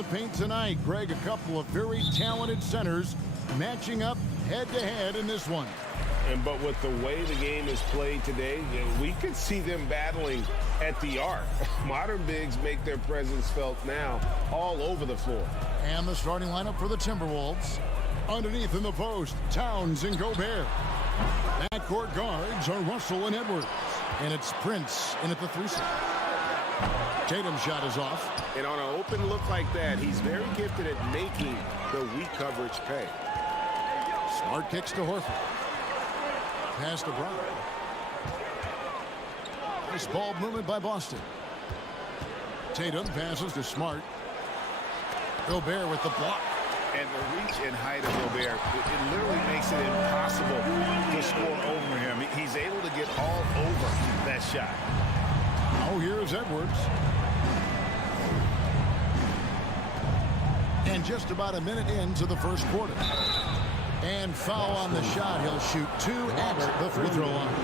the paint tonight. Greg, a couple of very talented centers matching up head-to-head in this one. But with the way the game is played today, we could see them battling at the arc. Modern bigs make their presence felt now all over the floor. And the starting lineup for the Timberwolves. Underneath in the post, Towns and Gobert. Backcourt guards are Russell and Edwards. And it's Prince in at the 3-6. Tatum's shot is off. And on an open look like that, he's very gifted at making the weak coverage pay. Smart kicks to Horford. Pass to Brown. Nice ball movement by Boston. Tatum passes to Smart. Gobert with the block. And the reach and height of Gobert, it literally makes it impossible to score over him. He's able to get all over that shot. Oh, here's Edwards. And just about a minute into the first quarter. And foul on the shot. He'll shoot 2 at the free throw line.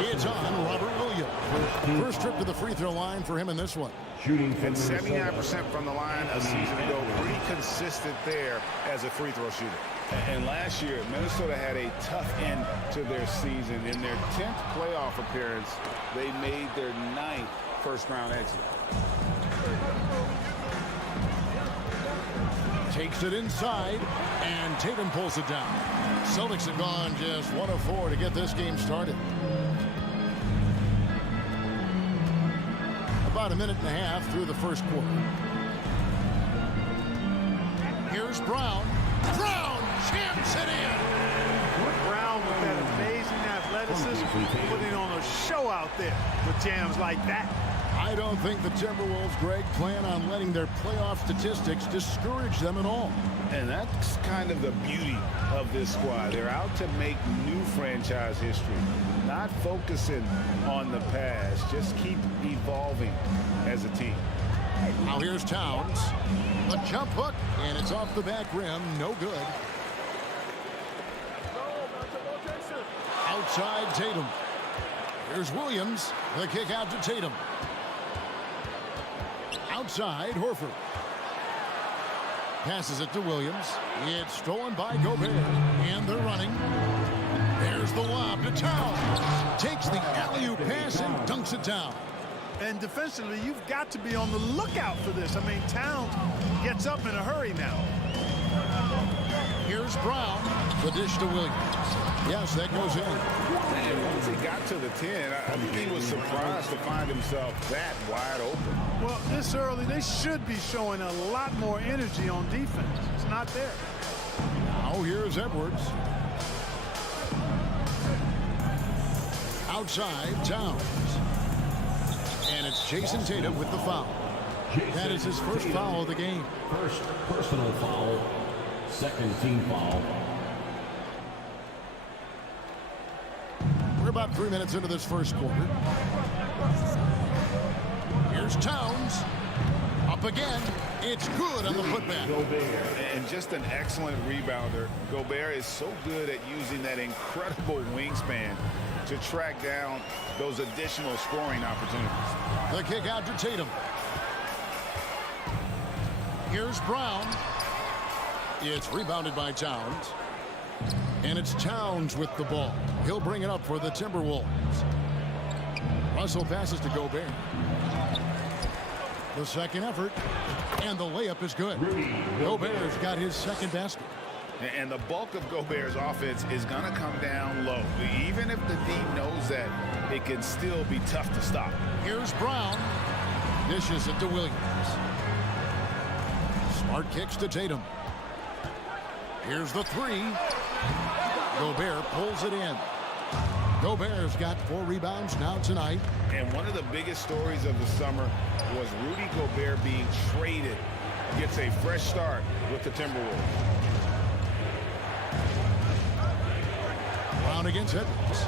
It's on Robert Williams. First trip to the free throw line for him in this one. And 79% from the line a season ago. Pretty consistent there as a free throw shooter. And last year, Minnesota had a tough end to their season. In their 10th playoff appearance, they made their 9th first-round exit. Takes it inside, and Tatum pulls it down. Celtics have gone just 1 of 4 to get this game started. About a minute and a half through the first quarter. Here's Brown. Brown jams it in. Brown with that amazing athleticism, putting on a show out there with jams like that. I don't think the Timberwolves, Greg, plan on letting their playoff statistics discourage them at all. And that's kind of the beauty of this squad. They're out to make new franchise history, not focusing on the past. Just keep evolving as a team. Now here's Towns. The jump hook, and it's off the back rim. No good. Outside Tatum. Here's Williams. The kick out to Tatum. Outside Horford. Passes it to Williams. It's stolen by Gobert. And they're running. There's the lob to Towns. Takes the alley-oop pass and dunks it down. And defensively, you've got to be on the lookout for this. I mean, Towns gets up in a hurry now. Here's Brown. The dish to Williams. Yes, that goes in. And once he got to the 10, I think he was surprised to find himself that wide open. Well, this early, they should be showing a lot more energy on defense. It's not there. Now here's Edwards. Outside, Towns. And it's Jason Tatum with the foul. That is his first foul of the game. First personal foul, second team foul. We're about 3 minutes into this first quarter. Here's Towns. Up again. It's good on the putback. And just an excellent rebounder. Gobert is so good at using that incredible wingspan to track down those additional scoring opportunities. The kick out to Tatum. Here's Brown. It's rebounded by Towns. And it's Towns with the ball. He'll bring it up for the Timberwolves. Russell passes to Gobert. The second effort. And the layup is good. Gobert's got his second basket. And the bulk of Gobert's offense is going to come down low. Even if the D knows that, it can still be tough to stop. Here's Brown. Dishes it to Williams. Smart kicks to Tatum. Here's the 3. Gobert pulls it in. Gobert's got 4 rebounds now tonight. And one of the biggest stories of the summer was Rudy Gobert being traded. Gets a fresh start with the Timberwolves. Brown against Edwards.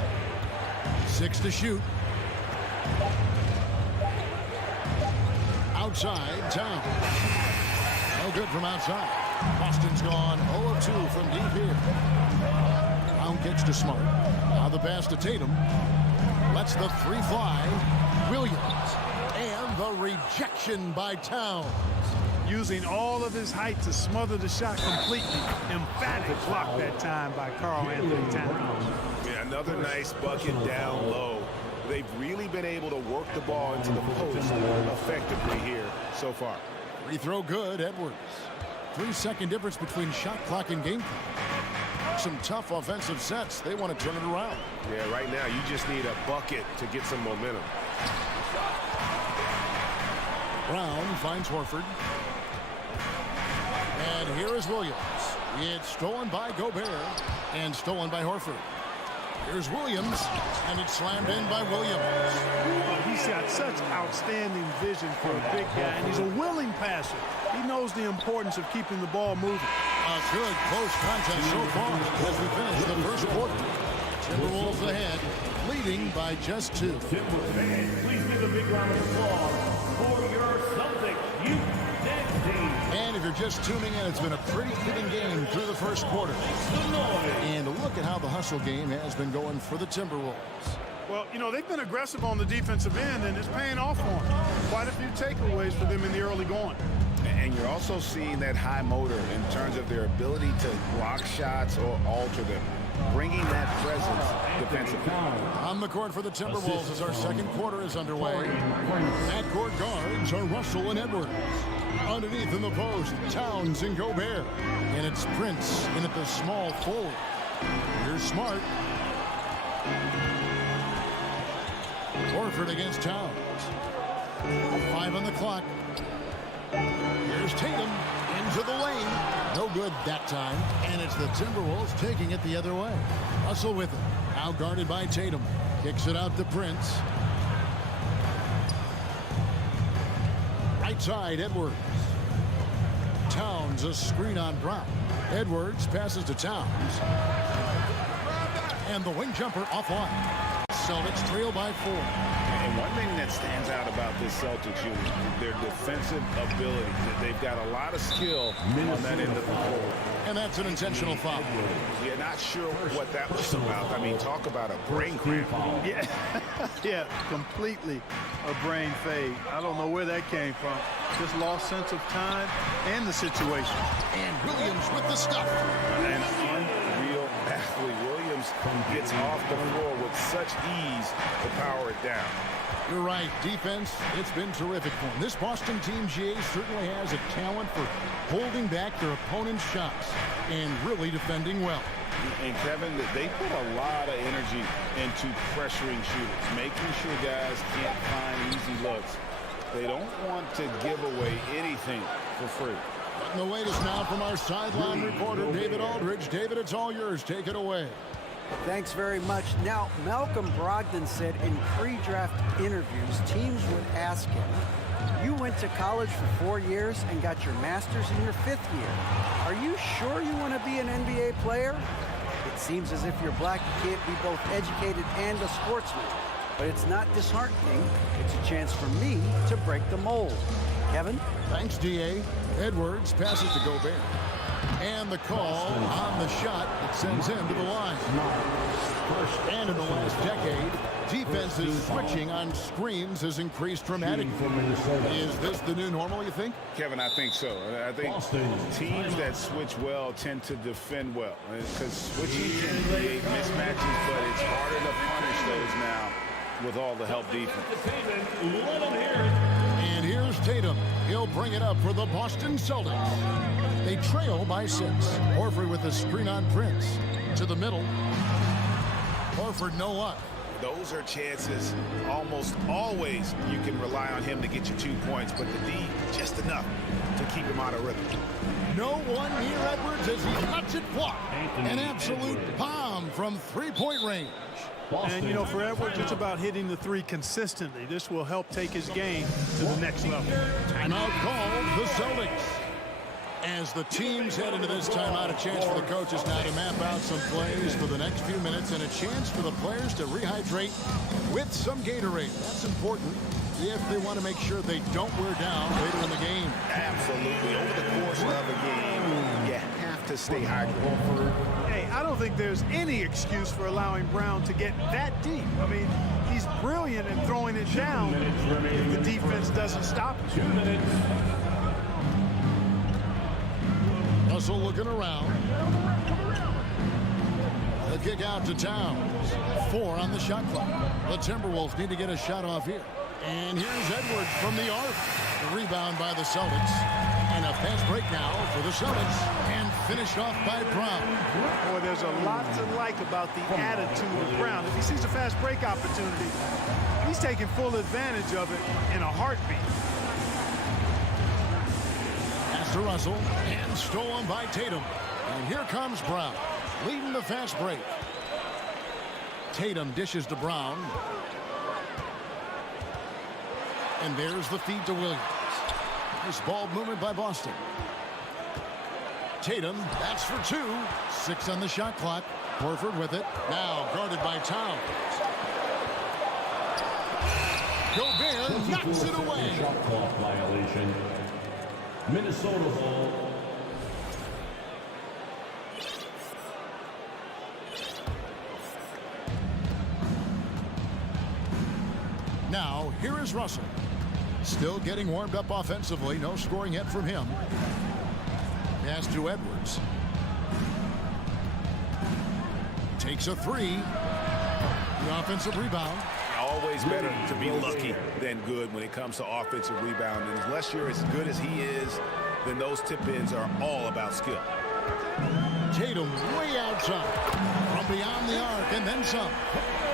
6 to shoot. Outside, Towns. No good from outside. Boston's gone 0 of 2 from deep here. Brown kicks to Smart. Now the pass to Tatum. Lets the 3 fly. Williams. And the rejection by Towns. using all of his height to smother the shot completely. Emphatic block that time by Karl-Anthony Towns. Yeah, another nice bucket down low. They've really been able to work the ball into the post effectively here so far. Free throw good, Edwards. 3-second difference between shot clock and game clock. Some tough offensive sets. They want to turn it around. Yeah, right now you just need a bucket to get some momentum. Brown finds Horford. And here is Williams. It's stolen by Gobert and stolen by Horford. Here's Williams, and it's slammed in by Williams. He's got such outstanding vision for a big guy, and he's a willing passer. He knows the importance of keeping the ball moving. A good close contest so far as we finish the first quarter. Timberwolves ahead, leading by just 2. Timberwolves, please give a big round of applause for your Celtics youth dance team. And if you're just tuning in, it's been a pretty even game through the first quarter. And look at how the hustle game has been going for the Timberwolves. Well, you know, they've been aggressive on the defensive end, and it's paying off for them. Quite a few takeaways for them in the early going. And you're also seeing that high motor in terms of their ability to block shots or alter them, bringing that presence defensively. On the court for the Timberwolves as our second quarter is underway. Backcourt guards are Russell and Edwards. Underneath in the post, Towns and Gobert. And it's Prince in at the small forward. Here's Smart. Horford against Towns. 5 on the clock. Here's Tatum into the lane. No good that time. And it's the Timberwolves taking it the other way. Russell with it. Now guarded by Tatum. Kicks it out to Prince. Right side, Edwards. Towns, a screen on Brown. Edwards passes to Towns. And the wing jumper offline. Celtics trail by 4. And one thing that stands out about this Celtics unit is their defensive ability. They've got a lot of skill on that end of the floor. And that's an intentional foul. Yeah, not sure what that was about. I mean, talk about a brain cramp. Yeah, yeah, completely a brain fade. I don't know where that came from. Just lost sense of time and the situation. And Williams with the stuff. An unreal athlete. Williams gets off the floor with such ease to power it down. You're right. Defense, it's been terrific for them. This Boston team, GA, certainly has a talent for holding back their opponent's shots and really defending well. And Kevin, they put a lot of energy into pressuring shooters, making sure guys can't find easy looks. They don't want to give away anything for free. And the latest now from our sideline reporter, David Aldridge. David, it's all yours. Take it away. Thanks very much. Now, Malcolm Brogdon said in pre-draft interviews, teams would ask him, you went to college for 4 years and got your master's in your 5th year. Are you sure you want to be an NBA player? It seems as if you're black, you can't be both educated and a sportsman. But it's not disheartening. It's a chance for me to break the mold. Kevin? Thanks, DA. Edwards passes to Gobert. And the call on the shot that sends him to the line. And in the last decade, defenses switching on screens has increased dramatically. Is this the new normal, you think? Kevin, I think so. I think teams that switch well tend to defend well. Because switching can create mismatches, but it's harder to punish those now with all the help defense. And here's Tatum. He'll bring it up for the Boston Celtics. They trail by 6. Horford with a screen on Prince. To the middle. Horford, no luck. Those are chances almost always you can rely on him to get you 2 points, but the D, just enough to keep him out of rhythm. No one near Edwards as he lets it fly. An absolute bomb from 3-point range. And, you know, for Edwards, it's about hitting the 3 consistently. This will help take his game to the next level. Timeout called the Celtics. As the teams head into this timeout, a chance for the coaches now to map out some plays for the next few minutes and a chance for the players to rehydrate with some Gatorade. That's important if they want to make sure they don't wear down later in the game. Absolutely. Over the course of a game, you have to stay hydrated. Hey, I don't think there's any excuse for allowing Brown to get that deep. I mean, he's brilliant in throwing it down if the defense doesn't stop him. 2 minutes. Russell looking around. The kick out to Towns. 4 on the shot clock. The Timberwolves need to get a shot off here. And here's Edwards from the arc. The rebound by the Celtics. And a fast break now for the Celtics. And finished off by Brown. Boy, there's a lot to like about the attitude of Brown. If he sees a fast break opportunity, he's taking full advantage of it in a heartbeat. Pass to Russell. And stolen by Tatum. And here comes Brown, leading the fast break. Tatum dishes to Brown. And there's the feed to Williams. Nice ball movement by Boston. Tatum, that's for 2. 6 on the shot clock. Horford with it. Now guarded by Towns. Gobert knocks it away. Shot clock violation. Minnesota ball. Now, here is Russell. Still getting warmed up offensively. No scoring yet from him. Pass to Edwards. Takes a 3. The offensive rebound. Always better to be lucky than good when it comes to offensive rebound. And unless you're as good as he is, then those tip-ins are all about skill. Tatum way outside. From beyond the arc and then some.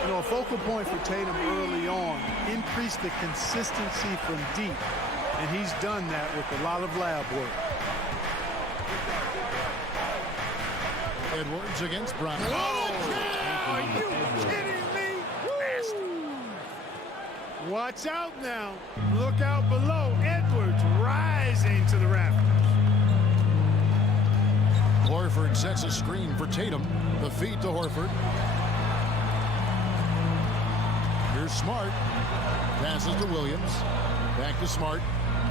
You know, a focal point for Tatum early on, increase the consistency from deep. And he's done that with a lot of lab work. Edwards against Brown. Are you kidding me? Watch out now. Look out below. Edwards rising to the rafters. Horford sets a screen for Tatum. The feed to Horford. Here's Smart. Passes to Williams. Back to Smart.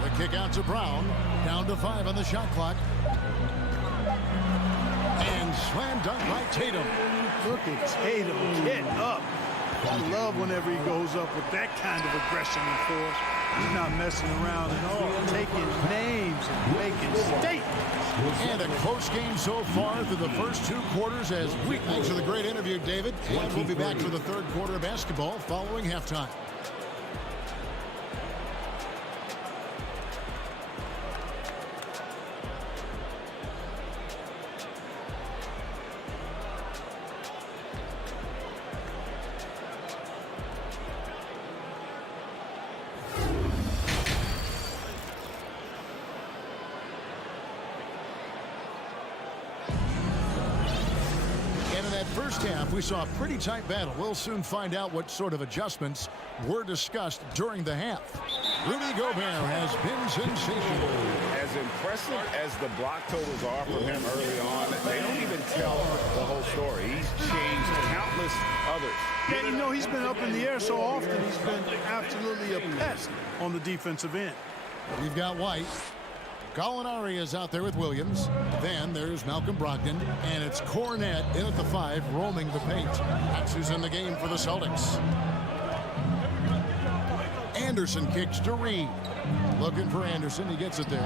The kick out to Brown. Down to 5 on the shot clock. And slam dunk by Tatum. Look at Tatum get up. I love whenever he goes up with that kind of aggression and force. He's not messing around at all. Taking names and making statements. And a close game so far through the first 2 quarters as we. Thanks for the great interview, David. And we'll be back for the 3rd quarter of basketball following halftime. First half, we saw a pretty tight battle. We'll soon find out what sort of adjustments were discussed during the half. Rudy Gobert has been sensational. As impressive as the block totals are from him early on, they don't even tell the whole story. He's changed countless others. Yeah, you know, he's been up in the air so often, he's been absolutely a pest on the defensive end. We've got White. Gallinari is out there with Williams. Then there's Malcolm Brogdon. And it's Cornette in at the 5, roaming the paint. That's who's in the game for the Celtics. Anderson kicks to Reed. Looking for Anderson. He gets it there.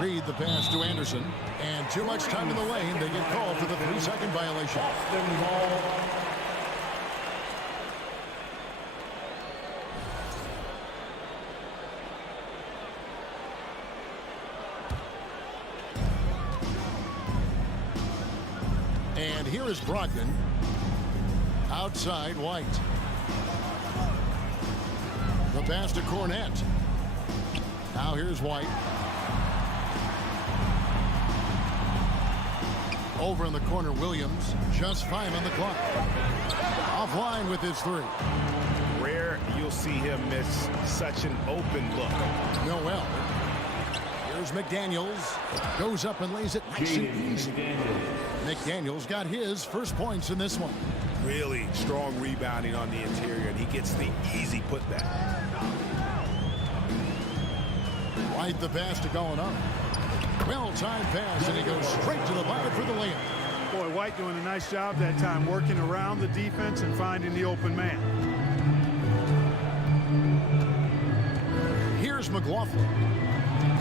Reed the pass to Anderson. And too much time in the lane. They get called for the 3-second violation. And here is Brogdon. Outside White. The pass to Cornette. Now here's White. Over in the corner, Williams. Just 5 on the clock. Offline with his 3. Rare you'll see him miss such an open look. Noel. Here's McDaniels. Goes up and lays it nice and easy. McDaniels got his first points in this one. Really strong rebounding on the interior, and he gets the easy putback. White the pass to Gallinari. Well-timed pass, and he goes straight to the bucket for the layup. Boy, White doing a nice job that time, working around the defense and finding the open man. Here's McLaughlin.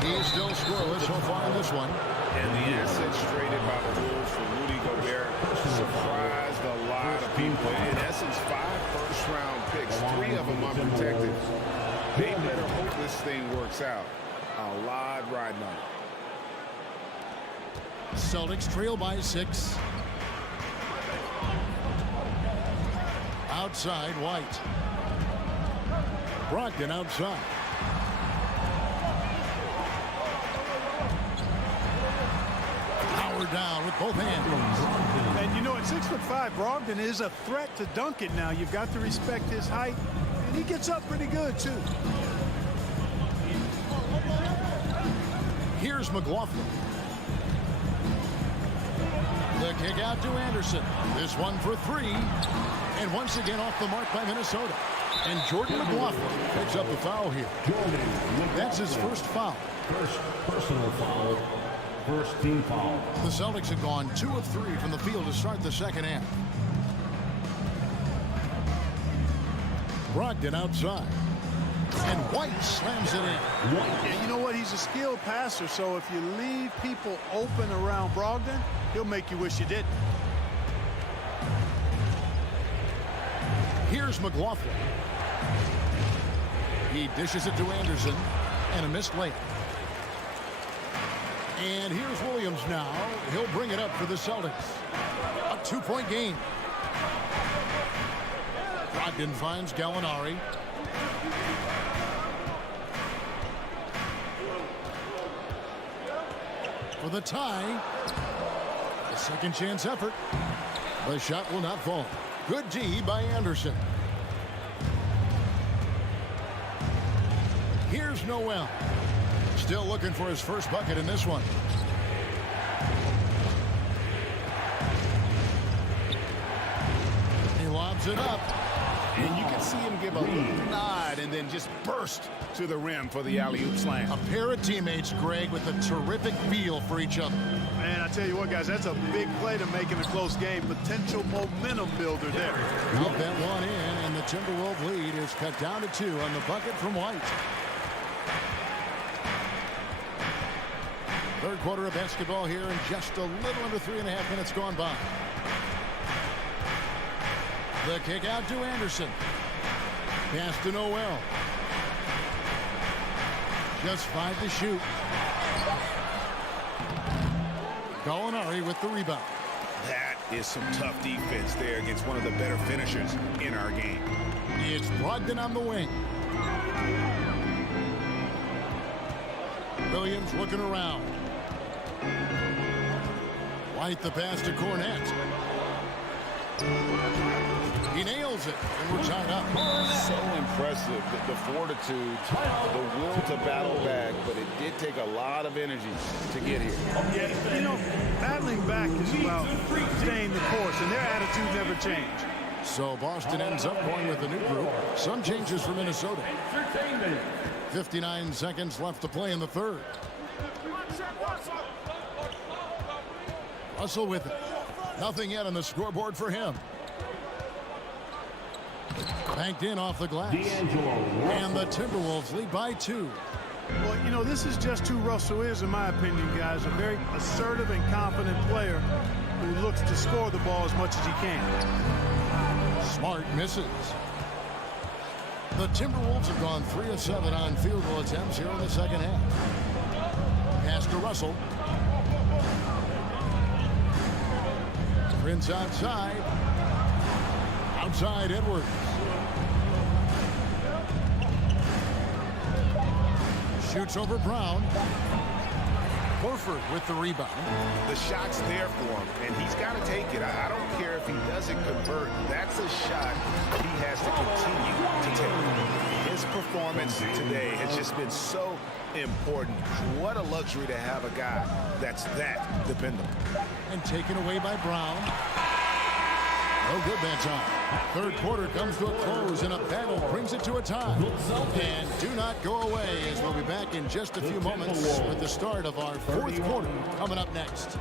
He's still scoreless so far in this one. And the assets traded by the Wolves for Rudy Gobert surprised a lot of people. In essence, 5 first-round picks, 3 of them unprotected. They better hope this thing works out. A lot riding on it. Celtics trail by 6. Outside, White. Brogdon outside. Howard down with both hands. And you know, at 6'5", Brogdon is a threat to dunk it now. You've got to respect his height, and he gets up pretty good, too. Here's McLaughlin. The kick out to Anderson. This one for 3. And once again off the mark by Minnesota. And Jordan McLaughlin picks up the foul here. That's his first foul. First personal foul. First team foul. The Celtics have gone 2 of 3 from the field to start the second half. Brogdon outside. And White slams it in. Yeah, you know what? He's a skilled passer, so if you leave people open around Brogdon, he'll make you wish you didn't. Here's McLaughlin. He dishes it to Anderson, and a missed layup. And here's Williams now. He'll bring it up for the Celtics. A 2-point game. Brogdon finds Gallinari. For the tie. A second chance effort. The shot will not fall. Good D by Anderson. Here's Noel. Still looking for his first bucket in this one. He lobs it up. And you can see him give a little nod and then just burst to the rim for the alley-oop slam. A pair of teammates, Greg, with a terrific feel for each other. Man, I tell you what, guys, that's a big play to make in a close game. Potential momentum builder there. Out that one in, and the Timberwolves lead is cut down to 2 on the bucket from White. Third quarter of basketball here, and just a little under 3.5 minutes gone by. The kick out to Anderson. Pass to Noel. Just 5 to shoot. Gallinari with the rebound. That is some tough defense there against one of the better finishers in our game. It's Brogdon on the wing. Williams looking around. White the pass to Cornette. He nails it, and we're tied up. So impressive, the fortitude, the will to battle back, but it did take a lot of energy to get here. Yeah, you know, battling back is about staying the course, and their attitude never changed. So Boston ends up going with a new group. Some changes for Minnesota. 59 seconds left to play in the third. Russell with it. Nothing yet on the scoreboard for him. Banked in off the glass. And the Timberwolves lead by 2. Well, you know, this is just who Russell is, in my opinion, guys. A very assertive and confident player who looks to score the ball as much as he can. Smart misses. The Timberwolves have gone 3 of 7 on field goal attempts here in the second half. Pass to Russell. Prince outside. Outside Edwards. Shoots over Brown. Horford with the rebound. The shot's there for him, and he's got to take it. I don't care if he doesn't convert. That's a shot he has to continue to take. His performance today has just been so important. What a luxury to have a guy that's that dependable. And taken away by Brown. No good that time. Third quarter comes to a close, and a battle brings it to a tie. And do not go away, as we'll be back in just a few moments with the start of our fourth quarter coming up next.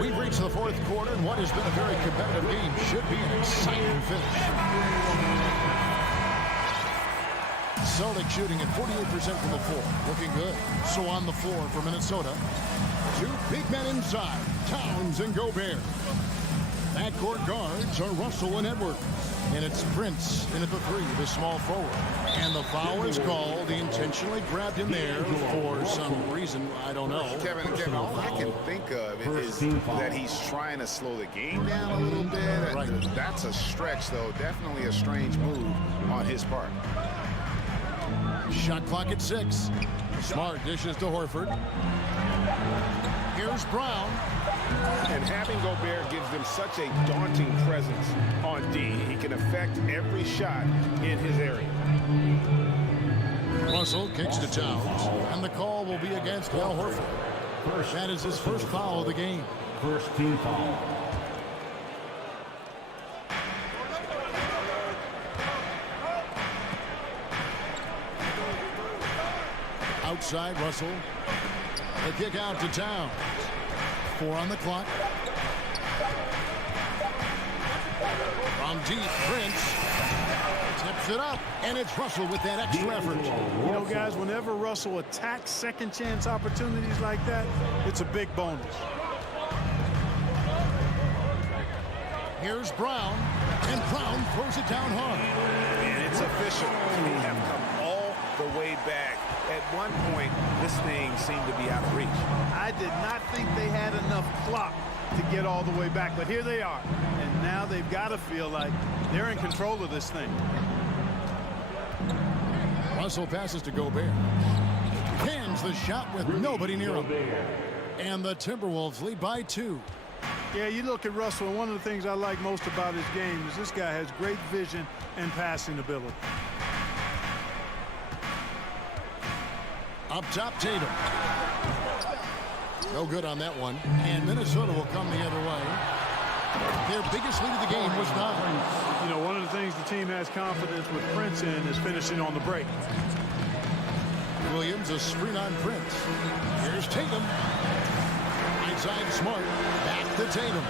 We've reached the fourth fourth quarter, and what has been a very competitive game should be an exciting finish. Celtics shooting at 48% from the floor. Looking good. So on the floor for Minnesota. Two big men inside, Towns and Gobert. Backcourt guards are Russell and Edwards. And it's Prince in at the three, the small forward. And the foul is called. He intentionally grabbed him there for some reason. I don't know. Kevin, all I can think of is that he's trying to slow the game down a little bit. Right. That's a stretch, though. Definitely a strange move on his part. Shot clock at 6. Smart dishes to Horford. Here's Brown. And having Gobert gives them such a daunting presence on D. He can affect every shot in his area. Russell kicks to Towns, and the call will be against Al Horford. That is his first foul of the game. First team foul. Outside, Russell. The kick out to Towns. 4 on the clock. From deep, Prince tips it up, and it's Russell with that extra effort. You know, guys, whenever Russell attacks second chance opportunities like that, it's a big bonus. Here's Brown, and Brown throws it down hard. And it's official. They have come all the way back. At one point, this thing seemed to be out of reach. I did not think they had enough clock to get all the way back, but here they are. And now they've got to feel like they're in control of this thing. Russell passes to Gobert. Cans the shot with nobody near him. And the Timberwolves lead by 2. Yeah, you look at Russell, and one of the things I like most about his game is this guy has great vision and passing ability. Up top, Tatum. No good on that one. And Minnesota will come the other way. Their biggest lead of the game was 9. You know, one of the things the team has confidence with Prince in is finishing on the break. Williams, a screen on Prince. Here's Tatum. Right side, Smart. Back to Tatum.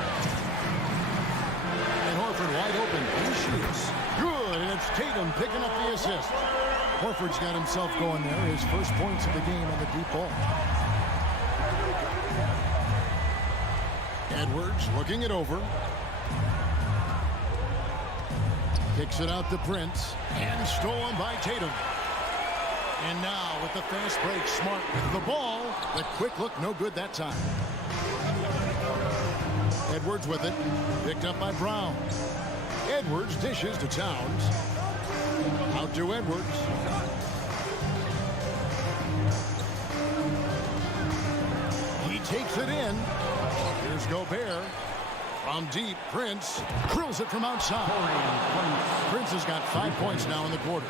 And Horford wide open. He shoots. Good, and it's Tatum picking up the assist. Horford's got himself going there. His first points of the game on the deep ball. Edwards looking it over. Kicks it out to Prince. And stolen by Tatum. And now with the fast break, Smart with the ball. The quick look, no good that time. Edwards with it. Picked up by Brown. Edwards dishes to Towns. Out to Edwards. He takes it in. Here's Gobert. From deep, Prince drills it from outside. Prince has got 5 points now in the quarter.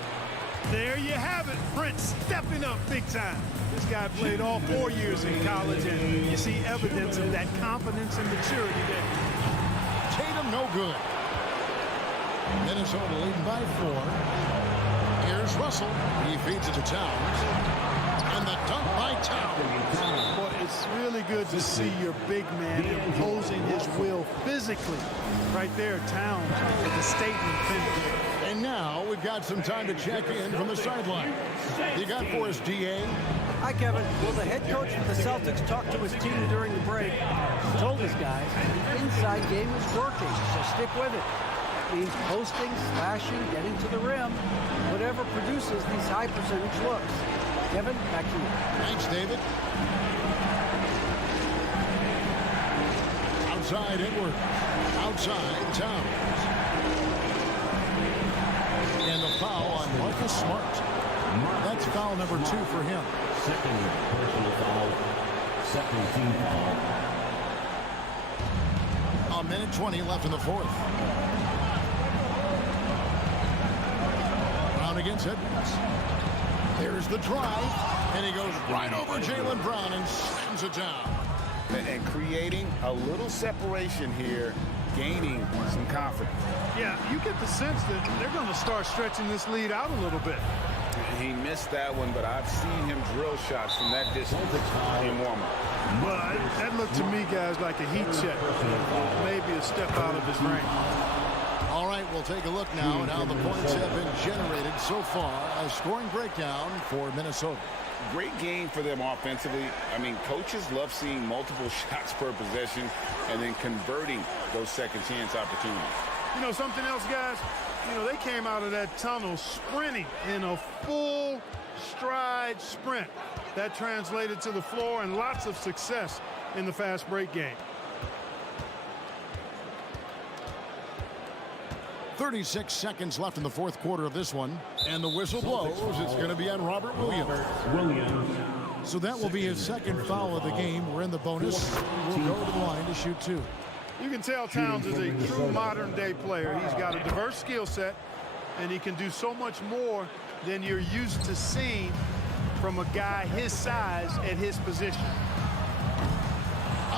There you have it, Prince stepping up big time. This guy played all 4 years in college, and you see evidence of that confidence and maturity there. Tatum no good. Minnesota leading by 4. Here's Russell. He feeds it to Towns. And the dunk by Towns. Boy, it's really good to see your big man imposing his will physically. Right there, Towns with a statement finish. And now we've got some time to check in from the sideline. You got for us, DA? Hi, Kevin. Well, the head coach of the Celtics talked to his team during the break. He told his guys the inside game is working, so stick with it. It means posting, slashing, getting to the rim, whatever produces these high percentage looks. Kevin, back to you. Thanks, David. Outside, Edwards. Outside, Towns. And the foul on Marcus Smart. That's foul number 2 for him. Second personal foul. Second team foul. A minute 20 left in the fourth. Brown against Edwards. There's the drive, and he goes right over Jaylen Brown and slams it down. And creating a little separation here, gaining some confidence. Yeah, you get the sense that they're going to start stretching this lead out a little bit. He missed that one, but I've seen him drill shots from that distance in warm-up. But that looked to me, guys, like a heat check. Maybe a step out of his range. All right, we'll take a look now at how the points have been generated so far. A scoring breakdown for Minnesota. Great game for them offensively. I mean, coaches love seeing multiple shots per possession and then converting those second chance opportunities. You know, something else, guys? You know, they came out of that tunnel sprinting in a full stride sprint. That translated to the floor and lots of success in the fast break game. 36 seconds left in the fourth quarter of this one. And the whistle blows. It's going to be on Robert Williams. So that will be his second foul of the game. We're in the bonus. We'll go to the line to shoot two. You can tell Towns is a true modern-day player. He's got a diverse skill set, and he can do so much more than you're used to seeing from a guy his size at his position.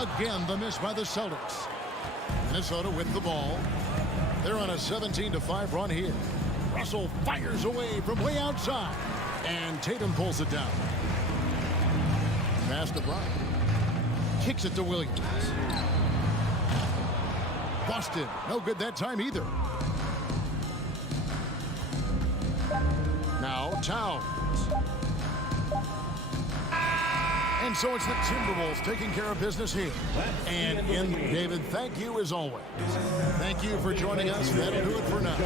Again, the miss by the Celtics. Minnesota with the ball. They're on a 17-5 run here. Russell fires away from way outside, and Tatum pulls it down. Pass to Bryant. Kicks it to Williams. Busted. No good that time either. Now Towns. And so it's the Timberwolves taking care of business here. And in David, thank you as always. Thank you for joining us. That'll do it for now.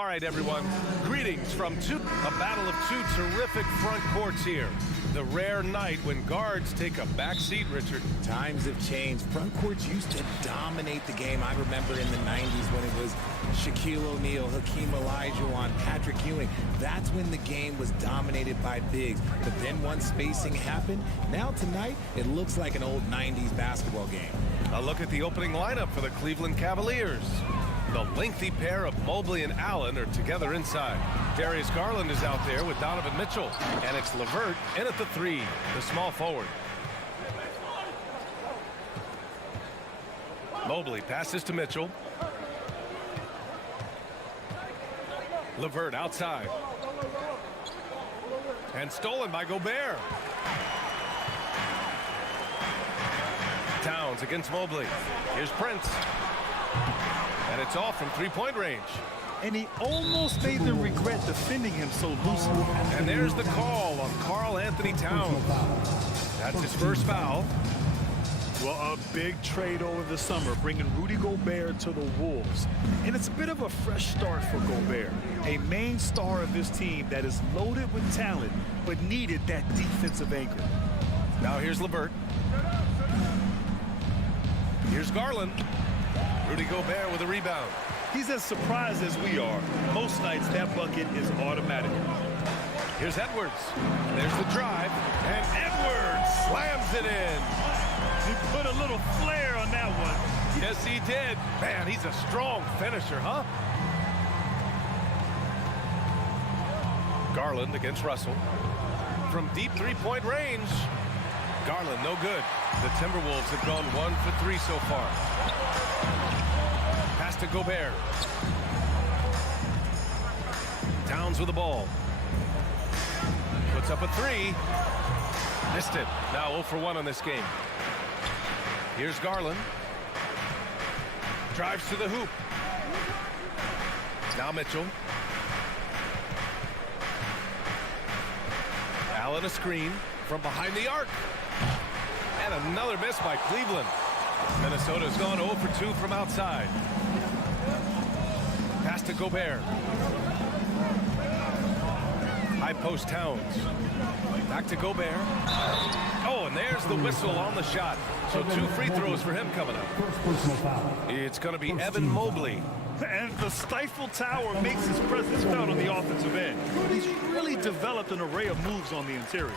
All right, everyone. Greetings from a battle of two terrific front courts here. The rare night when guards take a back seat, Richard. Times have changed. Front courts used to dominate the game. I remember in the 90s when it was Shaquille O'Neal, Hakeem Olajuwon, Patrick Ewing. That's when the game was dominated by bigs. But then once spacing happened, now tonight it looks like an old 90s basketball game. A look at the opening lineup for the Cleveland Cavaliers. The lengthy pair of Mobley and Allen are together inside. Darius Garland is out there with Donovan Mitchell. And it's LeVert in at the 3, the small forward. Mobley passes to Mitchell. LeVert outside. And stolen by Gobert. Towns against Mobley. Here's Prince. And it's off from three-point range. And he almost made them regret defending him so loosely. And there's the call on Karl Anthony Towns. That's his first foul. Well, a big trade over the summer, bringing Rudy Gobert to the Wolves. And it's a bit of a fresh start for Gobert, a main star of this team that is loaded with talent, but needed that defensive anchor. Now here's LeVert. Here's Garland. Rudy Gobert with a rebound. He's as surprised as we are. Most nights that bucket is automatic. Here's Edwards. There's the drive. And Edwards slams it in. He put a little flair on that one. Yes, he did. Man, he's a strong finisher, huh? Garland against Russell. From deep three-point range. Garland, no good. The Timberwolves have gone 1 for 3 so far. Pass to Gobert. Towns with the ball. Puts up a 3. Missed it. Now 0 for 1 on this game. Here's Garland. Drives to the hoop. Now Mitchell. Allen a screen from behind the arc. And another miss by Cleveland. Minnesota's gone 0 for 2 from outside. Pass to Gobert. High post Towns. Back to Gobert. Oh, and there's the whistle on the shot. So 2 free throws for him coming up. It's going to be Evan Mobley. And the stifle tower makes his presence felt on the offensive end. He's really developed an array of moves on the interior.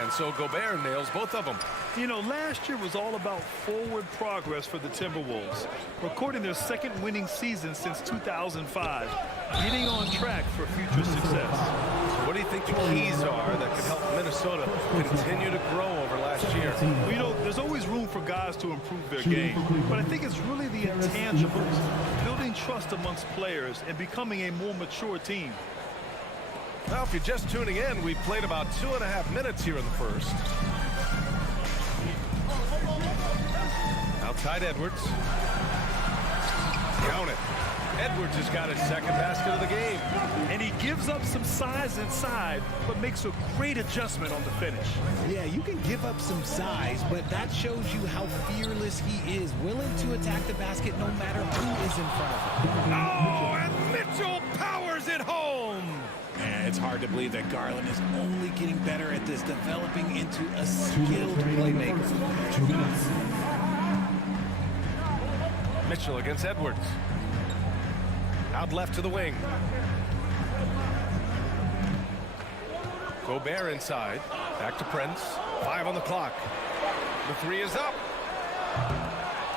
And so Gobert nails both of them. You know, last year was all about forward progress for the Timberwolves, recording their second winning season since 2005, getting on track for future success. What do you think the keys are that can help Minnesota continue to grow over last year? Well, you know, there's always room for guys to improve their game, but I think it's really the intangibles, building trust amongst players and becoming a more mature team. Well, if you're just tuning in, we've played about 2.5 minutes here in the first. Outside Edwards. Count it. Edwards has got his second basket of the game. And he gives up some size inside, but makes a great adjustment on the finish. Yeah, you can give up some size, but that shows you how fearless he is, willing to attack the basket no matter who is in front of him. Oh, and Mitchell powers it home. And it's hard to believe that Garland is only getting better at this, developing into a skilled playmaker. Mitchell against Edwards. Out left to the wing. Gobert inside. Back to Prince. 5 on the clock. The 3 is up.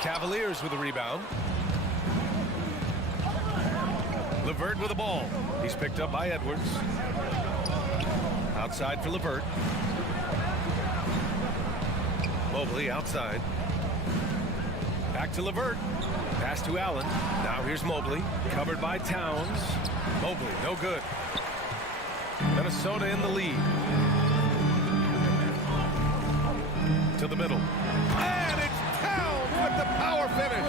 Cavaliers with a rebound. LeVert with the ball. He's picked up by Edwards. Outside for LeVert. Mobley outside. Back to LeVert. Pass to Allen. Now here's Mobley. Covered by Towns. Mobley, no good. Minnesota in the lead. To the middle. And it's Towns with the power finish.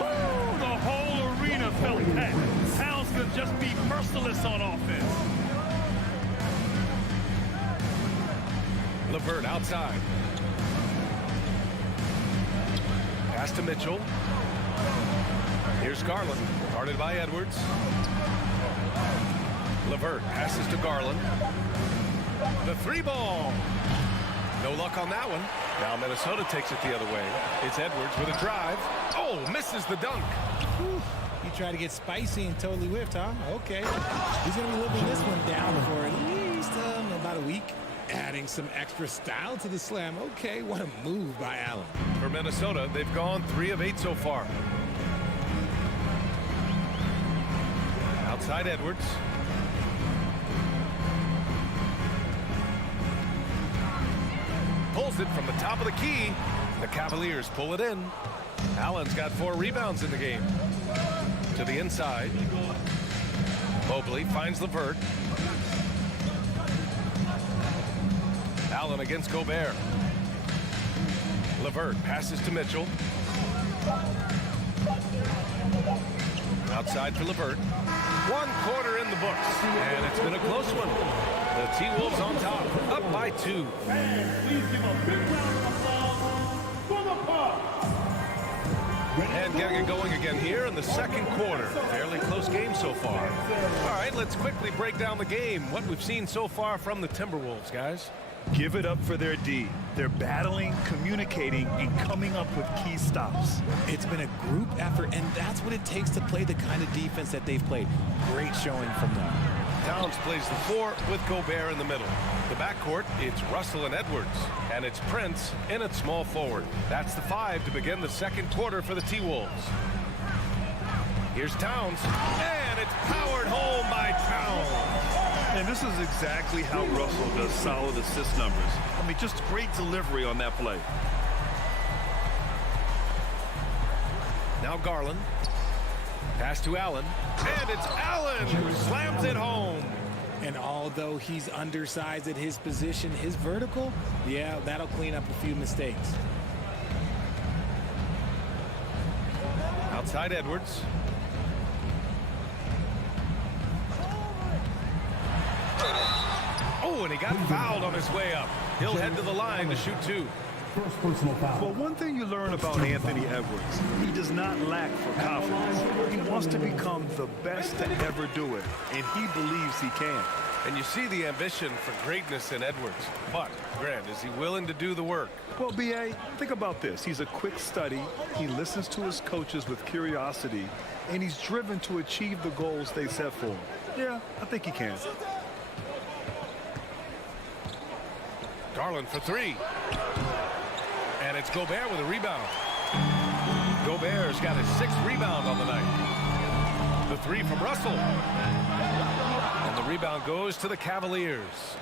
Woo! The whole arena felt packed. Towns could just be merciless on offense. LeVert outside. Pass to Mitchell. Here's Garland, guarded by Edwards. LeVert passes to Garland. The three ball. No luck on that one. Now Minnesota takes it the other way. It's Edwards with a drive. Oh, misses the dunk. Whew. He tried to get spicy and totally whiffed, huh? Okay. He's going to be living this one down for at least about a week. Adding some extra style to the slam. Okay, what a move by Allen. For Minnesota, they've gone 3 of 8 so far. Outside Edwards. Pulls it from the top of the key. The Cavaliers pull it in. Allen's got 4 rebounds in the game. To the inside. Mobley finds LeVert. Allen against Gobert. LeVert passes to Mitchell. Outside for LeVert. 1 quarter in the books. And it's been a close one. The T-Wolves on top, up by 2. And please give a big round of applause for the Bucks. And getting it going again here in the second quarter. Fairly close game so far. All right, let's quickly break down the game. What we've seen so far from the Timberwolves, guys. Give it up for their D. They're battling, communicating, and coming up with key stops. It's been a group effort, and that's what it takes to play the kind of defense that they've played. Great showing from them. Towns plays the 4 with Gobert in the middle. The backcourt, it's Russell and Edwards. And it's Prince in at small forward. That's the 5 to begin the second quarter for the T-Wolves. Here's Towns, and it's powered home by Towns. And this is exactly how Russell does solid assist numbers. I mean, just great delivery on that play. Now Garland. Pass to Allen. And it's Allen who slams it home. And although he's undersized at his position, his vertical, yeah, that'll clean up a few mistakes. Outside Edwards. Oh, and he got fouled on his way up. He'll head to the line to shoot 2. First personal foul. Well, one thing you learn about Anthony Edwards, he does not lack for confidence. He wants to become the best to ever do it, and he believes he can. And you see the ambition for greatness in Edwards. But, Grant, is he willing to do the work? Well, B.A., think about this. He's a quick study. He listens to his coaches with curiosity, and he's driven to achieve the goals they set for him. Yeah, I think he can. Garland for 3. And it's Gobert with a rebound. Gobert's got his 6th rebound on the night. The 3 from Russell. And the rebound goes to the Cavaliers.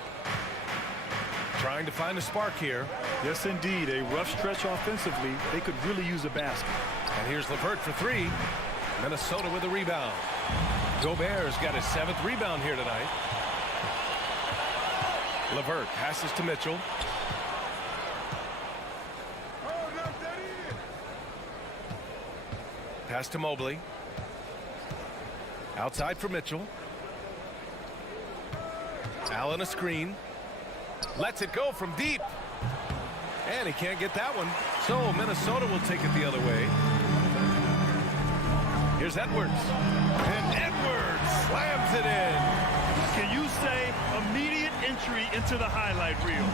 Trying to find a spark here. Yes, indeed. A rough stretch offensively. They could really use a basket. And here's LeVert for 3. Minnesota with a rebound. Gobert's got his 7th rebound here tonight. LeVert passes to Mitchell. Pass to Mobley. Outside for Mitchell. Allen a screen. Lets it go from deep. And he can't get that one. So Minnesota will take it the other way. Here's Edwards. And Edwards slams it in. Can you say immediate entry into the highlight reel?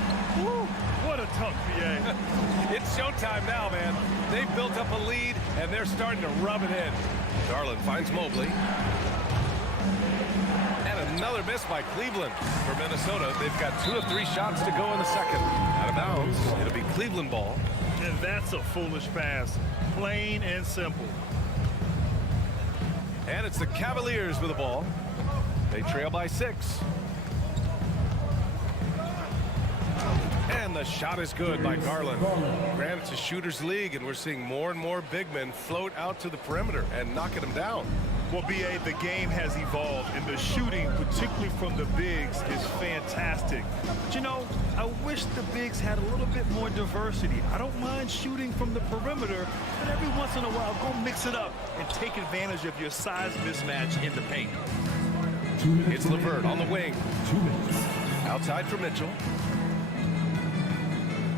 Woo, what a tough PA. It's showtime now, man. They've built up a lead, and they're starting to rub it in. Garland finds Mobley. And another miss by Cleveland. For Minnesota, they've got 2 of 3 shots to go in the second. Out of bounds, it'll be Cleveland ball. And that's a foolish pass. Plain and simple. And it's the Cavaliers with the ball. They trail by 6. And the shot is good by Garland. Grant, it's a shooter's league, and we're seeing more and more big men float out to the perimeter and knocking them down. Well, B.A., the game has evolved, and the shooting, particularly from the bigs, is fantastic. But, you know, I wish the bigs had a little bit more diversity. I don't mind shooting from the perimeter, but every once in a while, go mix it up and take advantage of your size mismatch in the paint. It's LeVert on the wing. Outside for Mitchell.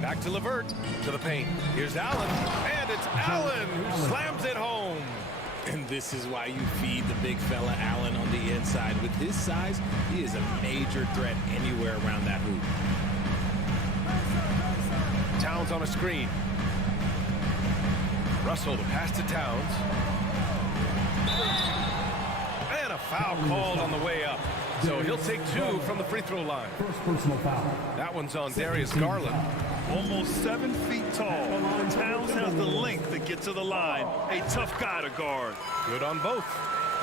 Back to LeVert, to the paint. Here's Allen, and it's Allen who slams it home. And this is why you feed the big fella Allen on the inside. With his size, he is a major threat anywhere around that hoop. Towns on a screen. Russell to pass to Towns. And a foul called on the way up. So he'll take 2 from the free throw line. First personal foul. That one's on Darius Garland. Almost 7 feet tall. Towns has the length to get to the line. A tough guy to guard. Good on both.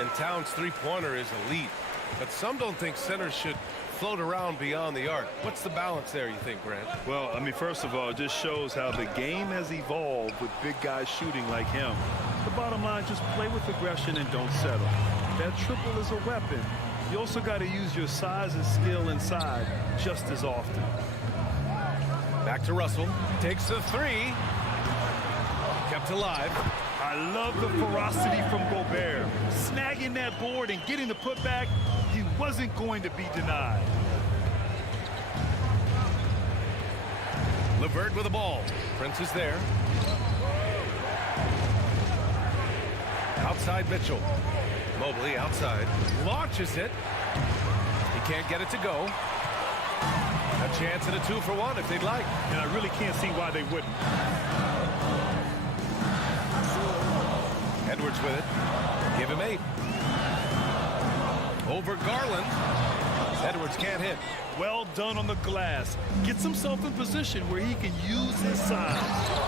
And Towns' three-pointer is elite. But some don't think centers should float around beyond the arc. What's the balance there, you think, Grant? Well, I mean, first of all, it just shows how the game has evolved with big guys shooting like him. The bottom line, just play with aggression and don't settle. That triple is a weapon. You also got to use your size and skill inside just as often. Back to Russell. Takes the 3. Kept alive. I love the ferocity from Gobert. Snagging that board and getting the putback, he wasn't going to be denied. LeVert with the ball. Prince is there. Outside Mitchell. Mobley outside. Launches it. He can't get it to go. A chance at a 2-for-1 if they'd like. And I really can't see why they wouldn't. Edwards with it. Give him 8. Over Garland. Edwards can't hit. Well done on the glass. Gets himself in position where he can use his size.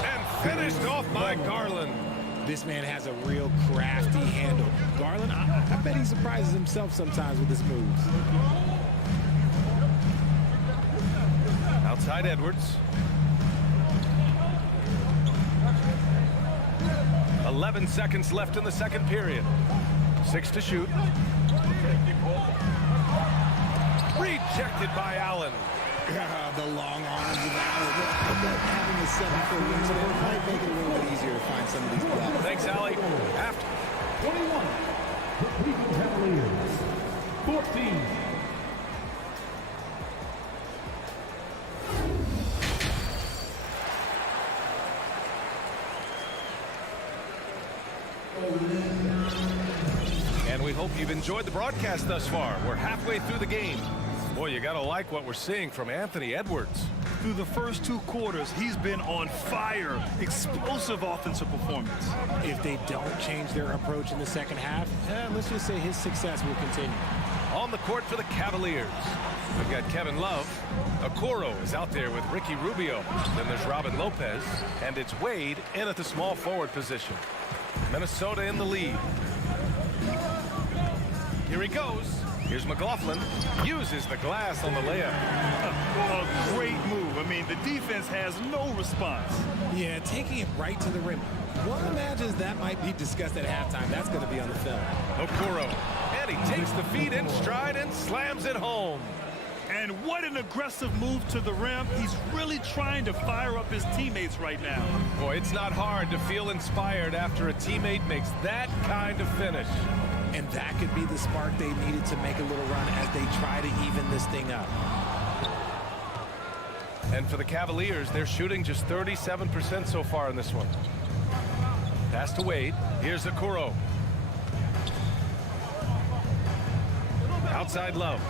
And finished off by Garland. This man has a real crafty handle. Garland, I bet he surprises himself sometimes with his moves. Outside Edwards. 11 seconds left in the second period. 6 to shoot. Rejected by Allen. The long arms of Allen. Having a 7-foot wingspan might make it a little bit easier to find some of these blocks. Thanks, Allie. After 21. The Cleveland Cavaliers. 14. And we hope you've enjoyed the broadcast thus far. We're halfway through the game. Boy, you got to like what we're seeing from Anthony Edwards. Through the first 2 quarters, he's been on fire. Explosive offensive performance. If they don't change their approach in the second half, let's just say his success will continue. On the court for the Cavaliers, we've got Kevin Love. Okoro is out there with Ricky Rubio. Then there's Robin Lopez. And it's Wade in at the small forward position. Minnesota in the lead. Here he goes. Here's McLaughlin. Uses the glass on the layup. A great move. I mean, the defense has no response. Yeah, taking it right to the rim. One imagines that might be discussed at halftime. That's going to be on the film. Okoro. And he takes the feet in stride and slams it home. And what an aggressive move to the rim. He's really trying to fire up his teammates right now. Boy, it's not hard to feel inspired after a teammate makes that kind of finish. And that could be the spark they needed to make a little run as they try to even this thing up. And for the Cavaliers, they're shooting just 37% so far in this one. Pass to Wade. Here's Okoro. Outside Love.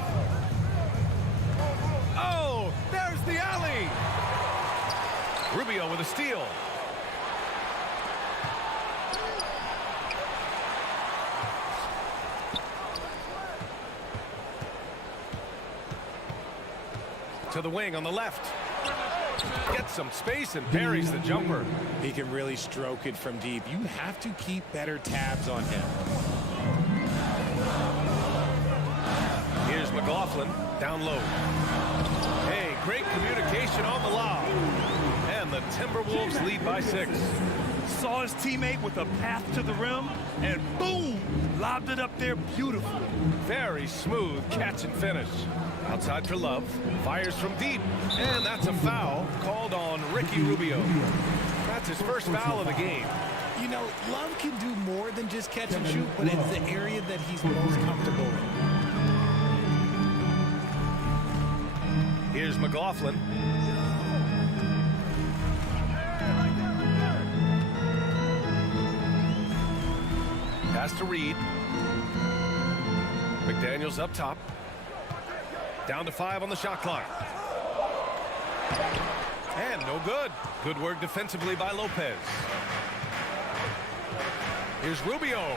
Oh, there's the alley. Rubio with a steal. To the wing on the left. Gets some space and parries the jumper. He can really stroke it from deep. You have to keep better tabs on him. Here's McLaughlin down low. Hey, great communication on the lob. And the Timberwolves lead by 6. Saw his teammate with a path to the rim, and boom, lobbed it up there beautifully. Very smooth catch and finish. Outside for Love. Fires from deep. And that's a foul called on Ricky Rubio. That's his first foul of the game. You know, Love can do more than just catch and shoot, but it's the area that he's most comfortable in. Here's McLaughlin. Pass to Reed. McDaniels up top. Down to 5 on the shot clock. And no good. Good work defensively by Lopez. Here's Rubio.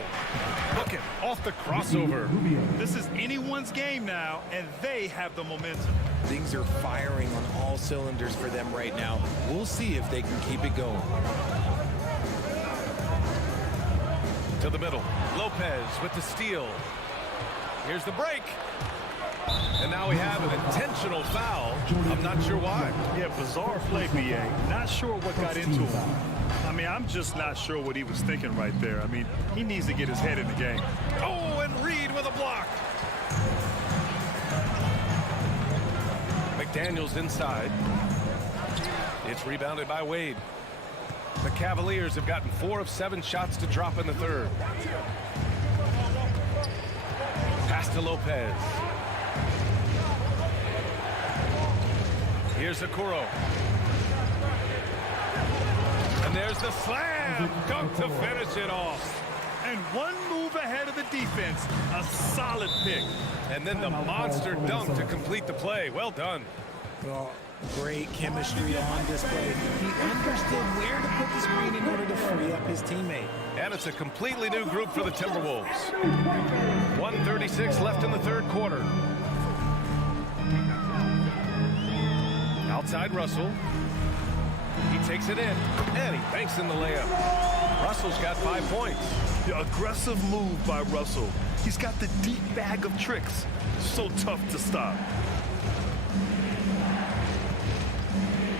Look it off the crossover. This is anyone's game now, and they have the momentum. Things are firing on all cylinders for them right now. We'll see if they can keep it going. To the middle. Lopez with the steal. Here's the break. And now we have an intentional foul. I'm not sure why. Yeah, bizarre play, B.A. Not sure what got into him. I mean, I'm just not sure what he was thinking right there. I mean, he needs to get his head in the game. Oh, and Reed with a block. McDaniels inside. It's rebounded by Wade. The Cavaliers have gotten 4 of 7 shots to drop in the third. Pass to Lopez. Here's Okoro. And there's the slam. Dunk to finish it off. And one move ahead of the defense. A solid pick. And then the monster dunk to complete the play. Well done. Oh, great chemistry on display. He understood where to put the screen in order to free up his teammate. And it's a completely new group for the Timberwolves. 1:36 left in the third quarter. Outside Russell. He takes it in, and he banks in the layup. Russell's got 5 points. The aggressive move by Russell. He's got the deep bag of tricks. So tough to stop.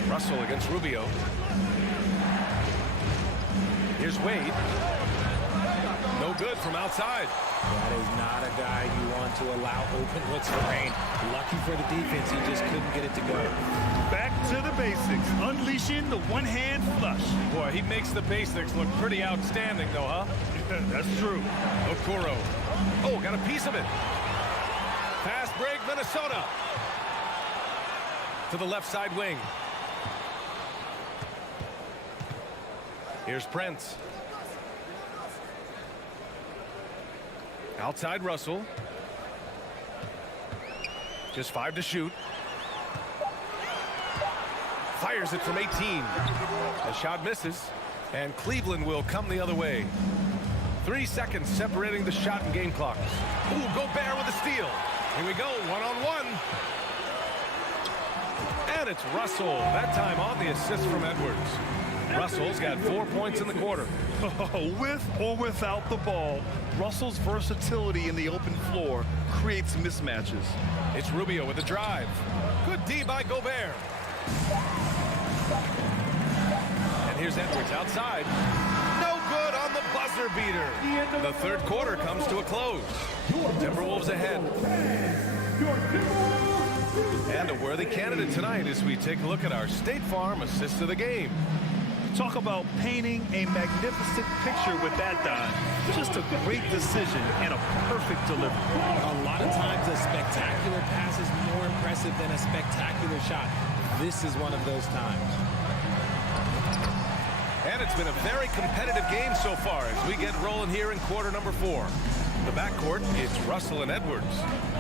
Russell against Rubio. Here's Wade. No good from outside. That is not a guy you want to allow open looks for rain. Lucky for the defense, he just couldn't get it to go. Back to the basics. Unleashing the one-hand flush. Boy, he makes the basics look pretty outstanding, though, huh? That's true. Okoro. Oh, got a piece of it. Fast break, Minnesota. To the left side wing. Here's Prince. Outside Russell. Just 5 to shoot. Fires it from 18. The shot misses. And Cleveland will come the other way. 3 seconds separating the shot and game clocks. Ooh, Gobert with a steal. Here we go, one-on-one. And it's Russell. That time on the assist from Edwards. Russell's got 4 points in the quarter. With or without the ball, Russell's versatility in the open floor creates mismatches. It's Rubio with a drive. Good D by Gobert. And here's Edwards outside. No good on the buzzer beater. The third quarter comes to a close. Timberwolves ahead. And a worthy candidate tonight as we take a look at our State Farm assist of the game. Talk about painting a magnificent picture with that dime. Just a great decision and a perfect delivery. A lot of times a spectacular pass is more impressive than a spectacular shot. This is one of those times. And it's been a very competitive game so far as we get rolling here in quarter number 4. The backcourt, it's Russell and Edwards.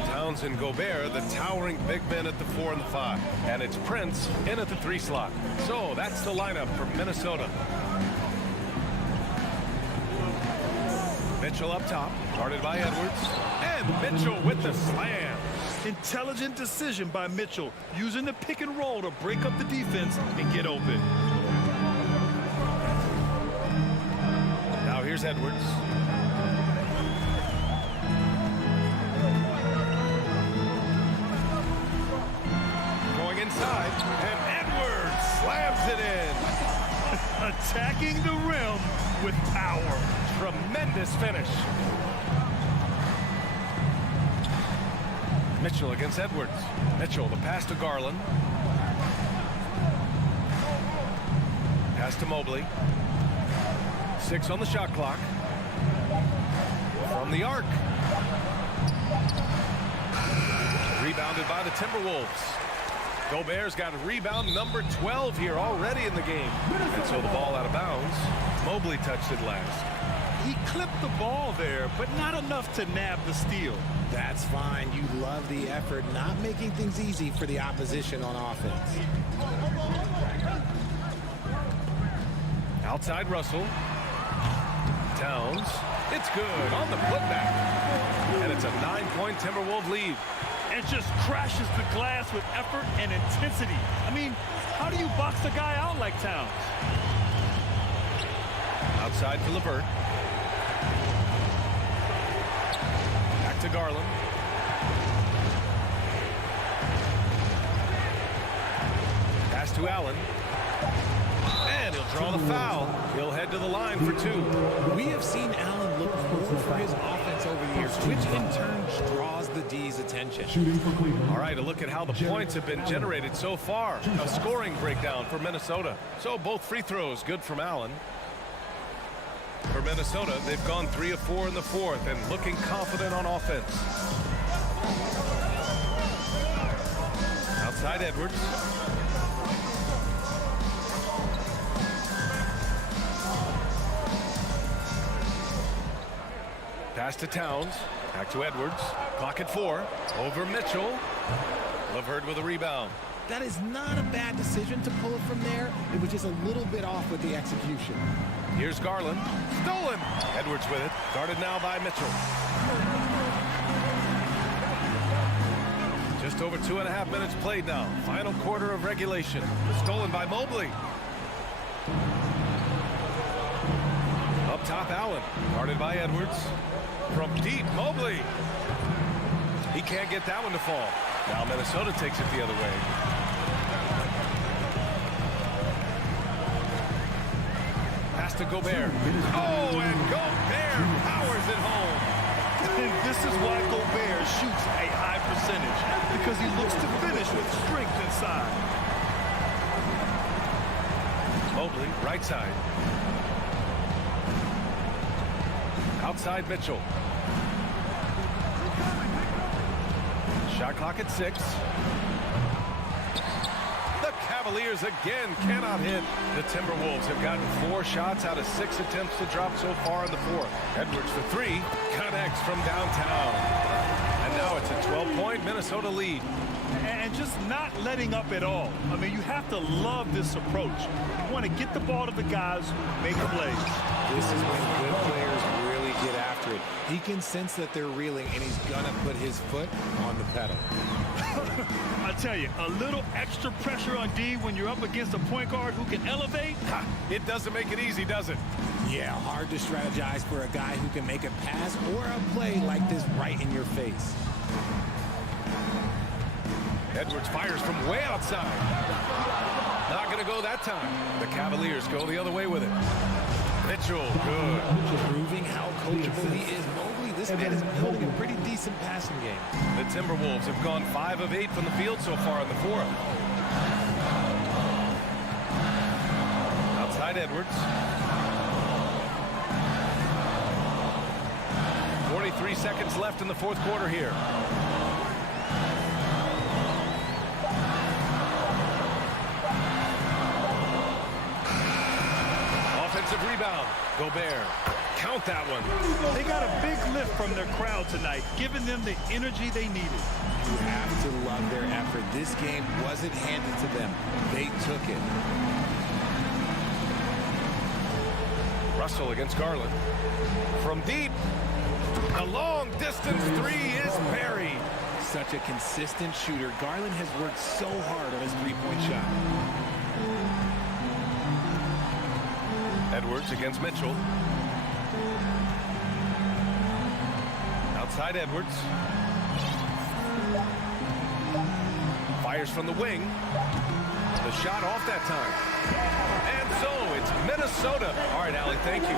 Towns and Gobert, the towering big men at the 4 and the 5. And it's Prince in at the 3 slot. So that's the lineup for Minnesota. Mitchell up top, guarded by Edwards. And Mitchell with the slam. Intelligent decision by Mitchell, using the pick and roll to break up the defense and get open. Now here's Edwards. Going inside, and Edwards slams it in. Attacking the rim with power. Tremendous finish. Mitchell against Edwards. Mitchell, the pass to Garland. Pass to Mobley. 6 on the shot clock. From the arc. Rebounded by the Timberwolves. Gobert's got rebound number 12 here already in the game. And so the ball out of bounds. Mobley touched it last. He clipped the ball there, but not enough to nab the steal. That's fine. You love the effort, not making things easy for the opposition on offense. Outside Russell. Towns. It's good on the putback. And it's a 9-point Timberwolves lead. And just crashes the glass with effort and intensity. I mean, how do you box a guy out like Towns? Outside to LeVert. Back to Garland. Pass to Allen. And he'll draw the foul. He'll head to the line for 2. We have seen Allen look more for his offense over the years, which in turn draws the D's attention. All right, a look at how the points have been generated so far. A scoring breakdown for Minnesota. So both free throws good from Allen. For Minnesota, they've gone 3 of 4 in the fourth and looking confident on offense. Outside Edwards. Pass to Towns. Back to Edwards. Clock at 4. Over Mitchell. LeVert with a rebound. That is not a bad decision to pull it from there. It was just a little bit off with the execution. Here's Garland. Stolen. Edwards with it. Guarded now by Mitchell. Just over 2.5 minutes played now. Final quarter of regulation. Stolen by Mobley. Up top, Allen. Guarded by Edwards. From deep, Mobley. He can't get that one to fall. Now Minnesota takes it the other way. Pass to Gobert. Oh, and Gobert powers it home. And this is why Gobert shoots a high percentage, because he looks to finish with strength inside. Mobley, right side. Outside Mitchell. Shot clock at 6. The Cavaliers again cannot hit. The Timberwolves have gotten 4 shots out of 6 attempts to drop so far in the fourth. Edwards for 3. Connects from downtown. And now it's a 12-point Minnesota lead. And just not letting up at all. I mean, you have to love this approach. You want to get the ball to the guys who make plays. This is when good players really get after it. He can sense that they're reeling, and he's going to put his foot on the pedal. I tell you, a little extra pressure on D when you're up against a point guard who can elevate. It doesn't make it easy, does it? Yeah, hard to strategize for a guy who can make a pass or a play like this right in your face. Edwards fires from way outside. Not going to go that time. The Cavaliers go the other way with it. Mitchell, good. Proving how coachable he is. Mobley, this man is building a pretty decent passing game. The Timberwolves have gone 5 of 8 from the field so far in the fourth. Outside Edwards. 43 seconds left in the fourth quarter here. Offensive rebound. Gobert. Count that one. They got a big lift from their crowd tonight, giving them the energy they needed. You have to love their effort. This game wasn't handed to them. They took it. Russell against Garland. From deep. A long distance 3 is buried. Such a consistent shooter. Garland has worked so hard on his three-point shot. Edwards against Mitchell. Outside Edwards. Fires from the wing. The shot off that time. And so it's Minnesota. All right, Allie, thank you.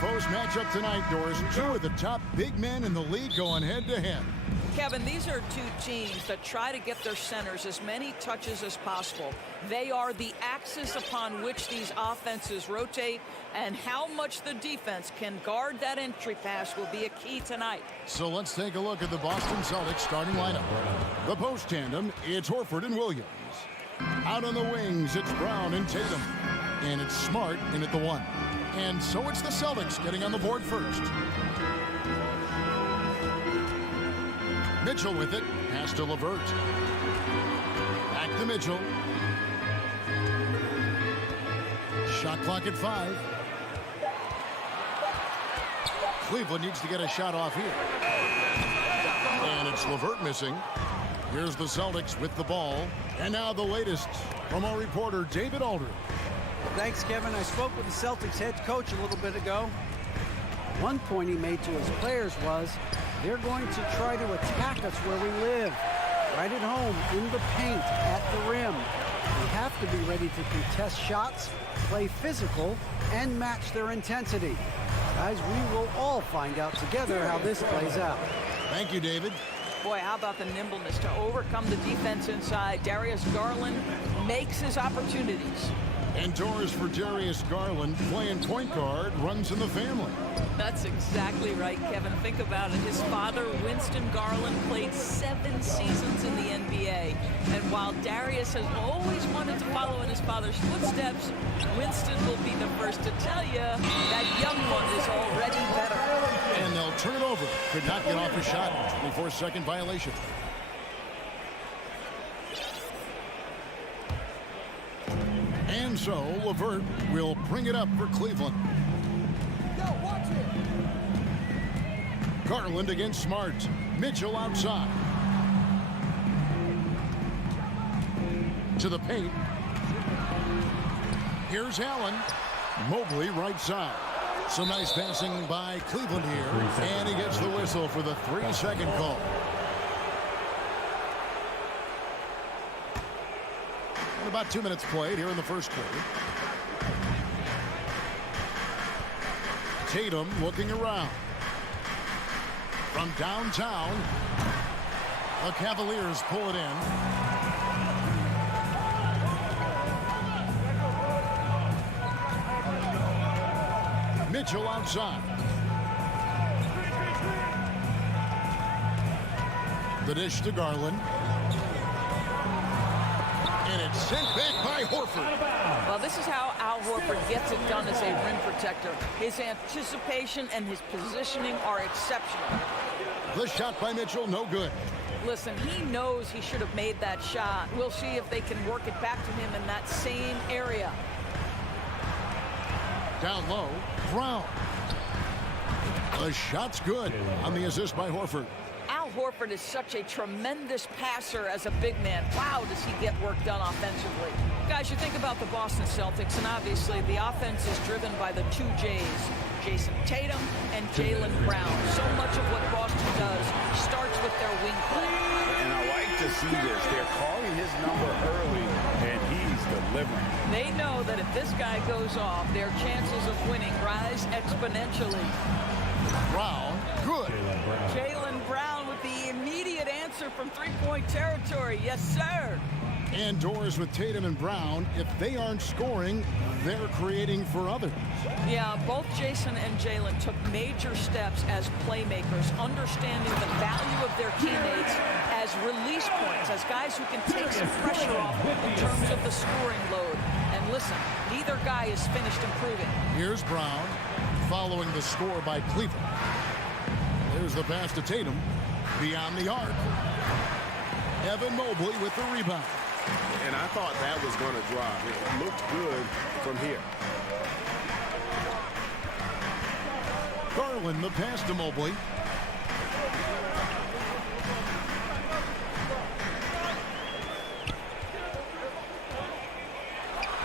post matchup tonight, Doris. Two of the top big men in the league going head-to-head. Kevin, these are two teams that try to get their centers as many touches as possible. They are the axis upon which these offenses rotate, and how much the defense can guard that entry pass will be a key tonight. So let's take a look at the Boston Celtics starting lineup. The post tandem, it's Horford and Williams. Out on the wings, it's Brown and Tatum. And it's Smart in at the 1. And so it's the Celtics getting on the board first. Mitchell with it. Pass to LeVert. Back to Mitchell. Shot clock at 5. Cleveland needs to get a shot off here. And it's LeVert missing. Here's the Celtics with the ball. And now the latest from our reporter, David Aldridge. Thanks, Kevin. I spoke with the Celtics head coach a little bit ago. One point he made to his players was, they're going to try to attack us where we live, right at home, in the paint, at the rim. We have to be ready to contest shots, play physical, and match their intensity. Guys, we will all find out together how this plays out. Thank you, David. Boy, how about the nimbleness to overcome the defense inside? Darius Garland makes his opportunities. And Doris for Darius Garland, playing point guard, runs in the family. That's exactly right, Kevin. Think about it. His father, Winston Garland, played 7 seasons in the NBA. And while Darius has always wanted to follow in his father's footsteps, Winston will be the first to tell you that young one is already better. And they'll turn it over. Could not get off a shot. 24-second violation. And so LeVert will bring it up for Cleveland. Garland against Smart. Mitchell outside. To the paint. Here's Allen. Mobley right side. Some nice passing by Cleveland here. And he gets the whistle for the 3-second call. And about 2 minutes played here in the first quarter. Tatum looking around. From downtown, the Cavaliers pull it in. Mitchell outside. The dish to Garland. And it's sent back by Horford. Well, this is how Al Horford gets it done as a rim protector. His anticipation and his positioning are exceptional. The shot by Mitchell, no good. Listen, he knows he should have made that shot. We'll see if they can work it back to him in that same area. Down low, Brown. The shot's good on the assist by Horford. Al Horford is such a tremendous passer as a big man. Wow, does he get work done offensively. Guys, you think about the Boston Celtics, and obviously the offense is driven by the 2 J's, Jason Tatum and Jaylen Brown. So much of what Boston does starts with their wing play. And I like to see this. They're calling his number early, and he's delivering. They know that if this guy goes off, their chances of winning rise exponentially. Brown, good. Jaylen Brown with the immediate answer from three-point territory. Yes, sir. And Doors with Tatum and Brown. If they aren't scoring, they're creating for others. Yeah, both Jason and Jaylen took major steps as playmakers, understanding the value of their teammates as release points, as guys who can take some pressure off in terms of the scoring load. And listen, neither guy is finished improving. Here's Brown following the score by Cleveland. There's the pass to Tatum beyond the arc. Evan Mobley with the rebound. And I thought that was going to drop. It looked good from here. Garland the pass to Mobley.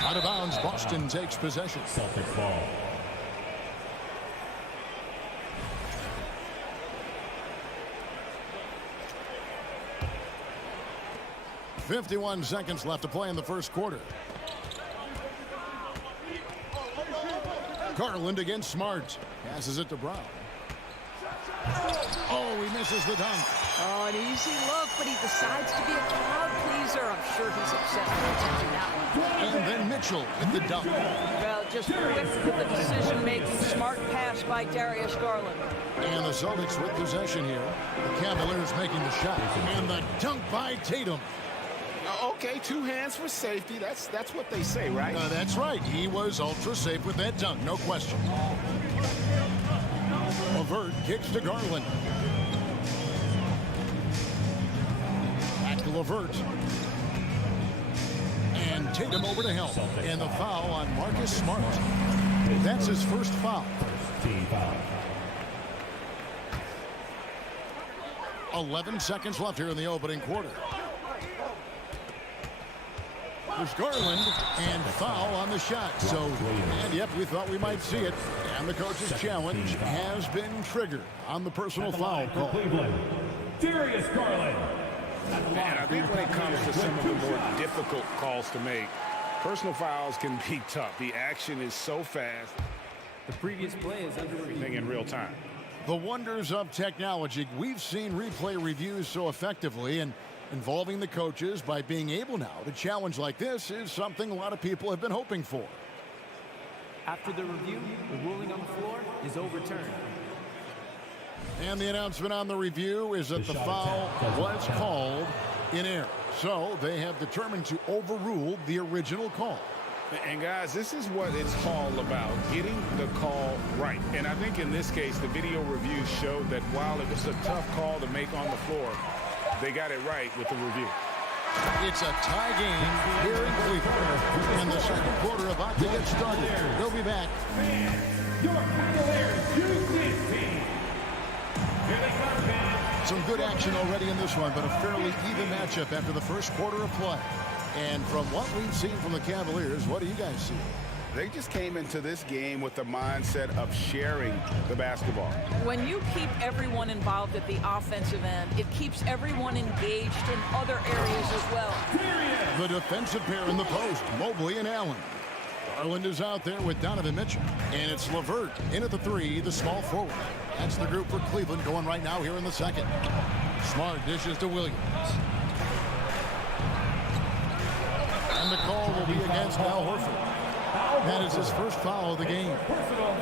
Out of bounds, Boston takes possession. Celtics ball. .51 seconds left to play in the first quarter. Garland against Smart. Passes it to Brown. Oh, he misses the dunk. Oh, an easy look, but he decides to be a crowd pleaser. I'm sure he's upset for attempting that one. And then Mitchell with the dunk. Well, just quick with the decision-making. Smart pass by Darius Garland. And the Celtics with possession here. The Cavaliers making the shot. And the dunk by Tatum. Okay, 2 hands for safety. That's what they say, right? That's right. He was ultra safe with that dunk, no question. LeVert kicks to Garland. Back to LeVert. And Tatum over to help. And the foul on Marcus Smart. That's his first foul. 11 seconds left here in the opening quarter. There's Garland and foul on the shot. So, and yep, we thought we might see it. And the coach's challenge has been triggered on the personal foul call. Darius Garland. And I think when it comes to some of the more difficult calls to make, personal fouls can be tough. The action is so fast. The previous play is under Everything in real time. The wonders of technology. We've seen replay reviews so effectively, and involving the coaches by being able now to challenge like this is something a lot of people have been hoping for. After the review, the ruling on the floor is overturned. And the announcement on the review is that the foul was called in error. So they have determined to overrule the original call. And guys, this is what it's all about, getting the call right. And I think in this case, the video review showed that while it was a tough call to make on the floor, they got it right with the review. It's a tie game here in Cleveland. And the second quarter about to get started. They'll be back. Your Cavaliers use this team. Here they come, fans. Some good action already in this one, but a fairly even matchup after the first quarter of play. And from what we've seen from the Cavaliers, what do you guys see? They just came into this game with the mindset of sharing the basketball. When you keep everyone involved at the offensive end, it keeps everyone engaged in other areas as well. The defensive pair in the post, Mobley and Allen. Garland is out there with Donovan Mitchell. And it's LeVert in at the 3, the small forward. That's the group for Cleveland going right now here in the second. Smart dishes to Williams. And the call will be against Al Horford. That is his first foul of the game.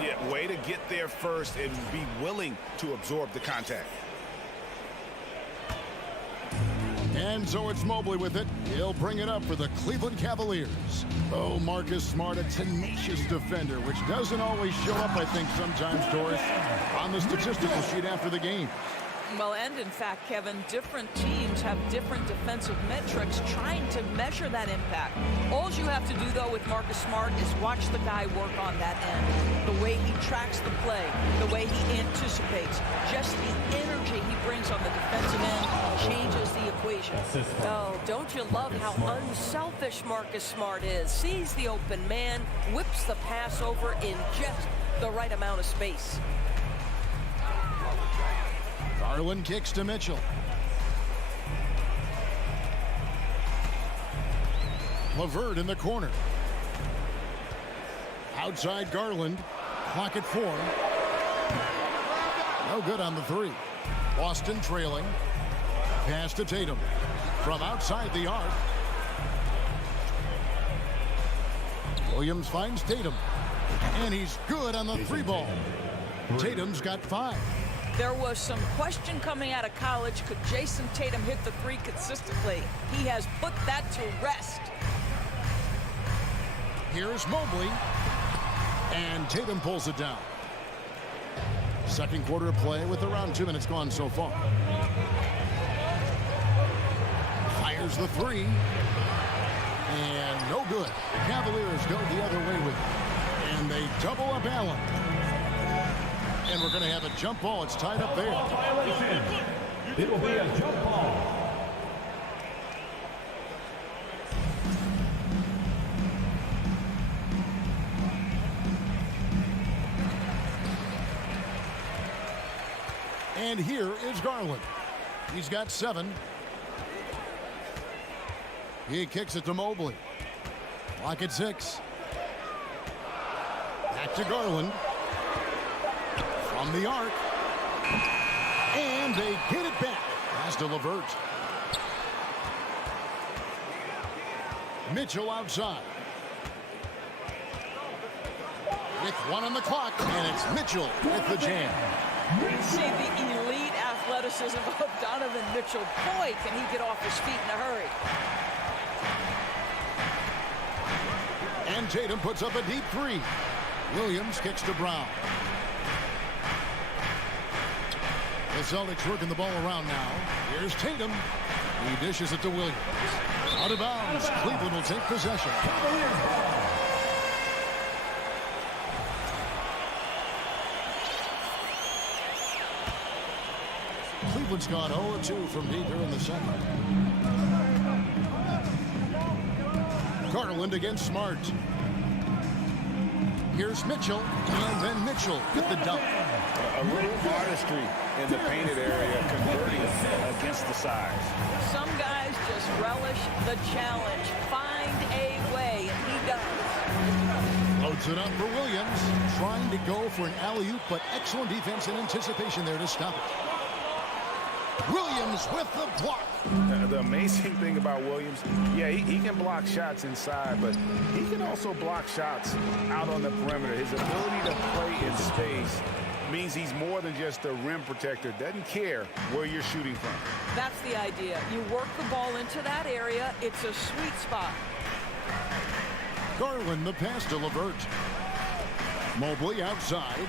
Yeah, way to get there first and be willing to absorb the contact. And so it's Mobley with it. He'll bring it up for the Cleveland Cavaliers. Oh, Marcus Smart, a tenacious defender, which doesn't always show up, I think, sometimes, Doris, on the statistical sheet after the game. Well, and in fact, Kevin, different teams have different defensive metrics trying to measure that impact. All you have to do, though, with Marcus Smart is watch the guy work on that end. The way he tracks the play, the way he anticipates, just the energy he brings on the defensive end changes the equation. Oh, don't you love how unselfish Marcus Smart is? Sees the open man, whips the pass over in just the right amount of space. Garland kicks to Mitchell. LeVert in the corner. Outside Garland. Clock at 4. No good on the 3. Boston trailing. Pass to Tatum. From outside the arc. Williams finds Tatum. And he's good on the 3 ball. Tatum's got 5. There was some question coming out of college. Could Jason Tatum hit the 3 consistently? He has put that to rest. Here's Mobley. And Tatum pulls it down. Second quarter of play with around 2 minutes gone so far. Fires the 3. And no good. The Cavaliers go the other way with it. And they double up Allen. And we're going to have a jump ball. It's tied up there. Violation. It will be a jump ball. And here is Garland. He's got 7. He kicks it to Mobley. Clock at 6. Back to Garland. On the arc. And they get it back. Pass to LeVert. Mitchell outside. With 1 on the clock, and it's Mitchell with the jam. See the elite athleticism of Donovan Mitchell. Boy, can he get off his feet in a hurry. And Tatum puts up a deep 3. Williams kicks to Brown. The Celtics working the ball around now. Here's Tatum. He dishes it to Williams. Out of bounds. Cleveland will take possession. Cleveland's gone 0-2 from deep here in the second. Garland against Smart. Here's Mitchell, and then Mitchell with the dunk. A little artistry in the painted area, converting against the size. Some guys just relish the challenge. Find a way, and he does. Loads it up for Williams, trying to go for an alley-oop, but excellent defense and anticipation there to stop it. Williams with the block. The amazing thing about Williams, yeah, he can block shots inside, but he can also block shots out on the perimeter. His ability to play in space means he's more than just a rim protector. Doesn't care where you're shooting from. That's the idea. You work the ball into that area. It's a sweet spot. Garland the pass to LeVert. Mobley outside.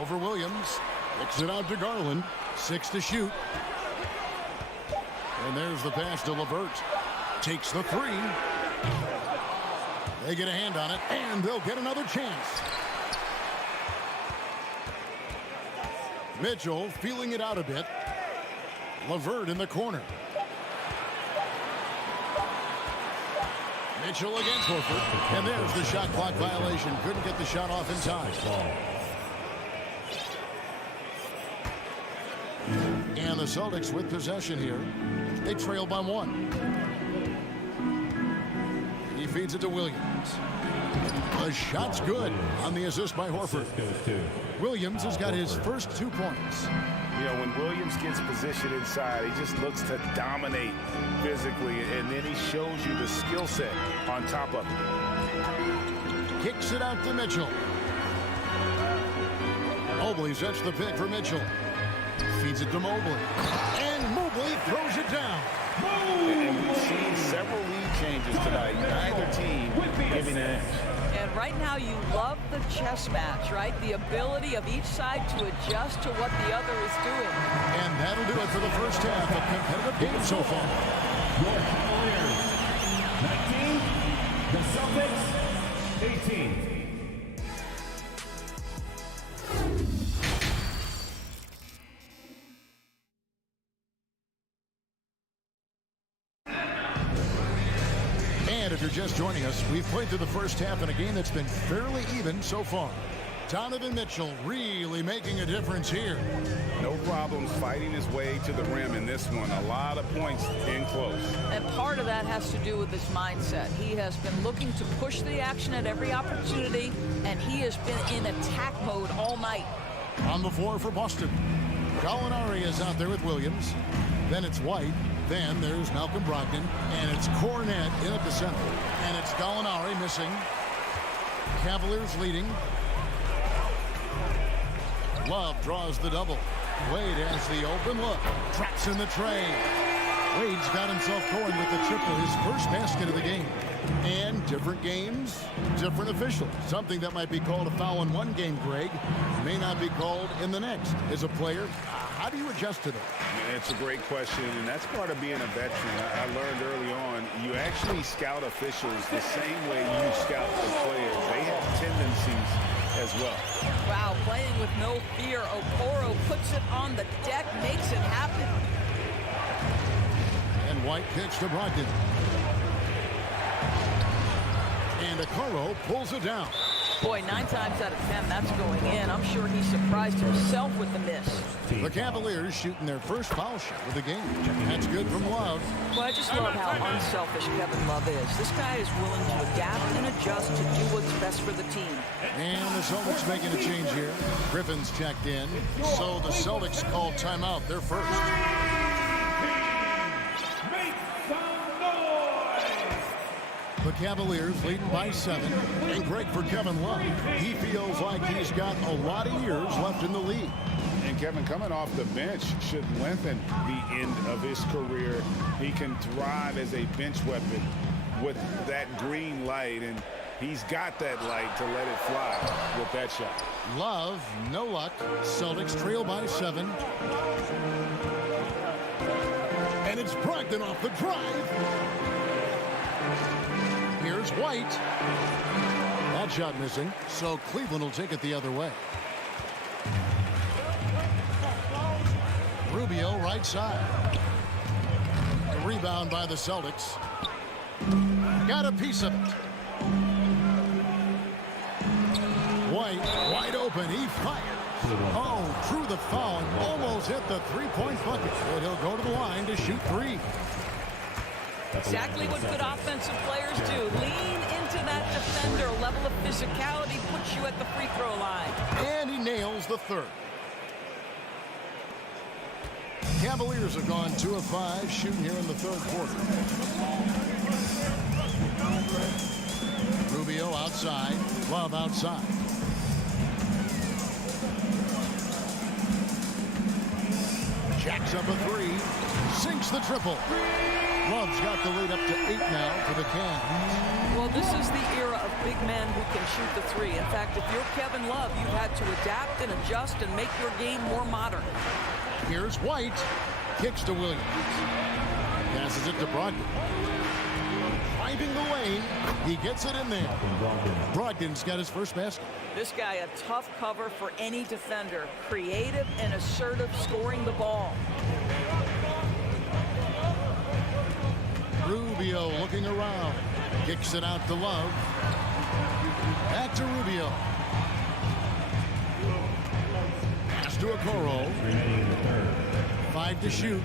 Over Williams. Kicks it out to Garland. 6 to shoot. And there's the pass to LeVert. Takes the 3. They get a hand on it, and they'll get another chance. Mitchell feeling it out a bit. LeVert in the corner. Mitchell against Horford. And there's the shot clock violation. Couldn't get the shot off in time. And the Celtics with possession here. They trail by 1. He feeds it to Williams. The shot's good on the assist by Horford. Williams has got his first 2 points. You know, when Williams gets positioned inside, he just looks to dominate physically, and then he shows you the skill set on top of it. Kicks it out to Mitchell. Mobley sets the pick for Mitchell. Feeds it to Mobley. And Mobley throws it down. And we've seen several lead changes tonight. Neither team giving an edge. And right now you love the chess match, right? The ability of each side to adjust to what the other is doing. And that'll do it for the first half of competitive game so far. Your Cavaliers, 19. The Celtics, 18. If you're just joining us, we've played through the first half in a game that's been fairly even so far. Donovan Mitchell really making a difference here. No problems fighting his way to the rim in this one. A lot of points in close. And part of that has to do with his mindset. He has been looking to push the action at every opportunity, and he has been in attack mode all night. On the floor for Boston. Gallinari is out there with Williams. Then it's White. Then there's Malcolm Brogdon. And it's Cornette in at the center. And it's Gallinari missing. Cavaliers leading. Love draws the double. Wade has the open look. Traps in the tray. Wade's got himself going with the triple, his first basket of the game. And different games, different officials. Something that might be called a foul in one game, Greg, may not be called in the next. As a player, how do you adjust to that? It's a great question, and that's part of being a veteran. I learned early on, you actually scout officials the same way you scout the players. They have tendencies as well. Wow, playing with no fear. Okoro puts it on the deck, makes it happen. And White pitch to Brogdon. And Okoro pulls it down. Boy, 9 times out of 10, that's going in. I'm sure he surprised himself with the miss. The Cavaliers shooting their first foul shot of the game. That's good from Love. Well, I just love how unselfish Kevin Love is. This guy is willing to adapt and adjust to do what's best for the team. And the Celtics making a change here. Griffin's checked in. So the Celtics call timeout. They're first. The Cavaliers leading by 7. And great for Kevin Love. He feels like he's got a lot of years left in the league. And Kevin, coming off the bench, should lengthen the end of his career. He can thrive as a bench weapon with that green light, and he's got that light to let it fly with that shot. Love, no luck. Celtics trail by 7. And it's Brogdon off the drive. Here's White. That shot missing, so Cleveland will take it the other way. Rubio right side. The rebound by the Celtics. Got a piece of it. White wide open. He fires. Oh, through the foul and almost hit the three-point bucket. But he'll go to the line to shoot 3. Exactly what good offensive players do. Lean into that defender. A level of physicality puts you at the free throw line. And he nails the 3rd. Cavaliers have gone 2 of 5 shooting here in the 3rd quarter. Rubio outside. Love outside. Jacks up a 3. Sinks the triple. Love's got the lead up to 8 now for the Cavs. Well, this is the era of big men who can shoot the 3. In fact, if you're Kevin Love, you've had to adapt and adjust and make your game more modern. Here's White. Kicks to Williams. Passes it to Brogdon. Driving the lane. He gets it in there. Brogdon's got his first basket. This guy a tough cover for any defender. Creative and assertive scoring the ball. Rubio looking around. Kicks it out to Love. Back to Rubio. Pass to Okoro. 5 to shoot.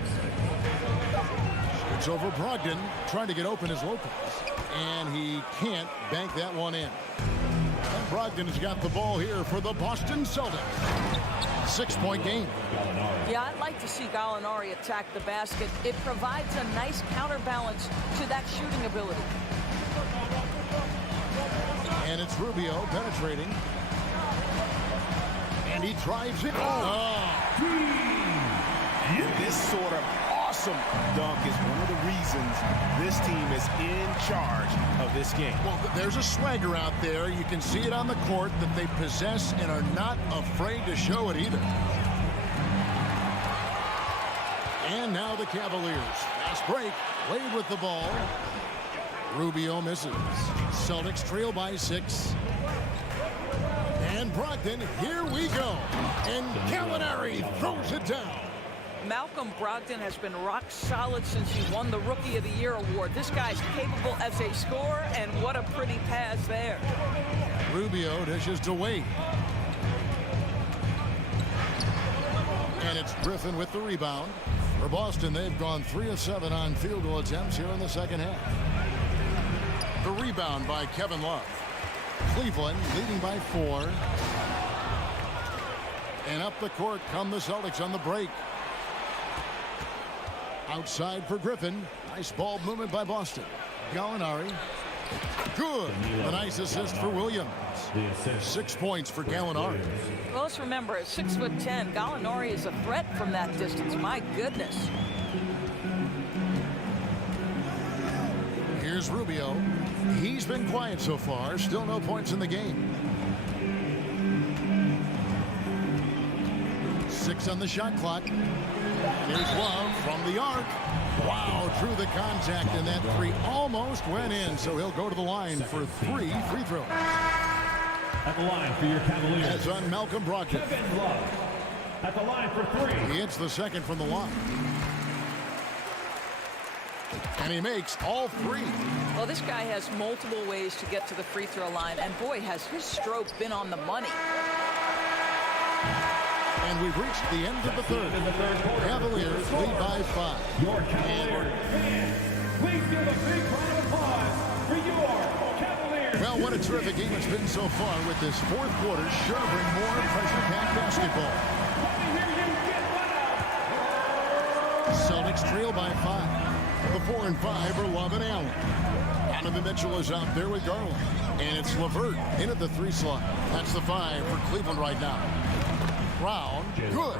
Shoots over Brogdon. Trying to get open as Lopez. And he can't bank that one in. And Brogdon has got the ball here for the Boston Celtics. 6-point game. Yeah, I'd like to see Gallinari attack the basket. It provides a nice counterbalance to that shooting ability. And it's Rubio penetrating. And he drives it. This sort of awesome dunk is one of the reasons this team is in charge of this game. Well, there's a swagger out there. You can see it on the court that they possess and are not afraid to show it either. And now the Cavaliers. Fast break. Wade with the ball. Rubio misses. Celtics trail by 6. And Brogdon, here we go. And Gallinari throws it down. Malcolm Brogdon has been rock solid since he won the Rookie of the Year award. This guy's capable as a scorer, and what a pretty pass there. Rubio dishes to Wade. And it's Griffin with the rebound. For Boston, they've gone 3 of 7 on field goal attempts here in the second half. The rebound by Kevin Love. Cleveland leading by 4. And up the court come the Celtics on the break. Outside for Griffin. Nice ball movement by Boston. Gallinari. Good. A nice assist for Williams. 6 points for Gallinari. Well, let's remember, at 6'10", Gallinari is a threat from that distance. My goodness. Here's Rubio. He's been quiet so far. Still no points in the game. 6 on the shot clock. Here's Love from the arc. Wow, through the contact, and that 3 almost went in, so he'll go to the line for 3 free throws. At the line for your Cavaliers. That's on Malcolm Brogdon. Kevin Love. At the line for 3. He hits the second from the line. And he makes all 3. Well, this guy has multiple ways to get to the free throw line, and boy, has his stroke been on the money. And we've reached the end of the third. Cavaliers lead by 5. Your Cavaliers fans, please give a big round of applause for your Cavaliers. Well, what a terrific game it's been so far with this fourth quarter. Sure to bring more pressure-packed basketball. Celtics trail by 5. The 4 and 5 are Love and Allen. Donovan Mitchell is out there with Garland. And it's LeVert in at the 3 slot. That's the 5 for Cleveland right now. Brown, good.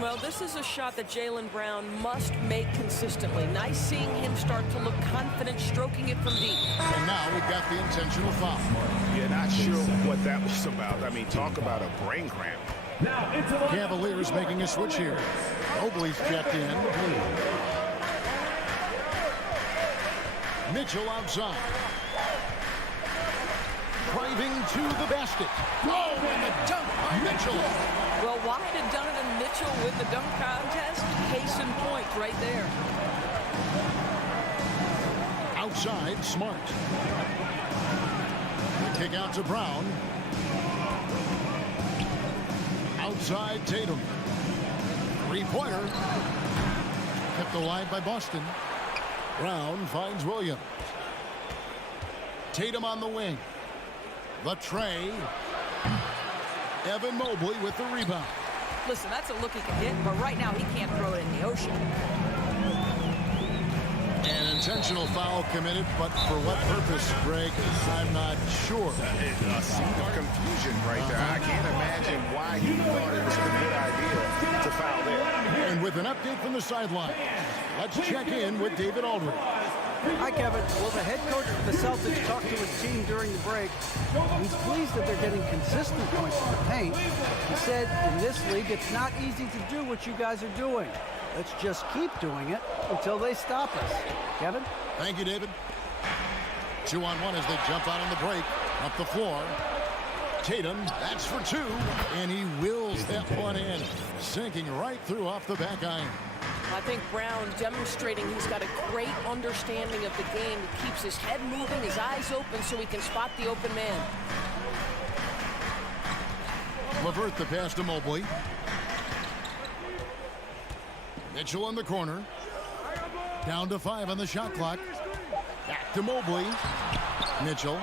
Well, this is a shot that Jaylen Brown must make consistently. Nice seeing him start to look confident, stroking it from deep. And now we've got the intentional foul. Yeah, not sure what that was about. I mean, talk about a brain cramp. Now into the Cavaliers making a switch here. Mobley's checked in. Mitchell outside. Driving to the basket. Oh, and the dunk by Mitchell. Well, why did Donovan Mitchell win the dunk contest? Case in point right there. Outside, Smart. The kick out to Brown. Outside, Tatum. Three-pointer. Kept alive by Boston. Brown finds Williams. Tatum on the wing. The tray. Evan Mobley with the rebound. Listen, that's a look he can hit, but right now he can't throw it in the ocean. An intentional foul committed, but for what purpose, Greg? I'm not sure. A scene of confusion right there. I can't imagine why he thought it was a good idea to foul there. And with an update from the sideline, let's check in with David Aldridge. Hi, Kevin. Well, the head coach of the Celtics talked to his team during the break. He's pleased that they're getting consistent points in the paint. He said, in this league, it's not easy to do what you guys are doing. Let's just keep doing it until they stop us. Kevin? Thank you, David. 2-on-1 as they jump out on the break. Up the floor. Tatum, that's for 2. And he wills that one in. Sinking right through off the back iron. I think Brown demonstrating he's got a great understanding of the game. He keeps his head moving, his eyes open so he can spot the open man. LeVert the pass to Mobley. Mitchell in the corner. Down to 5 on the shot clock. Back to Mobley. Mitchell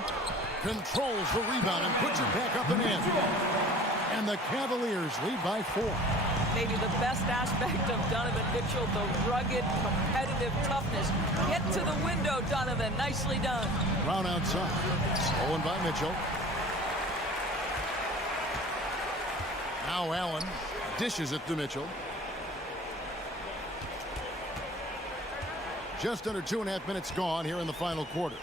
controls the rebound and puts it back up and in. And the Cavaliers lead by 4. Maybe the best aspect of Donovan Mitchell, the rugged, competitive toughness. Get to the window, Donovan. Nicely done. Brown outside. Stolen by Mitchell. Now Allen dishes it to Mitchell. Just under 2.5 minutes gone here in the final quarter.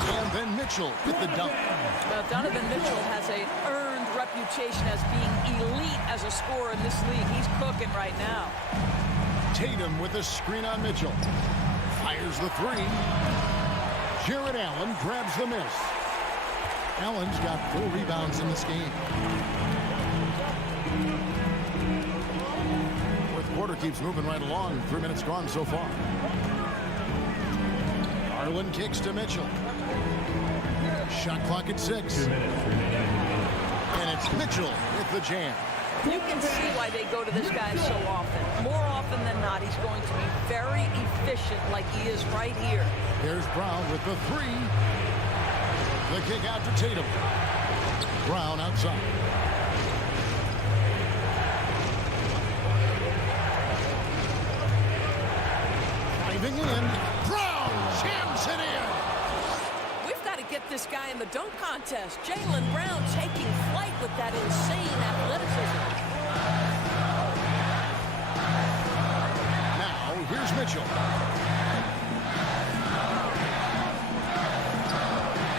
And then Mitchell with the dunk. Now, Donovan Mitchell has an earned reputation as being elite as a scorer in this league. He's cooking right now. Tatum with a screen on Mitchell. Fires the 3. Jared Allen grabs the miss. Allen's got 4 rebounds in this game. Fourth quarter keeps moving right along. 3 minutes gone so far. Garland kicks to Mitchell. Shot clock at 6. And it's Mitchell with the jam. You can see why they go to this guy so often. More often than not, he's going to be very efficient like he is right here. There's Brown with the 3. The kick out to Tatum. Brown outside. Driving in. Brown jams it in. We've got to get this guy in the dunk contest. Jaylen Brown taking flight with that insane athleticism. Now, here's Mitchell.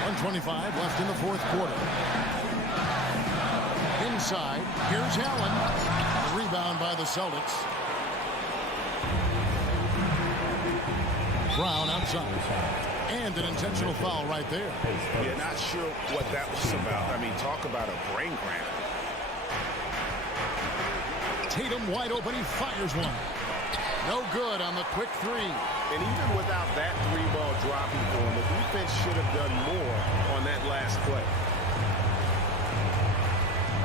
1:25 left in the fourth quarter. Inside, here's Allen. The rebound by the Celtics. Brown outside. And an intentional foul right there. Yeah, not sure what that was about. I mean, talk about a brain cramp. Tatum wide open. He fires one. No good on the quick three. And even without that three-ball dropping for him, the defense should have done more on that last play.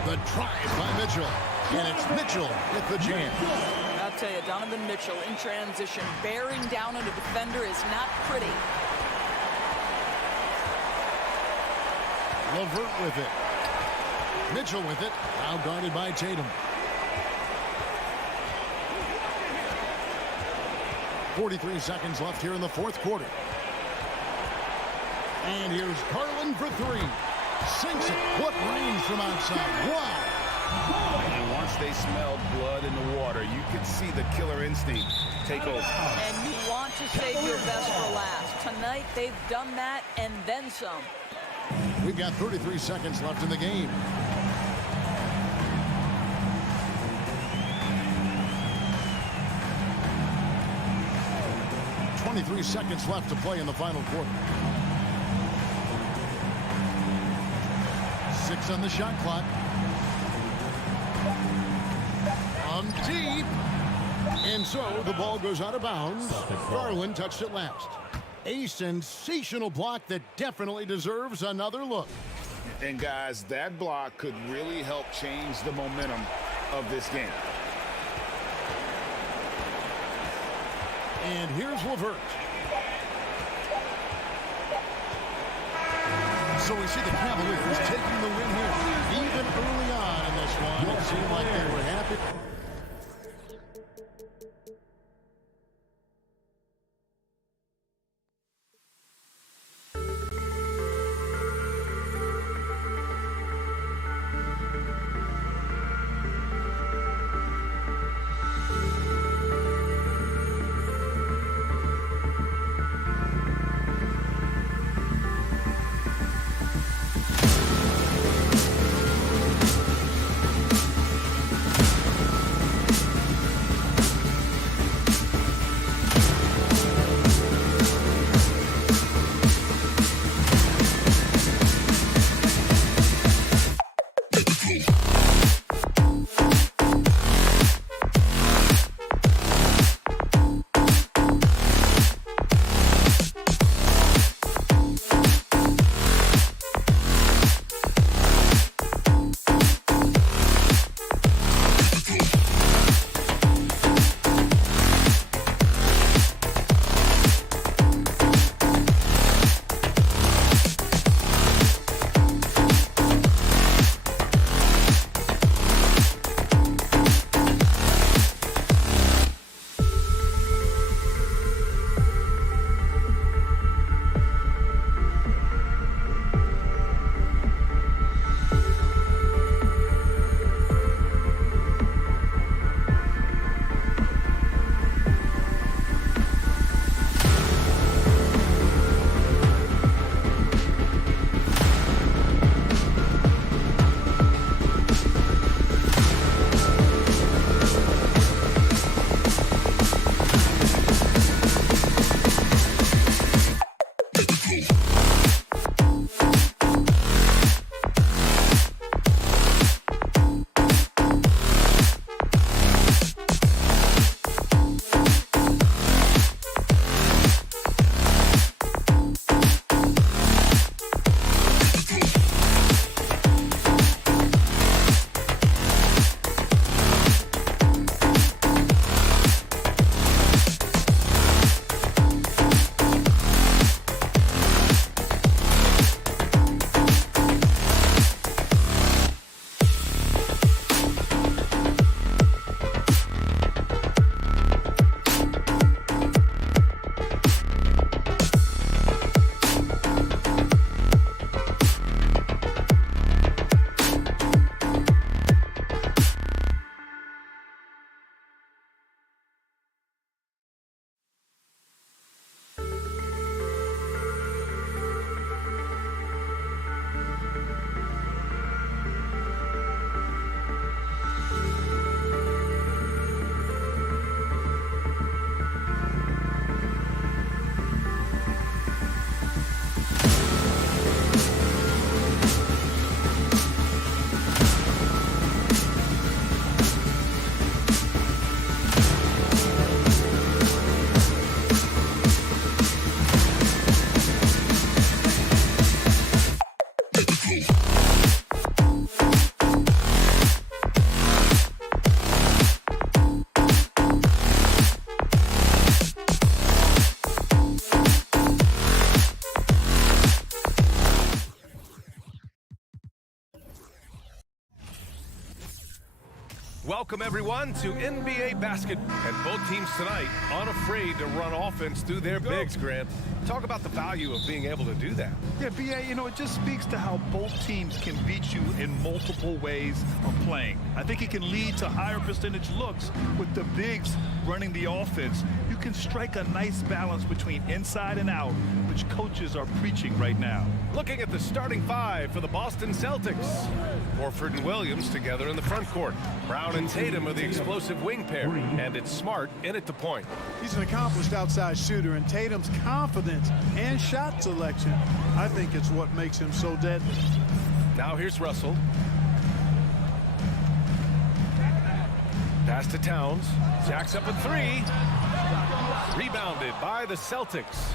The drive by Mitchell. And it's Mitchell with the jam. I'll tell you, Donovan Mitchell in transition, bearing down on a defender is not pretty. LeVert with it. Mitchell with it. Now guarded by Tatum. 43 seconds left here in the fourth quarter. And here's Garland for three. Sinks it. What range from outside. Wow. And once they smelled blood in the water, you could see the killer instinct take over. And you want to save your best for last. Tonight, they've done that and then some. We've got 33 seconds left in the game. .23 seconds left to play in the final quarter. 6 on the shot clock. On deep. And so the ball goes out of bounds. Garland touched it last. A sensational block that definitely deserves another look. And guys, that block could really help change the momentum of this game. And here's LeVert. So we see the Cavaliers taking the win here. Even early on in this one, it seemed like they were happy. Welcome, everyone, to NBA basketball. And both teams tonight unafraid to run offense through their bigs, Grant. Talk about the value of being able to do that. Yeah, B.A., you know, it just speaks to how both teams can beat you in multiple ways of playing. I think it can lead to higher percentage looks with the bigs running the offense. You can strike a nice balance between inside and out, which coaches are preaching right now. Looking at the starting five for the Boston Celtics. Horford and Williams together in the front court. Brown and Tatum are the explosive wing pair, and it's Smart in at the point. He's an accomplished outside shooter, and Tatum's confidence and shot selection, I think it's what makes him so deadly. Now here's Russell. Pass to Towns. Jacks up a three. Rebounded by the Celtics.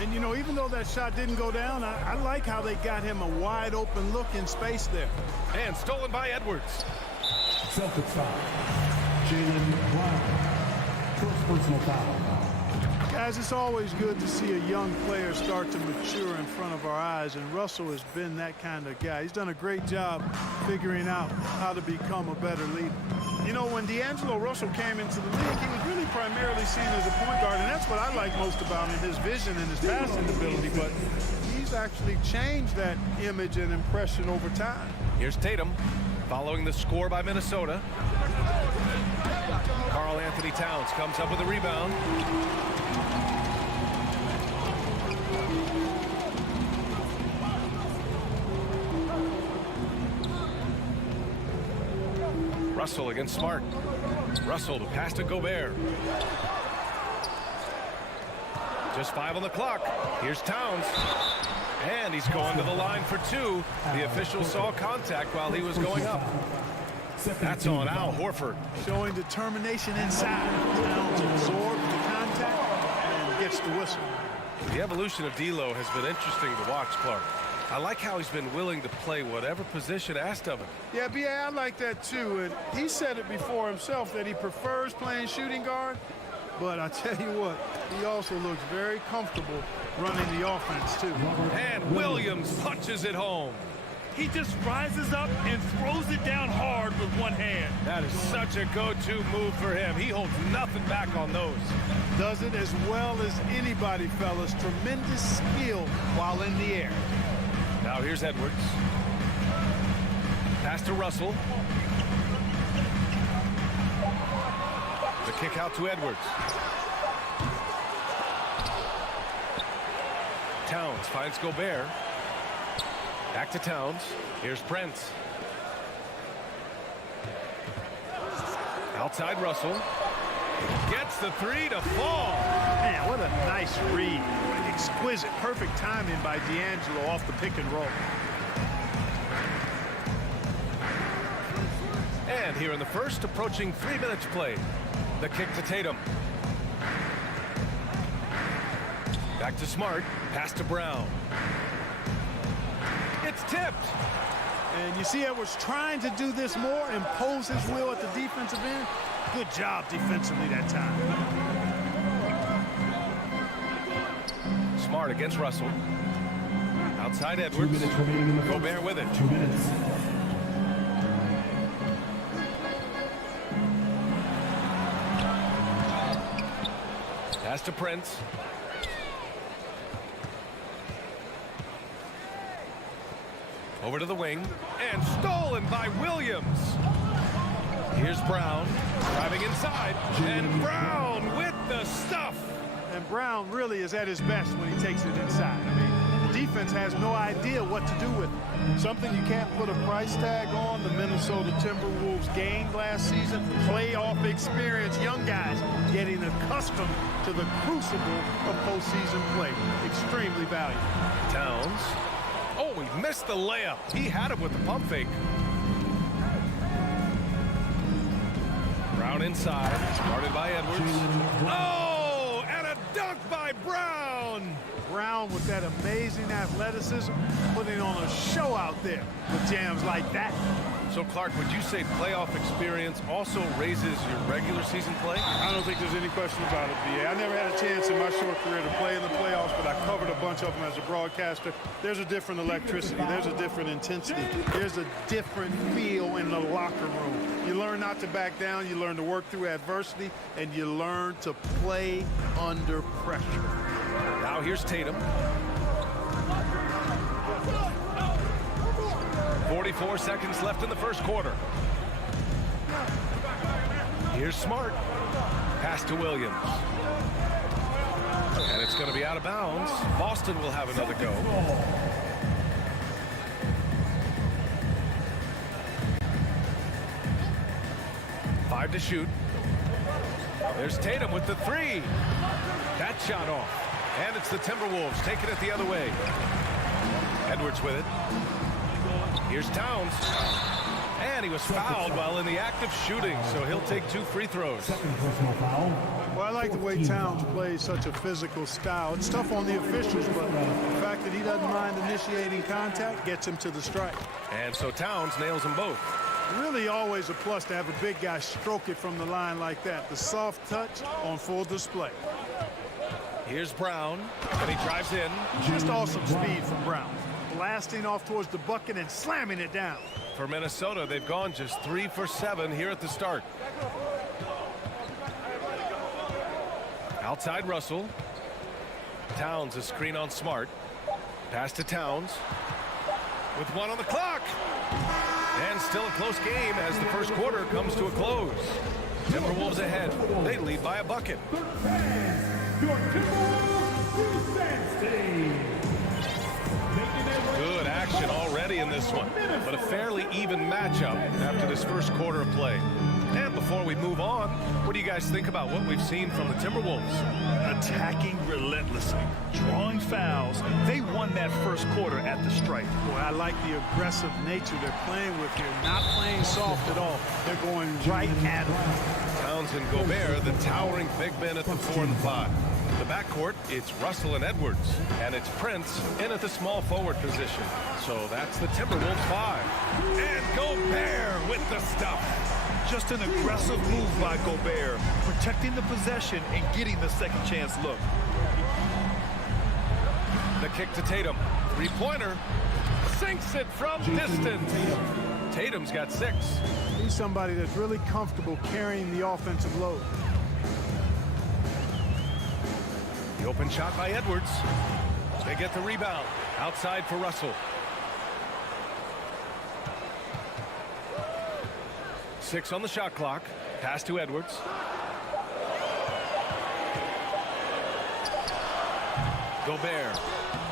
And, you know, even though that shot didn't go down, I like how they got him a wide open look in space there. And stolen by Edwards. Celtics foul. Jaylen Brown. First personal foul. Guys, it's always good to see a young player start to mature in front of our eyes, and Russell has been that kind of guy. He's done a great job figuring out how to become a better leader. You know, when D'Angelo Russell came into the league, he was really primarily seen as a point guard, and that's what I like most about him, his vision and his passing ability, but he's actually changed that image and impression over time. Here's Tatum following the score by Minnesota. Karl Anthony Towns comes up with a rebound. Russell against Smart. Russell to pass to Gobert. Just 5 on the clock. Here's Towns. And he's going to the line for two. The official saw contact while he was going up. That's on Al Horford. Showing determination inside. Towns absorbs the contact and gets the whistle. The evolution of D'Lo has been interesting to watch, Clark. I like how he's been willing to play whatever position asked of him. Yeah, B.A., I like that too. And he said it before himself that he prefers playing shooting guard. But I tell you what, he also looks very comfortable running the offense too. And Williams punches it home. He just rises up and throws it down hard with one hand. That is such a go-to move for him. He holds nothing back on those. Does it as well as anybody, fellas. Tremendous skill while in the air. Now here's Edwards. Pass to Russell. The kick out to Edwards. Towns finds Gobert. Back to Towns. Here's Prince. Outside Russell. Gets the three to fall. Man, what a nice read. Exquisite, perfect timing by D'Angelo off the pick and roll. And here in the first, approaching 3 minutes played. The kick to Tatum. Back to Smart. Pass to Brown. It's tipped. And you see Edwards trying to do this more, impose his will at the defensive end. Good job defensively that time. Smart against Russell. Outside Edwards. 2 minutes remaining in the Gobert with it. 2 minutes. Pass to Prince. Over to the wing. And stolen by Williams. Here's Brown. Driving inside. And Brown with the stuff. And Brown really is at his best when he takes it inside. I mean, the defense has no idea what to do with it. Something you can't put a price tag on. The Minnesota Timberwolves gained last season. Playoff experience. Young guys getting accustomed to the crucible of postseason play. Extremely valuable. Towns. Oh, he missed the layup. He had it with the pump fake. Brown inside. Started by Edwards. Oh, and a dunk by Brown. Brown with that amazing athleticism, putting on a show out there with jams like that. So, Clark, would you say playoff experience also raises your regular season play? I don't think there's any question about it, B.A. I never had a chance in my short career to play in the playoffs, but I covered a bunch of them as a broadcaster. There's a different electricity. There's a different intensity. There's a different feel in the locker room. You learn not to back down. You learn to work through adversity, and you learn to play under pressure. Now here's Tatum. 44 seconds left in the first quarter. Here's Smart. Pass to Williams. And it's going to be out of bounds. Boston will have another go. Five to shoot. There's Tatum with the three. That shot off. And it's the Timberwolves taking it the other way. Edwards with it. Here's Towns. And he was fouled while in the act of shooting, so he'll take 2 free throws. Well, I like the way Towns plays such a physical style. It's tough on the officials, but the fact that he doesn't mind initiating contact gets him to the strike. And so Towns nails them both. Really always a plus to have a big guy stroke it from the line like that. The soft touch on full display. Here's Brown, and he drives in. Just awesome speed from Brown. Blasting off towards the bucket and slamming it down. For Minnesota, they've gone just 3 for 7 here at the start. Outside Russell. Towns, a screen on Smart. Pass to Towns. With 1 on the clock. And still a close game as the first quarter comes to a close. Timberwolves ahead. They lead by a bucket. Good action already in this one, but a fairly even matchup after this first quarter of play. And before we move on, what do you guys think about what we've seen from the Timberwolves? Attacking relentlessly, drawing fouls. They won that first quarter at the stripe. Boy, I like the aggressive nature they're playing with here. Not playing soft at all. They're going right at them. Towns and Gobert, the towering big men at the 4 and 5. The backcourt, it's Russell and Edwards, and it's Prince in at the small forward position. So that's the Timberwolves 5. And Gobert with the stuff. Just an aggressive move by Gobert, protecting the possession and getting the second chance look. The kick to Tatum. Three-pointer. Sinks it from distance. Tatum's got 6. He's somebody that's really comfortable carrying the offensive load. The open shot by Edwards. They get the rebound. Outside for Russell. 6 on the shot clock. Pass to Edwards. Gobert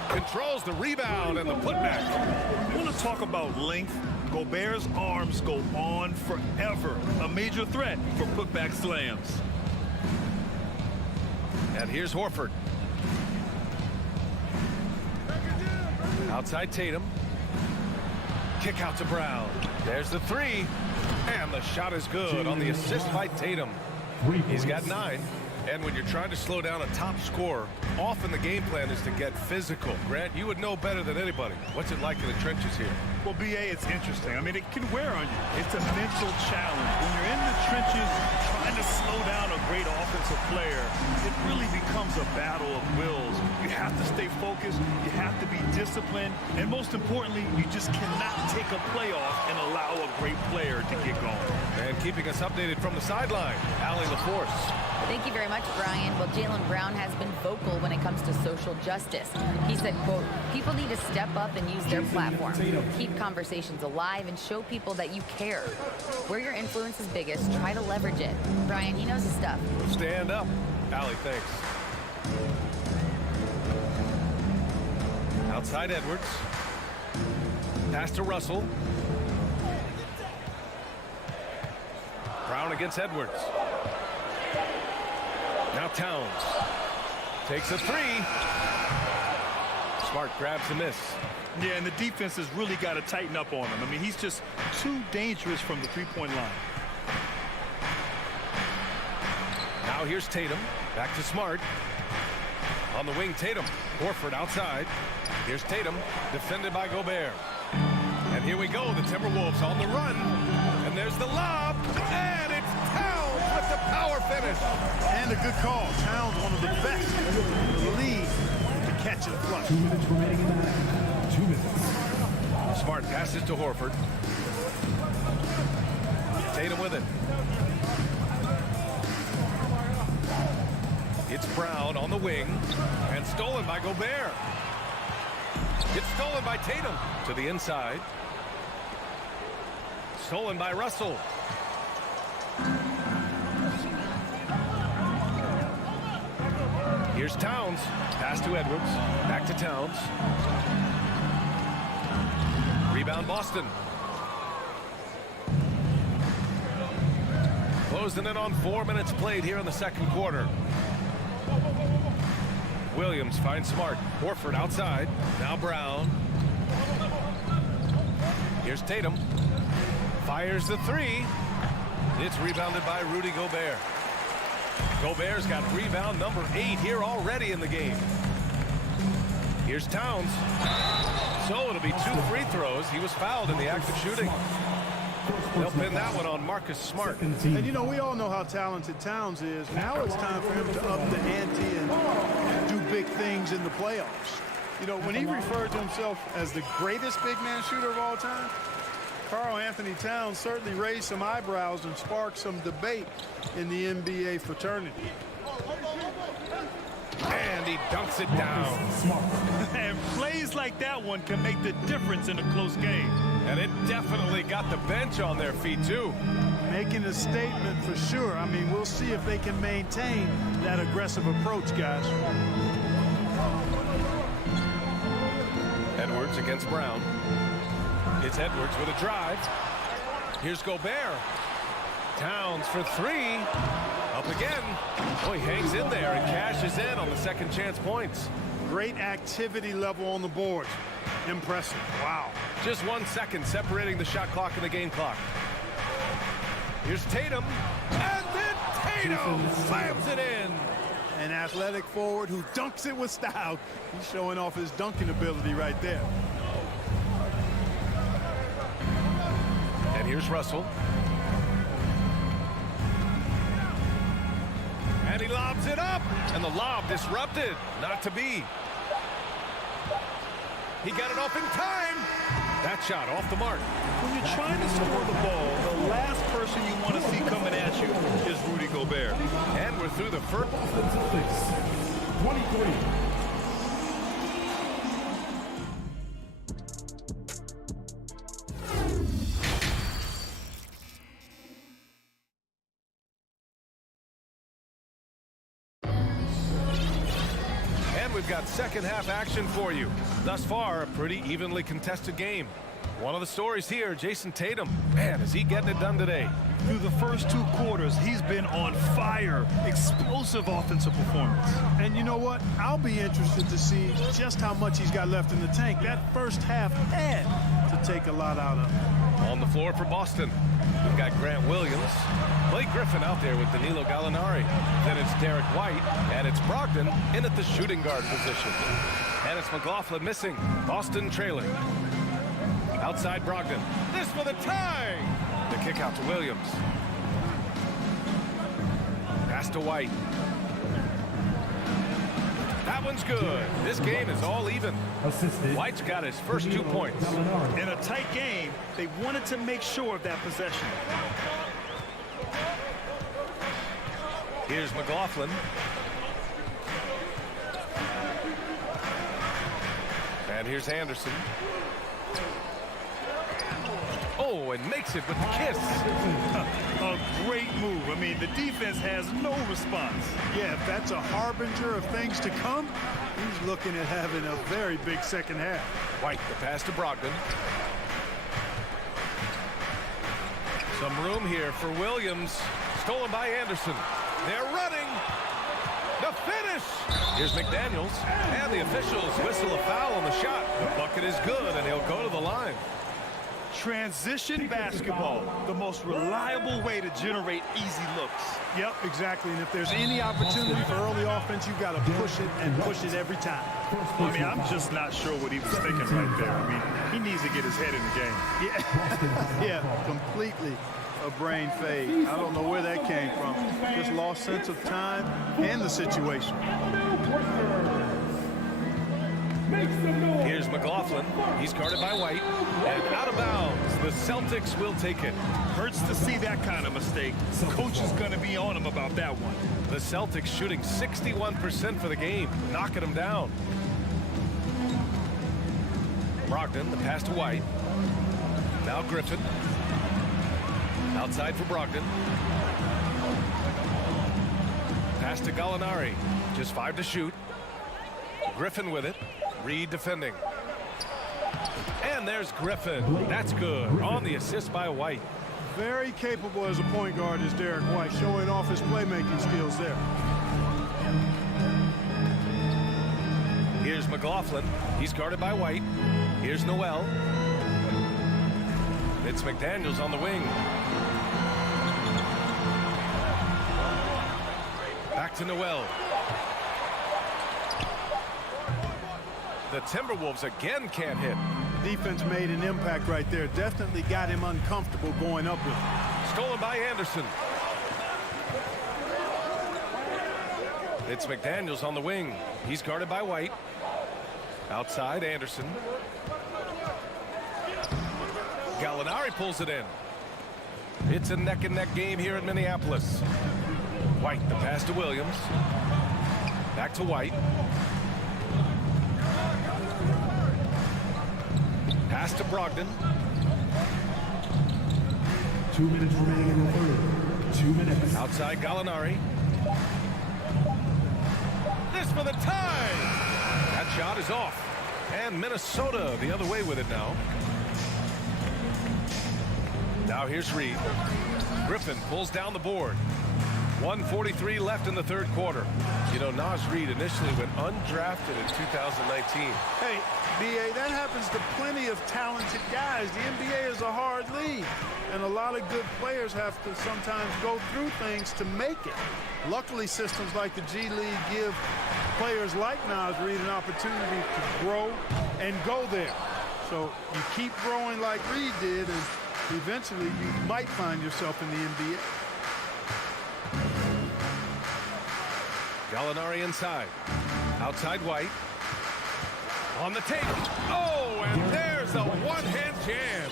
controls the rebound and the putback. I want to talk about length. Gobert's arms go on forever. A major threat for putback slams. And here's Horford. Outside Tatum. Kick out to Brown. There's the 3. And the shot is good on the assist by Tatum. He's got 9. And when you're trying to slow down a top scorer, often the game plan is to get physical. Grant, you would know better than anybody. What's it like in the trenches here? Well, B.A., it's interesting. I mean, it can wear on you. It's a mental challenge. When you're in the trenches trying to slow down a great offensive player, it really becomes a battle of wills. You have to stay focused. You have to be disciplined. And most importantly, you just cannot take a play off and allow a great player to get going. And keeping us updated from the sideline, Allie LaForce. Thank you very much, Brian. Well, Jaylen Brown has been vocal when it comes to social justice. He said, quote, people need to step up and use their platform. Keep conversations alive and show people that you care. Where your influence is biggest, try to leverage it. Brian, he knows his stuff. Stand up. Allie, thanks. Outside Edwards. Pass to Russell. Brown against Edwards. Now Towns takes a 3. Smart grabs the miss. Yeah, and the defense has really got to tighten up on him. I mean, he's just too dangerous from the three-point line. Now here's Tatum. Back to Smart. On the wing, Tatum. Horford outside. Here's Tatum, defended by Gobert. And here we go, the Timberwolves on the run. And there's the lob. And it's Towns with the power finish. And a good call. Towns, one of the best in the league to catch and flush. 2 minutes remaining in the half. 2 minutes. Smart passes to Horford. Tatum with it. It's Brown on the wing. And stolen by Gobert. It's stolen by Tatum to the inside. Stolen by Russell. Here's Towns. Pass to Edwards. Back to Towns. Rebound Boston. Closing in on 4 minutes played here in the second quarter. Williams finds Smart. Horford outside. Now Brown. Here's Tatum. Fires the three. It's rebounded by Rudy Gobert. Gobert's got rebound number 8 here already in the game. Here's Towns. So it'll be 2 free throws. He was fouled in the act of shooting. They'll pin that one on Marcus Smart. And, you know, we all know how talented Towns is. Now it's time for him to up the ante and do big things in the playoffs. You know, when he referred to himself as the greatest big man shooter of all time, Karl Anthony Towns certainly raised some eyebrows and sparked some debate in the NBA fraternity. And he dunks it down. And plays like that one can make the difference in a close game. And it definitely got the bench on their feet, too. Making a statement for sure. I mean, we'll see if they can maintain that aggressive approach, guys. Edwards against Brown. It's Edwards with a drive. Here's Gobert. Towns for 3. Up again. Oh, he hangs in there and cashes in on the second chance points. Great activity level on the board. Impressive. Wow. Just 1 second separating the shot clock and the game clock. Here's Tatum. And then Tatum slams it in. An athletic forward who dunks it with style. He's showing off his dunking ability right there. And here's Russell. And he lobs it up. And the lob disrupted. Not to be. He got it off in time. That shot off the mark. When you're trying to score the ball, the last person you want to see coming at you is Rudy Gobert. And we're through the first. 23. We've got second half action for you. Thus far, a pretty evenly contested game. One of the stories here, Jason Tatum. Man, is he getting it done today. Through the first 2 quarters, he's been on fire. Explosive offensive performance. And you know what? I'll be interested to see just how much he's got left in the tank. That first half had to take a lot out of him. On the floor for Boston, we've got Grant Williams. Blake Griffin out there with Danilo Gallinari. Then it's Derek White, and it's Brogdon in at the shooting guard position. And it's McLaughlin missing. Boston trailing. Outside Brogdon. This for the tie! The kick out to Williams. Pass to White. That one's good. This game is all even. Assisted. White's got his first 2 points. In a tight game, they wanted to make sure of that possession. Here's McLaughlin. And here's Anderson. Oh, and makes it with the kiss. A great move. I mean, the defense has no response. Yeah, if that's a harbinger of things to come, he's looking at having a very big second half. White, the pass to Brogdon. Some room here for Williams. Stolen by Anderson. They're running. The finish. Here's McDaniels. And the officials whistle a foul on the shot. The bucket is good, and he'll go to the line. Transition basketball, the most reliable way to generate easy looks. Yep, exactly. And if there's any opportunity for early offense, you've got to push it and push it every time. I mean, I'm just not sure what he was thinking right there. I mean, he needs to get his head in the game. Yeah, completely a brain fade. I don't know where that came from. Just lost sense of time and the situation. Here's McLaughlin. He's guarded by White. And out of bounds. The Celtics will take it. Hurts to see that kind of mistake. Coach is going to be on him about that one. The Celtics shooting 61% for the game. Knocking them down. Brogdon, the pass to White. Now Griffin. Outside for Brogdon. Pass to Gallinari. Just 5 to shoot. Griffin with it. Reed defending. And there's Griffin. That's good. On the assist by White. Very capable as a point guard is Derek White, showing off his playmaking skills there. Here's McLaughlin. He's guarded by White. Here's Noel. It's McDaniels on the wing. Back to Noel. The Timberwolves again can't hit. Defense made an impact right there. Definitely got him uncomfortable going up with it. Stolen by Anderson. It's McDaniels on the wing. He's guarded by White. Outside, Anderson. Gallinari pulls it in. It's a neck-and-neck game here in Minneapolis. White, the pass to Williams. Back to White. Pass to Brogdon. 2 minutes remaining in the third. 2 minutes. Outside Gallinari. This for the tie. That shot is off. And Minnesota the other way with it now. Now here's Reed. Griffin pulls down the board. 1:43 left in the third quarter. You know, Naz Reid initially went undrafted in 2019. Hey, B.A., that happens to plenty of talented guys. The NBA is a hard league, and a lot of good players have to sometimes go through things to make it. Luckily, systems like the G League give players like Naz Reid an opportunity to grow and go there. So you keep growing like Reid did, and eventually you might find yourself in the NBA. Gallinari inside. Outside White. On the tape. Oh, and there's a one-hand jam.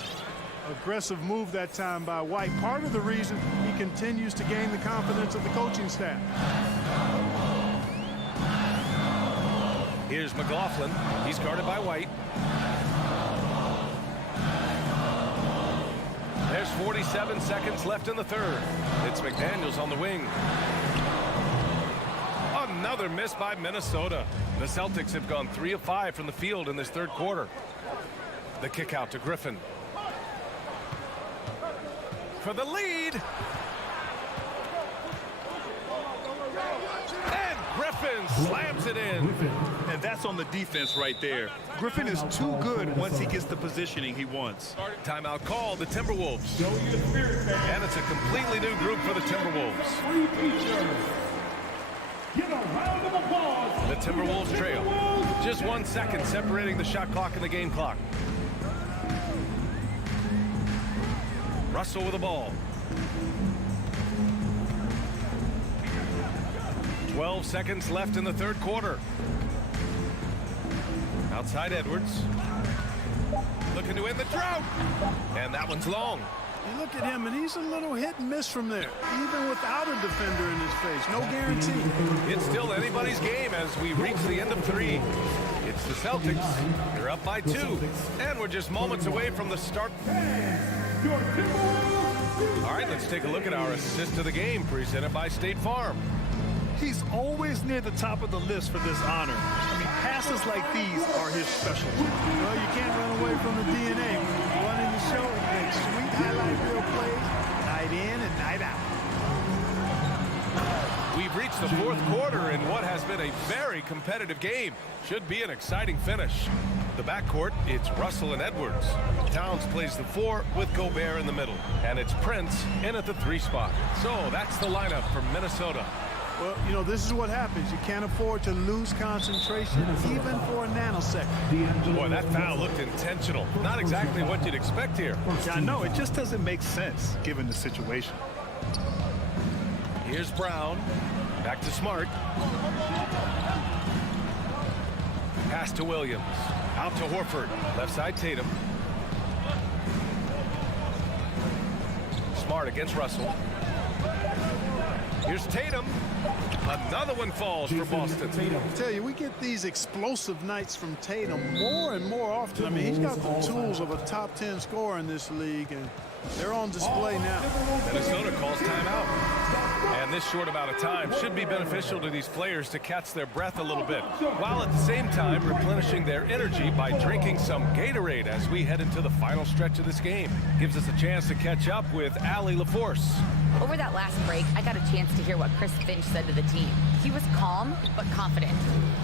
Aggressive move that time by White. Part of the reason he continues to gain the confidence of the coaching staff. Here's McLaughlin. He's guarded by White. There's 47 seconds left in the third. It's McDaniels on the wing. Another miss by Minnesota. The Celtics have gone 3 of 5 from the field in this third quarter. The kick out to Griffin. For the lead. And Griffin slams it in. And that's on the defense right there. Griffin is too good once he gets the positioning he wants. Timeout called the Timberwolves. And it's a completely new group for the Timberwolves. Give a round of applause. The Timberwolves trail. Just 1 second separating the shot clock and the game clock. Russell with the ball. 12 seconds left in the third quarter. Outside Edwards. Looking to end the drought. And that one's long. You look at him, and he's a little hit and miss from there, even without a defender in his face. No guarantee. It's still anybody's game as we reach the end of 3. It's the Celtics. They're up by 2. And we're just moments away from the start. All right, let's take a look at our assist of the game presented by State Farm. He's always near the top of the list for this honor. I mean, passes like these are his specialty. Well, you can't run away from the DNA. Running the show, he makes sweet highlight reel plays, night in and night out. We've reached the fourth quarter in what has been a very competitive game. Should be an exciting finish. The backcourt, it's Russell and Edwards. Towns plays the 4 with Gobert in the middle. And it's Prince in at the 3 spot. So that's the lineup for Minnesota. Well, you know, this is what happens. You can't afford to lose concentration even for a nanosecond. Boy, that foul looked intentional. Not exactly what you'd expect here. Yeah, I know. It just doesn't make sense given the situation. Here's Brown. Back to Smart. Pass to Williams. Out to Horford. Left side Tatum. Smart against Russell. Here's Tatum. Another one falls for Boston. I tell you, we get these explosive nights from Tatum more and more often. I mean, he's got the tools of a top 10 scorer in this league, and they're on display now. Minnesota calls timeout. And this short amount of time should be beneficial to these players to catch their breath a little bit, while at the same time replenishing their energy by drinking some Gatorade as we head into the final stretch of this game. Gives us a chance to catch up with Allie LaForce. Over that last break, I got a chance to hear what Chris Finch said to the team. He was calm, but confident.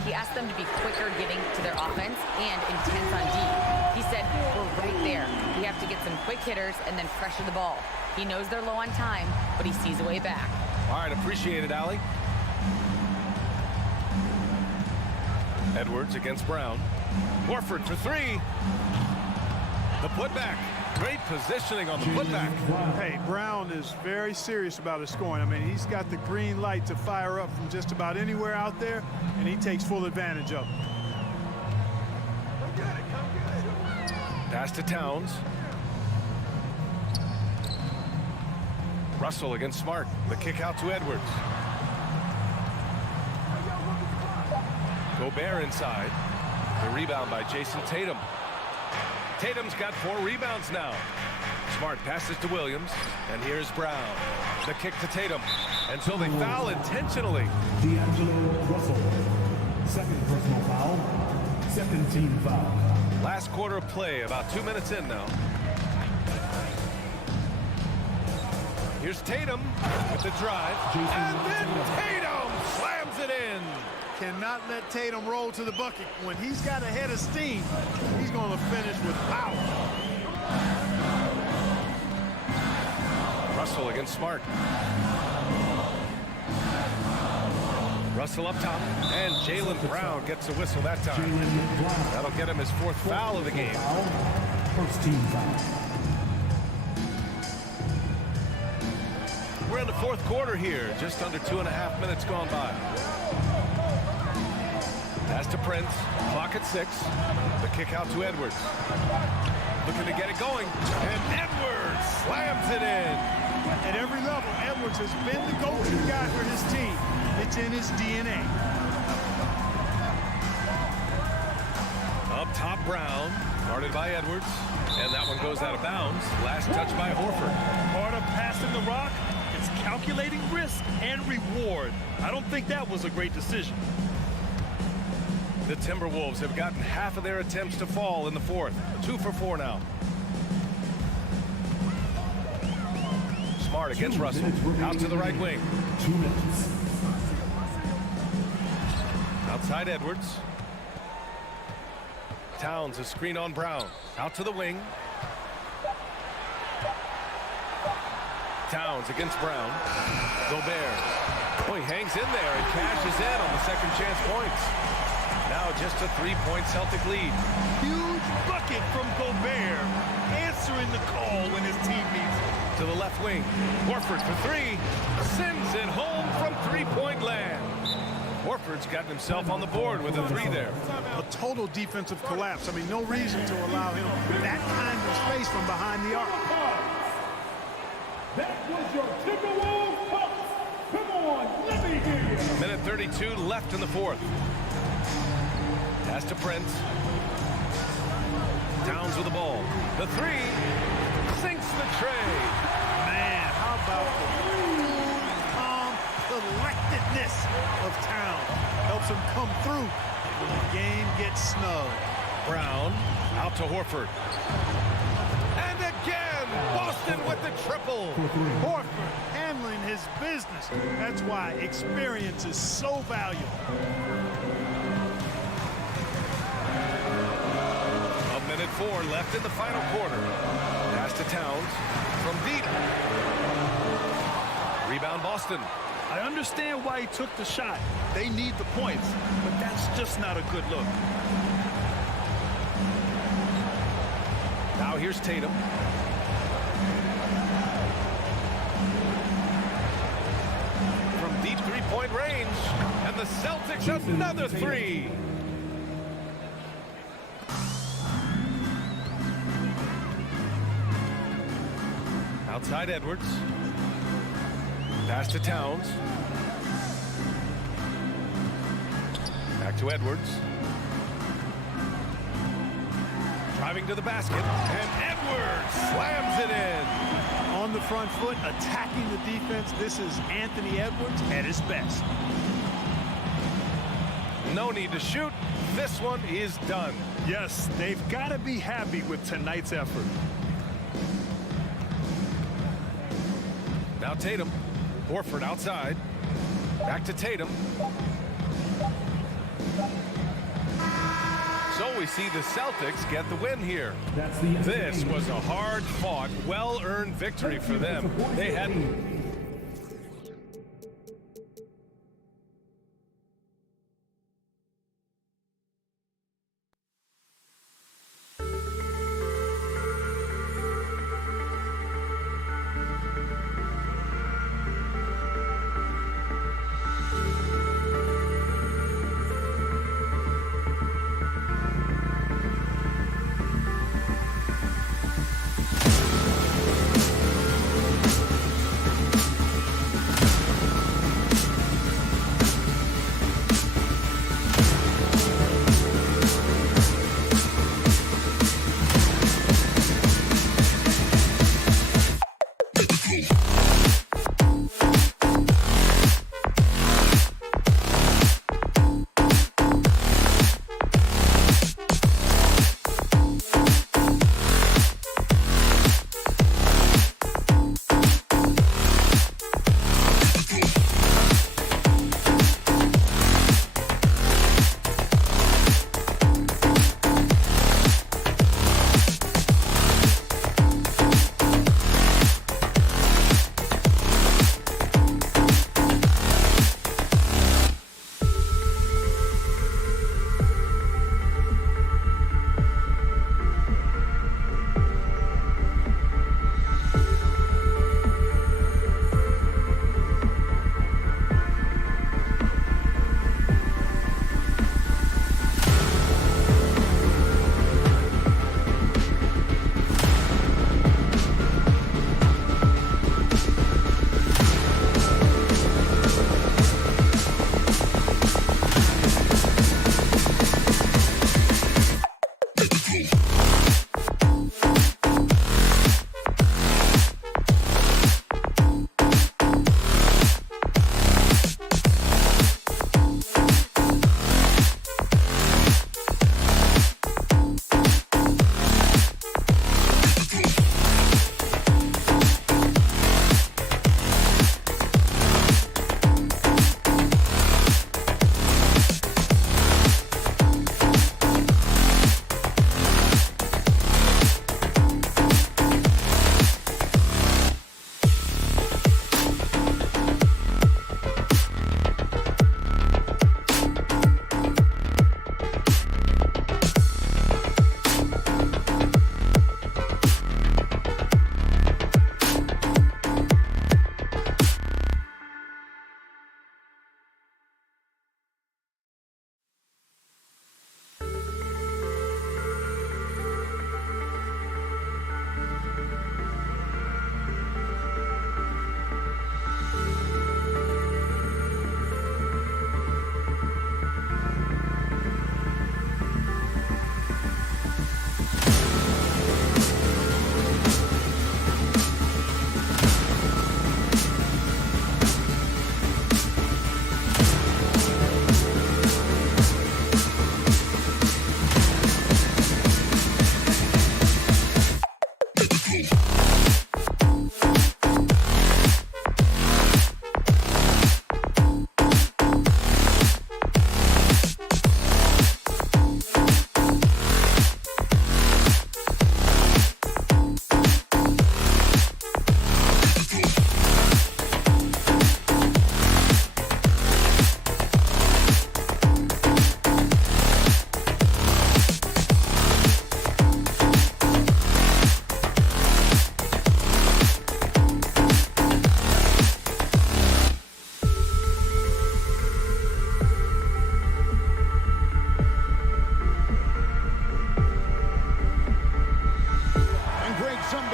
He asked them to be quicker getting to their offense and intense on D. He said, we're right there. We have to get some quick hitters and then pressure the ball. He knows they're low on time, but he sees a way back. All right, appreciate it, Allie. Edwards against Brown. Horford for 3. The putback. Great positioning on the putback. Hey, Brown is very serious about his scoring. I mean, he's got the green light to fire up from just about anywhere out there, and he takes full advantage of it. Pass to Towns. Russell against Smart. The kick out to Edwards. Gobert inside. The rebound by Jason Tatum. Tatum's got 4 rebounds now. Smart passes to Williams. And here's Brown. The kick to Tatum. And so they foul intentionally. D'Angelo Russell. Second personal foul. Second team foul. Last quarter of play, about 2 minutes in now. Here's Tatum with the drive. And then Tatum slams it in. Cannot let Tatum roll to the bucket. When he's got a head of steam, he's going to finish with power. Russell against Smart. Russell up top. And Jaylen Brown gets a whistle that time. That'll get him his 4th foul of the game. First team foul. We're in the 4th quarter here. Just under 2.5 minutes gone by. Pass to Prince. Clock at 6. The kick out to Edwards. Looking to get it going. And Edwards slams it in. At every level, Edwards has been the go-to guy for his team. It's in his DNA. Up top, Brown. Guarded by Edwards. And that one goes out of bounds. Last touch by Horford. Part of passing the rock, it's calculating risk and reward. I don't think that was a great decision. The Timberwolves have gotten half of their attempts to fall in the 4th. 2 for 4 now. Smart against Russell. Out to the right wing. 2 minutes. Outside Edwards. Towns a screen on Brown. Out to the wing. Towns against Brown. Gobert. Oh, he hangs in there and cashes in on the second chance points. Now just a 3-point Celtic lead. Huge bucket from Gobert, answering the call when his team needs it. To the left wing. Horford for 3. Sends it home from 3-point land. Horford's gotten himself on the board with a 3 there. A total defensive collapse. I mean, no reason to allow him that kind of space from behind the arc. That was your Timberwolves Bucks. Come on, let me hear you. Minute 32 left in the 4th. Pass to Prince. Towns with the ball. The 3 sinks the tray. Man, how about the cool, calm collectedness of Town? Helps him come through when the game gets snug. Brown out to Horford. And again, Boston with the triple. Horford handling his business. That's why experience is so valuable. 4 left in the final quarter. Pass to Towns from deep. Rebound Boston. I understand why he took the shot. They need the points, but that's just not a good look. Now here's Tatum. From deep three-point range. And the Celtics another 3. Outside Edwards. Pass to Towns. Back to Edwards. Driving to the basket. And Edwards slams it in. On the front foot, attacking the defense. This is Anthony Edwards at his best. No need to shoot. This one is done. Yes, they've got to be happy with tonight's effort. Now Tatum. Horford outside. Back to Tatum. So we see the Celtics get the win here. This was a hard-fought, well-earned victory for them. They hadn't...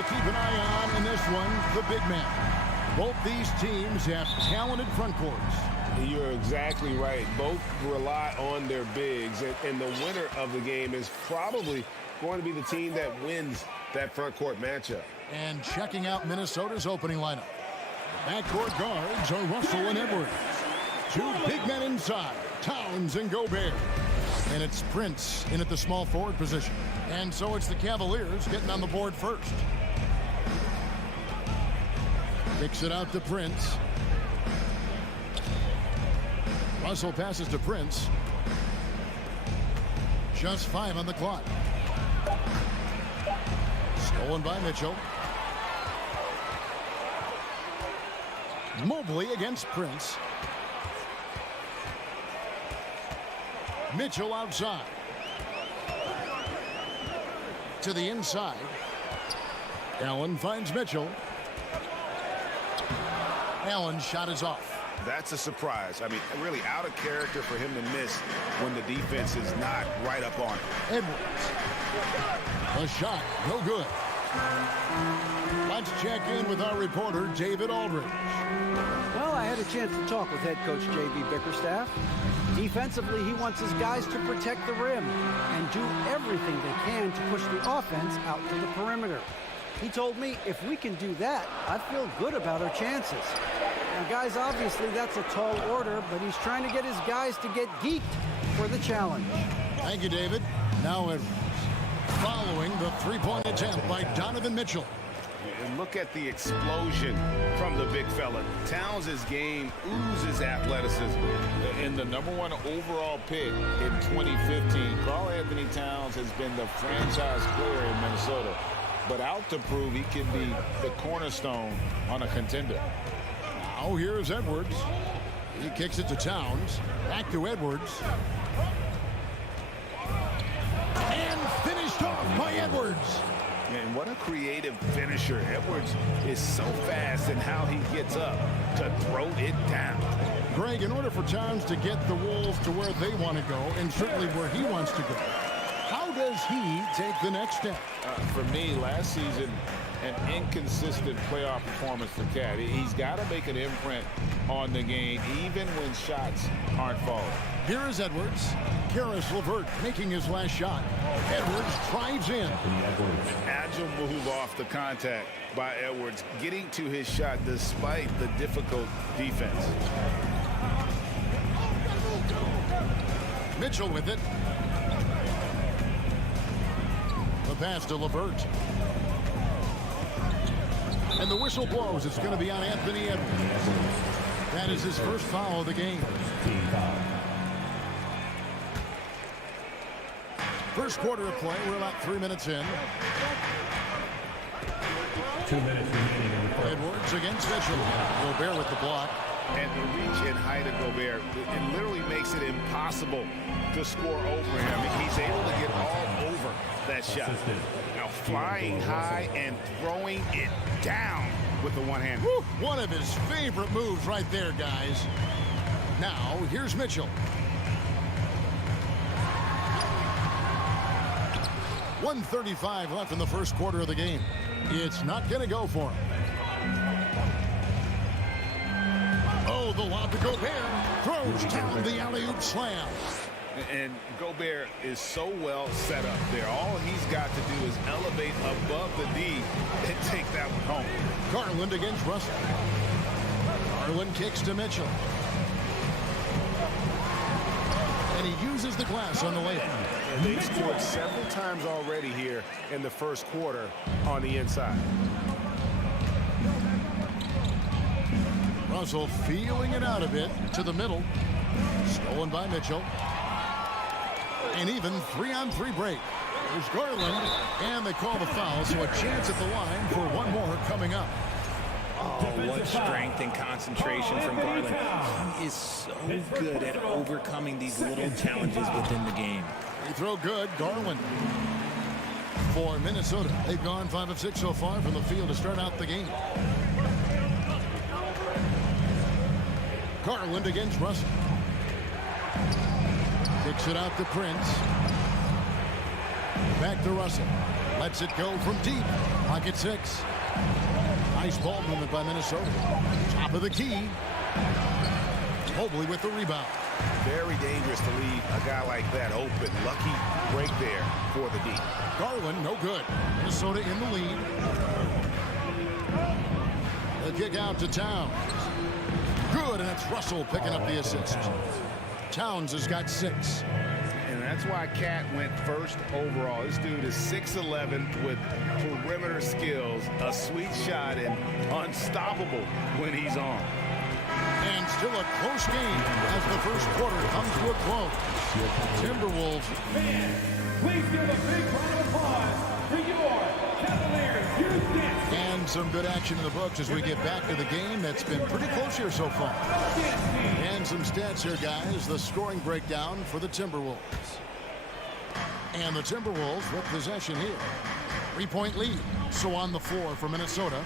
keep an eye on in this one, the big man. Both these teams have talented front courts. You're exactly right. Both rely on their bigs, and the winner of the game is probably going to be the team that wins that front court matchup. And checking out Minnesota's opening lineup. The backcourt guards are Russell and Edwards. Two big men inside, Towns and Gobert. And it's Prince in at the small forward position. And so it's the Cavaliers getting on the board first. Kicks it out to Prince. Russell passes to Prince. Just 5 on the clock. Stolen by Mitchell. Mobley against Prince. Mitchell outside. To the inside. Allen finds Mitchell. Allen's shot is off. That's a surprise. I mean, really out of character for him to miss when the defense is not right up on him. Edwards. A shot, no good. Let's check in with our reporter, David Aldridge. Well, I had a chance to talk with head coach J.B. Bickerstaff. Defensively, he wants his guys to protect the rim and do everything they can to push the offense out to the perimeter. He told me if we can do that, I feel good about our chances. Now, guys, obviously that's a tall order, but he's trying to get his guys to get geeked for the challenge. Thank you, David. Now Edwards. Following the three-point attempt by Donovan Mitchell. And look at the explosion from the big fella. Towns' game oozes athleticism. In the #1 overall pick in 2015, Karl Anthony Towns has been the franchise player in Minnesota. But out to prove he can be the cornerstone on a contender. Now here's Edwards. He kicks it to Towns. Back to Edwards. And finished off by Edwards. And what a creative finisher. Edwards is so fast in how he gets up to throw it down. Greg, in order for Towns to get the Wolves to where they want to go, and certainly where he wants to go, how does he take the next step? For me, last season, an inconsistent playoff performance for Cat. He's got to make an imprint on the game, even when shots aren't falling. Here is Edwards. Karis LeVert making his last shot. Edwards drives in. Agile move off the contact by Edwards, getting to his shot despite the difficult defense. Mitchell with it. The pass to LeVert. And the whistle blows. It's going to be on Anthony Edwards. That is his first foul of the game. First quarter of play. We're about 3 minutes in. 2 minutes remaining in the first. Edwards against Mitchell. Gobert with the block. And the reach and height of Gobert, it literally makes it impossible to score over him. He's able to get all over that shot. Now flying high and throwing it down with the one hand. One of his favorite moves right there, guys. Now, here's Mitchell. 1:35 left in the first quarter of the game. It's not going to go for him. Oh, the lob to Gobert. Throws down the alley-oop slam. And Gobert is so well set up there. All he's got to do is elevate above the D and take that one home. Garland against Russell. Garland kicks to Mitchell. And he uses the glass on the layup. And they've scored several times already here in the first quarter on the inside. Russell feeling it out a bit to the middle. Stolen by Mitchell. And even 3-on-3 break. There's Garland. And they call the foul, so a chance at the line for one more coming up. Oh, what strength and concentration from Garland. He is so good at overcoming these little challenges within the game. Free throw good. Garland. For Minnesota, they've gone 5 of 6 so far from the field to start out the game. Garland against Russell. Kicks it out to Prince. Back to Russell. Lets it go from deep. Pocket 6. Nice ball movement by Minnesota. Top of the key. Mobley with the rebound. Very dangerous to leave a guy like that open. Lucky break there for the D. Garland, no good. Minnesota in the lead. The kick out to Towns. Good, and it's Russell picking up the assist. Towns has got 6. And that's why Cat went first overall. This dude is 6'11" with perimeter skills, a sweet shot, and unstoppable when he's on. And still a close game as the first quarter comes to a close. Timberwolves. Fans, please give a big round of applause for your Cavaliers. And some good action in the books as we get back to the game that's been pretty close here so far. And some stats here, guys. The scoring breakdown for the Timberwolves. And the Timberwolves with possession here. 3-point lead. So on the floor for Minnesota.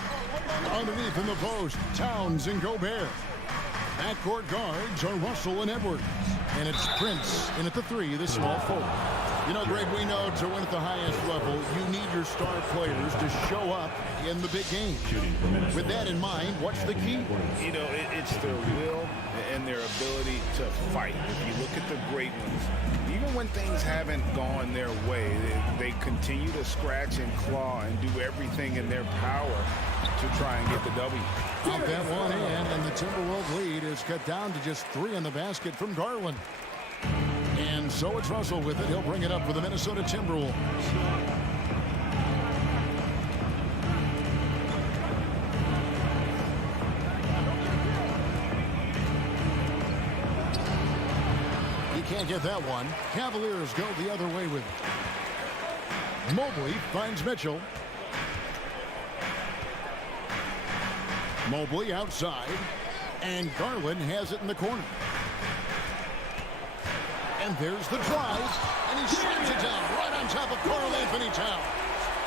Underneath in the post, Towns and Gobert. Backcourt guards are Russell and Edwards. And it's Prince in at the 3, the small forward. You know, Greg, we know to win at the highest level, you need your star players to show up in the big game. With that in mind, what's the key? You know, it's their will and their ability to fight. If you look at the great ones, even when things haven't gone their way, they continue to scratch and claw and do everything in their power to try and get the W. Out that one in, and the Timberwolves lead is cut down to just 3 in the basket from Garland. And so it's Russell with it. He'll bring it up for the Minnesota Timberwolves. He can't get that one. Cavaliers go the other way with it. Mobley finds Mitchell. Mobley outside, and Garland has it in the corner. And there's the drive, and he slams it down right on top of Karl Anthony Towns.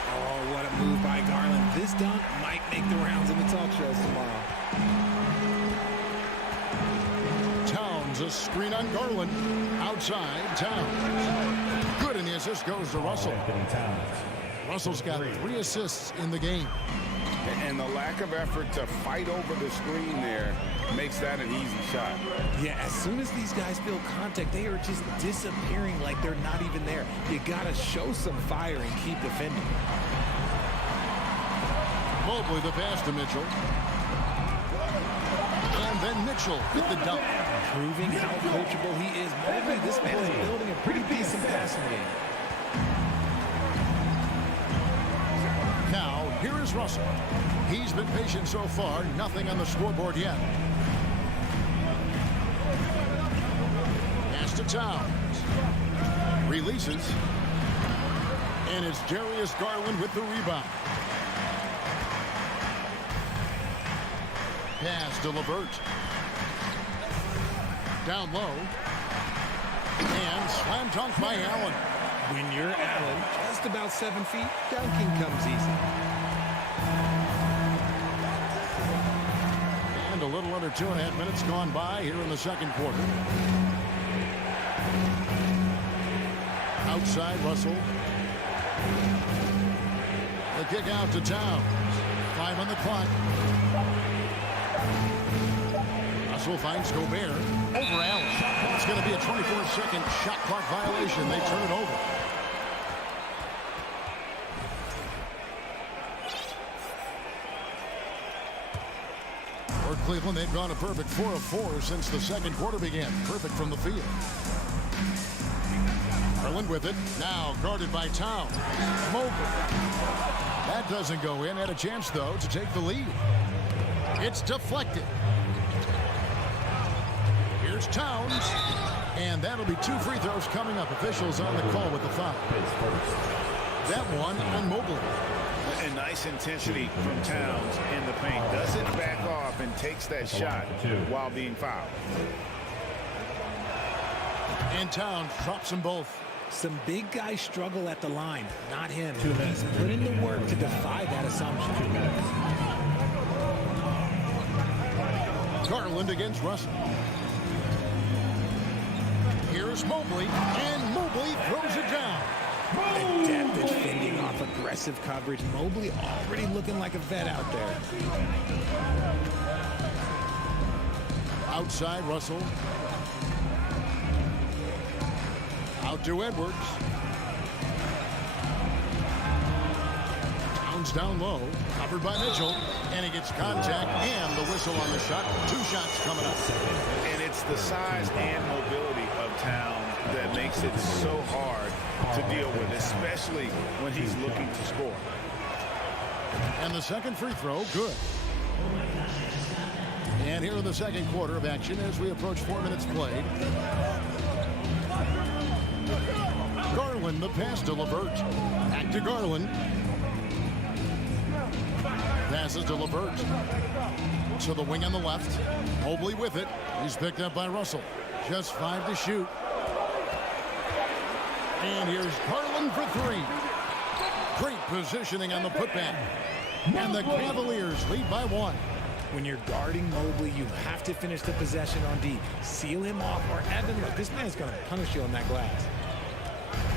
Oh, what a move by Garland. This dunk might make the rounds in the talk shows tomorrow. Towns, a screen on Garland. Outside, Towns. Good, and the assist goes to Russell. Russell's got 3 assists in the game. And the lack of effort to fight over the screen there makes that an easy shot. Yeah, as soon as these guys feel contact, they are just disappearing like they're not even there. You got to show some fire and keep defending. Mobley the pass to Mitchell. And then Mitchell with the dunk. Proving how coachable he is. Mobley, this man is building a pretty decent passing game. Now, here is Russell. He's been patient so far. Nothing on the scoreboard yet. Pass to Towns. Releases. And it's Darius Garland with the rebound. Pass to LeVert. Down low. And slam dunk by Allen. When you're Allen, just about 7 feet, dunking comes easy. And a little under 2.5 minutes gone by here in the second quarter. Outside, Russell. The kick out to Towns. 5 on the clock. Russell finds Gobert over Allen. It's going to be a 24-second shot clock violation. They turn it over. For Cleveland, they've gone a perfect 4 of 4 since the second quarter began. Perfect from the field. Garland with it. Now guarded by Towns. Mobley. That doesn't go in. Had a chance, though, to take the lead. It's deflected. Here's Towns. And that'll be 2 free throws coming up. Officials on the call with the foul. That one on Mobley. And nice intensity from Towns in the paint. Doesn't back off and takes that shot while being fouled. And Towns drops them both. Some big guys struggle at the line, not him. He's put in the work to defy that assumption. Garland against Russell. Here's Mobley, and Mobley throws it down. Adept at fending off aggressive coverage. Mobley already looking like a vet out there. Outside, Russell. Out to Edwards. Towns down low. Covered by Mitchell. And he gets contact and the whistle on the shot. 2 shots coming up. And it's the size and mobility of Town that makes it so hard to deal with, especially when he's looking to score. And the second free throw, good. And here in the second quarter of action as we approach 4 minutes played. Garland, the pass to LeVert. Back to Garland. Passes to LeVert. To the wing on the left. Mobley with it. He's picked up by Russell. Just 5 to shoot. And here's Garland for 3. Great positioning on the putback. And the Cavaliers lead by 1. When you're guarding Mobley, you have to finish the possession on D. Seal him off, or Evan, look, this man's going to punish you on that glass.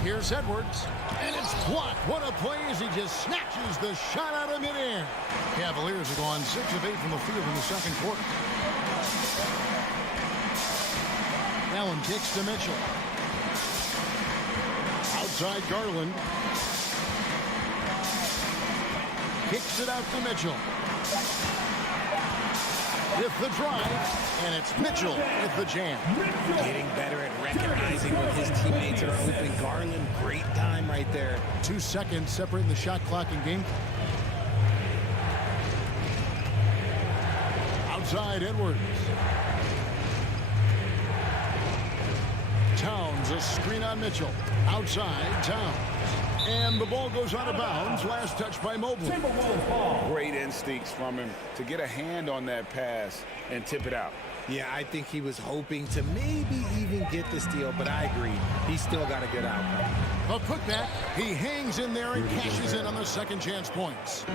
Here's Edwards, and it's blocked. What a play as he just snatches the shot out of midair. Cavaliers have gone 6 of 8 from the field in the second quarter. Allen kicks to Mitchell. Outside Garland. Kicks it out to Mitchell. With the drive, and it's Mitchell with the jam. Getting better at recognizing when his teammates are open. Garland, great time right there. 2 seconds separating the shot clock and game. Outside Edwards. Towns, a screen on Mitchell. Outside Towns. And the ball goes out of bounds. Last touch by Mobley. Great instincts from him to get a hand on that pass and tip it out. Yeah, I think he was hoping to maybe even get the steal, but I agree. He's still got a good outcome. A putback. He hangs in there and cashes in on the second chance points.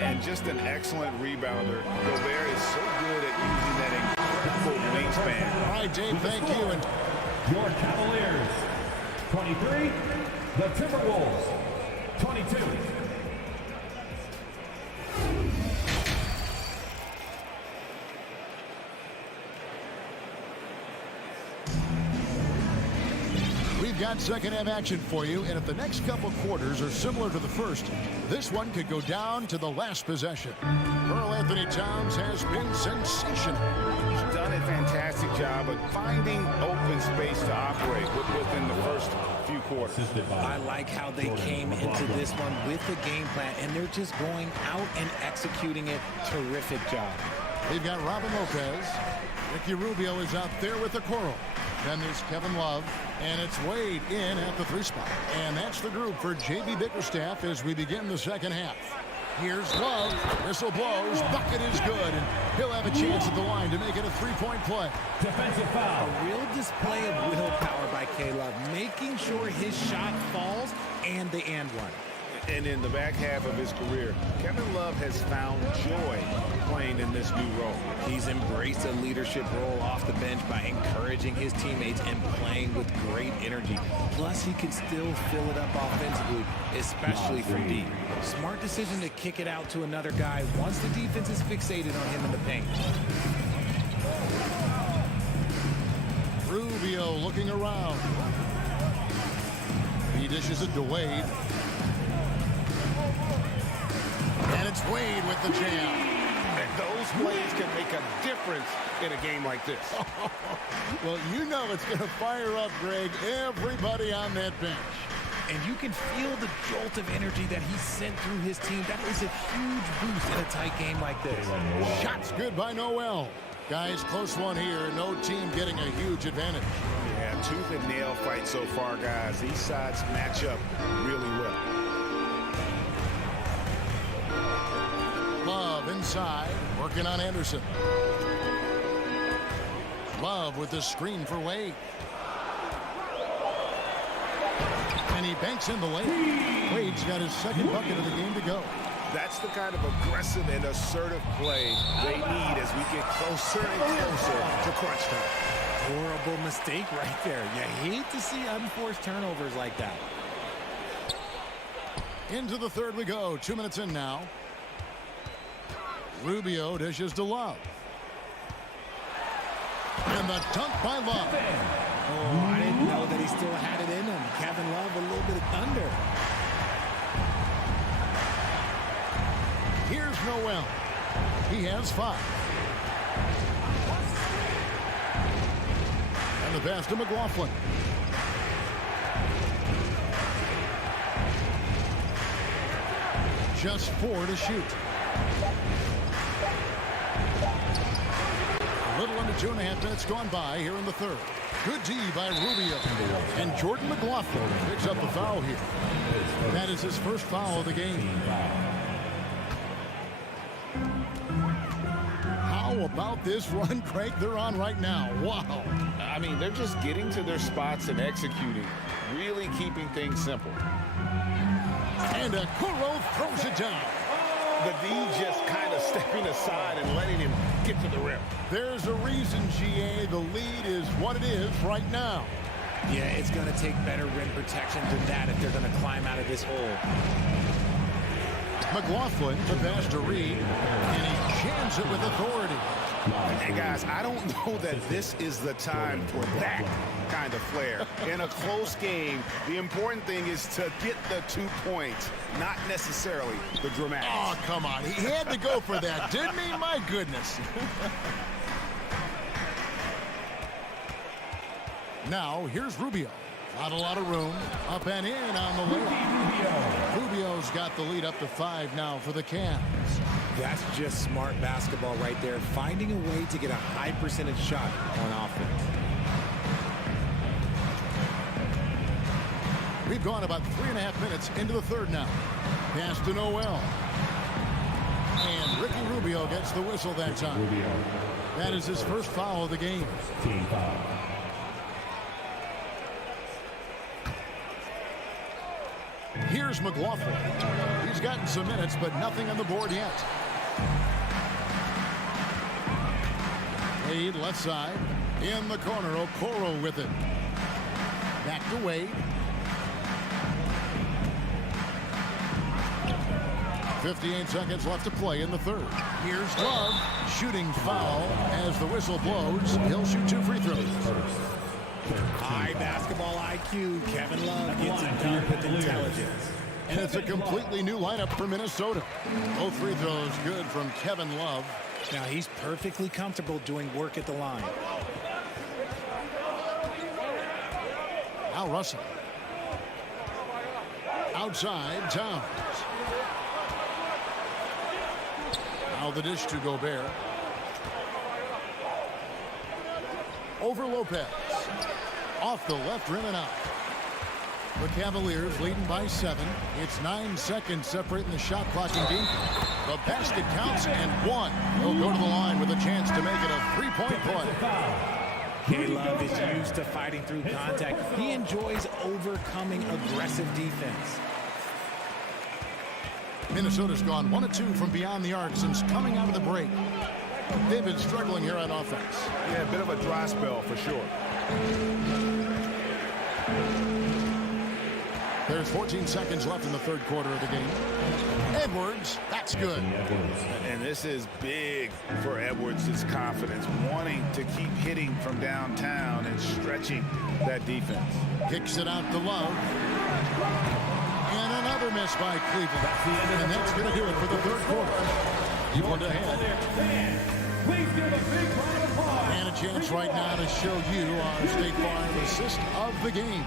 And just an excellent rebounder. Gobert is so good at using that incredible wingspan. All right, Dave, thank you. And your Cavaliers, 23. The Timberwolves, 22. We've got second half action for you, and if the next couple quarters are similar to the first, this one could go down to the last possession. Karl Anthony Towns has been sensational. He's done a fantastic job of finding open space to operate within the first few quarters. I like how they came into this one with a game plan, and they're just going out and executing it. Terrific job. They've got Robin Lopez. Ricky Rubio is out there with the coral. Then there's Kevin Love, and it's Wade in at the 3 spot. And that's the group for J.B. Bickerstaff as we begin the second half. Here's Love. Whistle blows. Bucket is good. And he'll have a chance at the line to make it a 3-point play. Defensive foul. A real display of willpower by K-Love, making sure his shot falls and the and one. And in the back half of his career, Kevin Love has found joy playing in this new role. He's embraced a leadership role off the bench by encouraging his teammates and playing with great energy. Plus, he can still fill it up offensively, especially from deep. Smart decision to kick it out to another guy once the defense is fixated on him in the paint. Rubio looking around. He dishes it to Wade. And it's Wade with the jam. And those plays can make a difference in a game like this. Well, you know it's going to fire up, Greg, everybody on that bench. And you can feel the jolt of energy that he sent through his team. That is a huge boost in a tight game like this. Shots good by Noel. Guys, close one here. No team getting a huge advantage. Yeah, tooth and nail fight so far, guys. These sides match up really well. Love inside, working on Anderson. Love with the screen for Wade. And he banks in the Wade. Wade's got his second bucket of the game to go. That's the kind of aggressive and assertive play they need as we get closer and closer to crunch time. Horrible mistake right there. You hate to see unforced turnovers like that. Into the third we go. 2 minutes in now. Rubio dishes to Love. And the dunk by Love. Oh, I didn't know that he still had it in him. Kevin Love, a little bit of thunder. Here's Noel. He has 5. And the pass to McLaughlin. Just 4 to shoot. A little under 2.5 minutes gone by here in the third. Good D by Rubio. And Jordan McLaughlin picks up the foul here. That is his first foul of the game. How about this run, Craig, they're on right now? Wow. I mean, they're just getting to their spots and executing, really keeping things simple. And Okoro throws it down. The D just kind of stepping aside and letting him get to the rim. There's a reason, GA, the lead is what it is right now. Yeah, it's going to take better rim protection than that if they're going to climb out of this hole. McLaughlin to pass to Reed, and he jams it with authority. Hey, guys, I don't know that this is the time for that kind of flair. In a close game, the important thing is to get the 2 points, not necessarily the dramatics. Oh, come on. He had to go for that, didn't he? My goodness. Now, here's Rubio. Not a lot of room. Up and in on the layup. Rubio's got the lead up to 5 now for the Cavs. That's just smart basketball right there. Finding a way to get a high percentage shot on offense. We've gone about 3.5 minutes into the third now. Pass to Noel. And Ricky Rubio gets the whistle that time. That is his first foul of the game. Team foul. Here's McLaughlin. He's gotten some minutes, but nothing on the board yet. Wade left side. In the corner, Okoro with it. Back to Wade. 58 seconds left to play in the third. Here's Love. Shooting foul as the whistle blows. He'll shoot 2 free throws. High basketball IQ. Kevin Love gets it done with intelligence. And it's a completely new lineup for Minnesota. Both free throws good from Kevin Love. Now he's perfectly comfortable doing work at the line. Al Russell. Outside, Towns. Now the dish to Gobert. Over Lopez. Off the left rim and out. The Cavaliers leading by 7. It's 9 seconds separating the shot clock and game. The basket counts and 1. He'll go to the line with a chance to make it a 3-point play. K-Love is used to fighting through contact. He enjoys overcoming aggressive defense. Minnesota's gone 1 of 2 from beyond the arc since coming out of the break. They've been struggling here on offense. Yeah, a bit of a dry spell for sure. There's 14 seconds left in the third quarter of the game. Edwards, that's good. And this is big for Edwards' confidence, wanting to keep hitting from downtown and stretching that defense. Kicks it out to Love. And another miss by Cleveland. And that's going to do it for the third quarter. Cleveland ahead. And a chance right now to show you our State Farm assist of the game.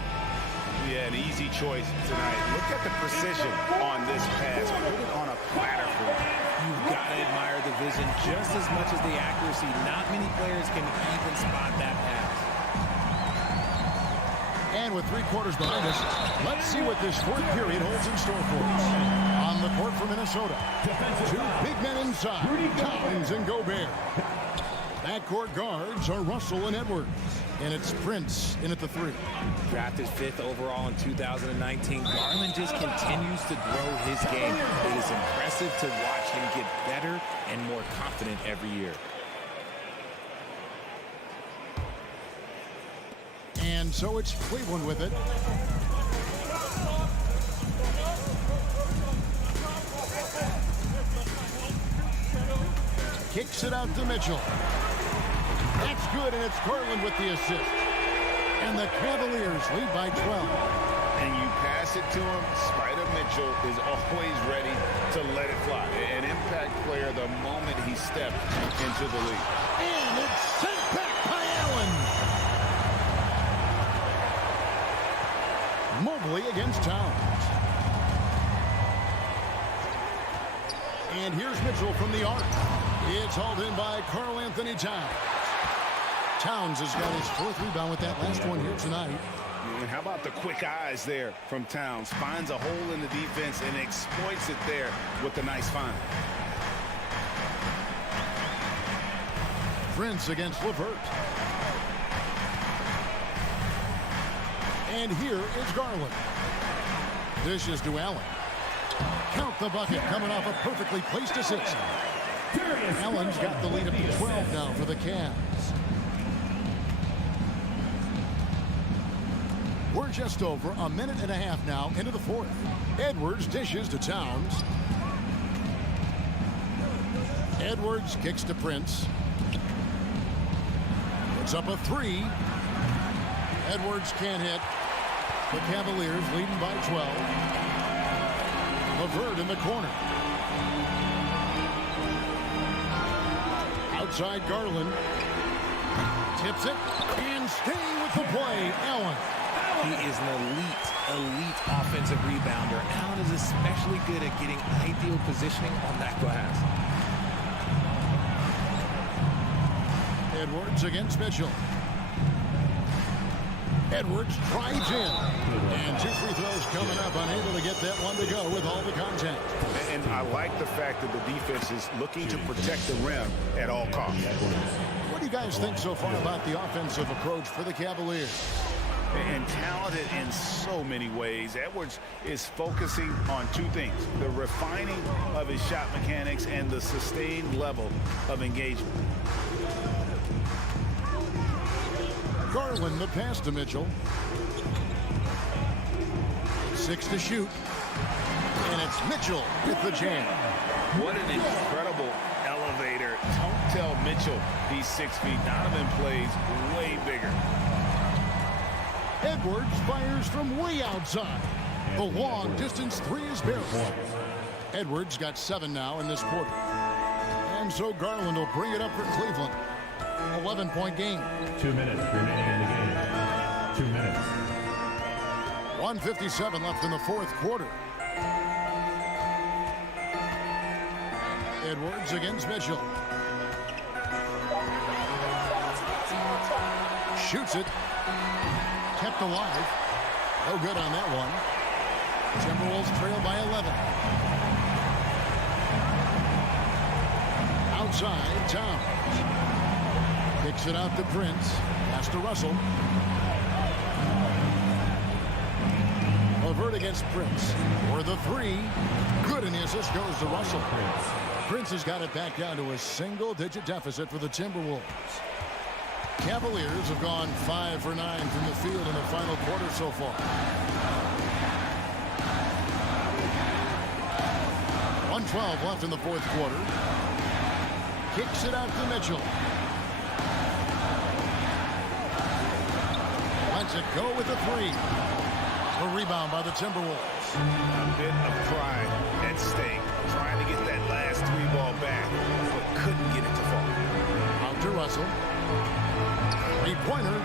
Yeah, an easy choice tonight. Look at the precision on this pass. Put it on a platter for him. You've got to admire the vision just as much as the accuracy. Not many players can even spot that pass. And with 3 quarters behind us, let's see what this fourth period holds in store for us. On the court for Minnesota, 2 big men inside, Towns and Gobert. Backcourt guards are Russell and Edwards. And it's Prince in at the 3. Drafted 5th overall in 2019, Garland just continues to grow his game. It is impressive to watch him get better and more confident every year. And so it's Cleveland with it. Kicks it out to Mitchell. That's good, and it's Garland with the assist. And the Cavaliers lead by 12. And you pass it to him, Spider Mitchell is always ready to let it fly. An impact player the moment he stepped into the league. And it's sent back by Allen. Mobley against Towns. And here's Mitchell from the arc. It's hauled in by Karl Anthony Towns. Towns has got his 4th rebound with that last one here tonight. And how about the quick eyes there from Towns? Finds a hole in the defense and exploits it there with a nice find. Prince against LeVert. And here is Garland. Dishes to Allen. Count the bucket coming off a perfectly placed assist. Allen's got the lead up to 12 now for the Cavs. We're just over a minute and a half now into the 4th. Edwards dishes to Towns. Edwards kicks to Prince. It's up a 3. Edwards can't hit. The Cavaliers leading by 12. LeVert in the corner. Outside Garland. Tips it. And staying with the play, Allen. He is an elite offensive rebounder. Allen is especially good at getting ideal positioning on that glass. Edwards against Mitchell. Edwards drives in. And 2 free throws coming up. Unable to get that one to go with all the contact. And I like the fact that the defense is looking to protect the rim at all costs. What do you guys think so far about the offensive approach for the Cavaliers? And talented in so many ways. Edwards is focusing on 2 things: the refining of his shot mechanics and the sustained level of engagement. Garland the pass to Mitchell. 6 to shoot. And it's Mitchell with the jam. What an incredible elevator. Don't tell Mitchell he's 6 feet. Donovan plays way bigger. Edwards fires from way outside. The long distance 3 is barely. Edwards got 7 now in this quarter. And so Garland will bring it up for Cleveland. 11-point game. 2 minutes remaining in the game. 2 minutes. 1:57 left in the 4th quarter. Edwards against Mitchell. Shoots it. Kept alive. No good on that one. Timberwolves trail by 11. Outside, Towns. Kicks it out to Prince. Pass to Russell. LeVert against Prince. For the 3. Good, and the assist goes to Russell. Prince has got it back down to a single-digit deficit for the Timberwolves. Cavaliers have gone 5 for 9 from the field in the final quarter so far. 1:12 left in the 4th quarter. Kicks it out to Mitchell. Lets it go with the 3. A rebound by the Timberwolves. A bit of pride at stake. Trying to get that last 3 ball back, but couldn't get it to fall. Out to Russell. 3-pointer.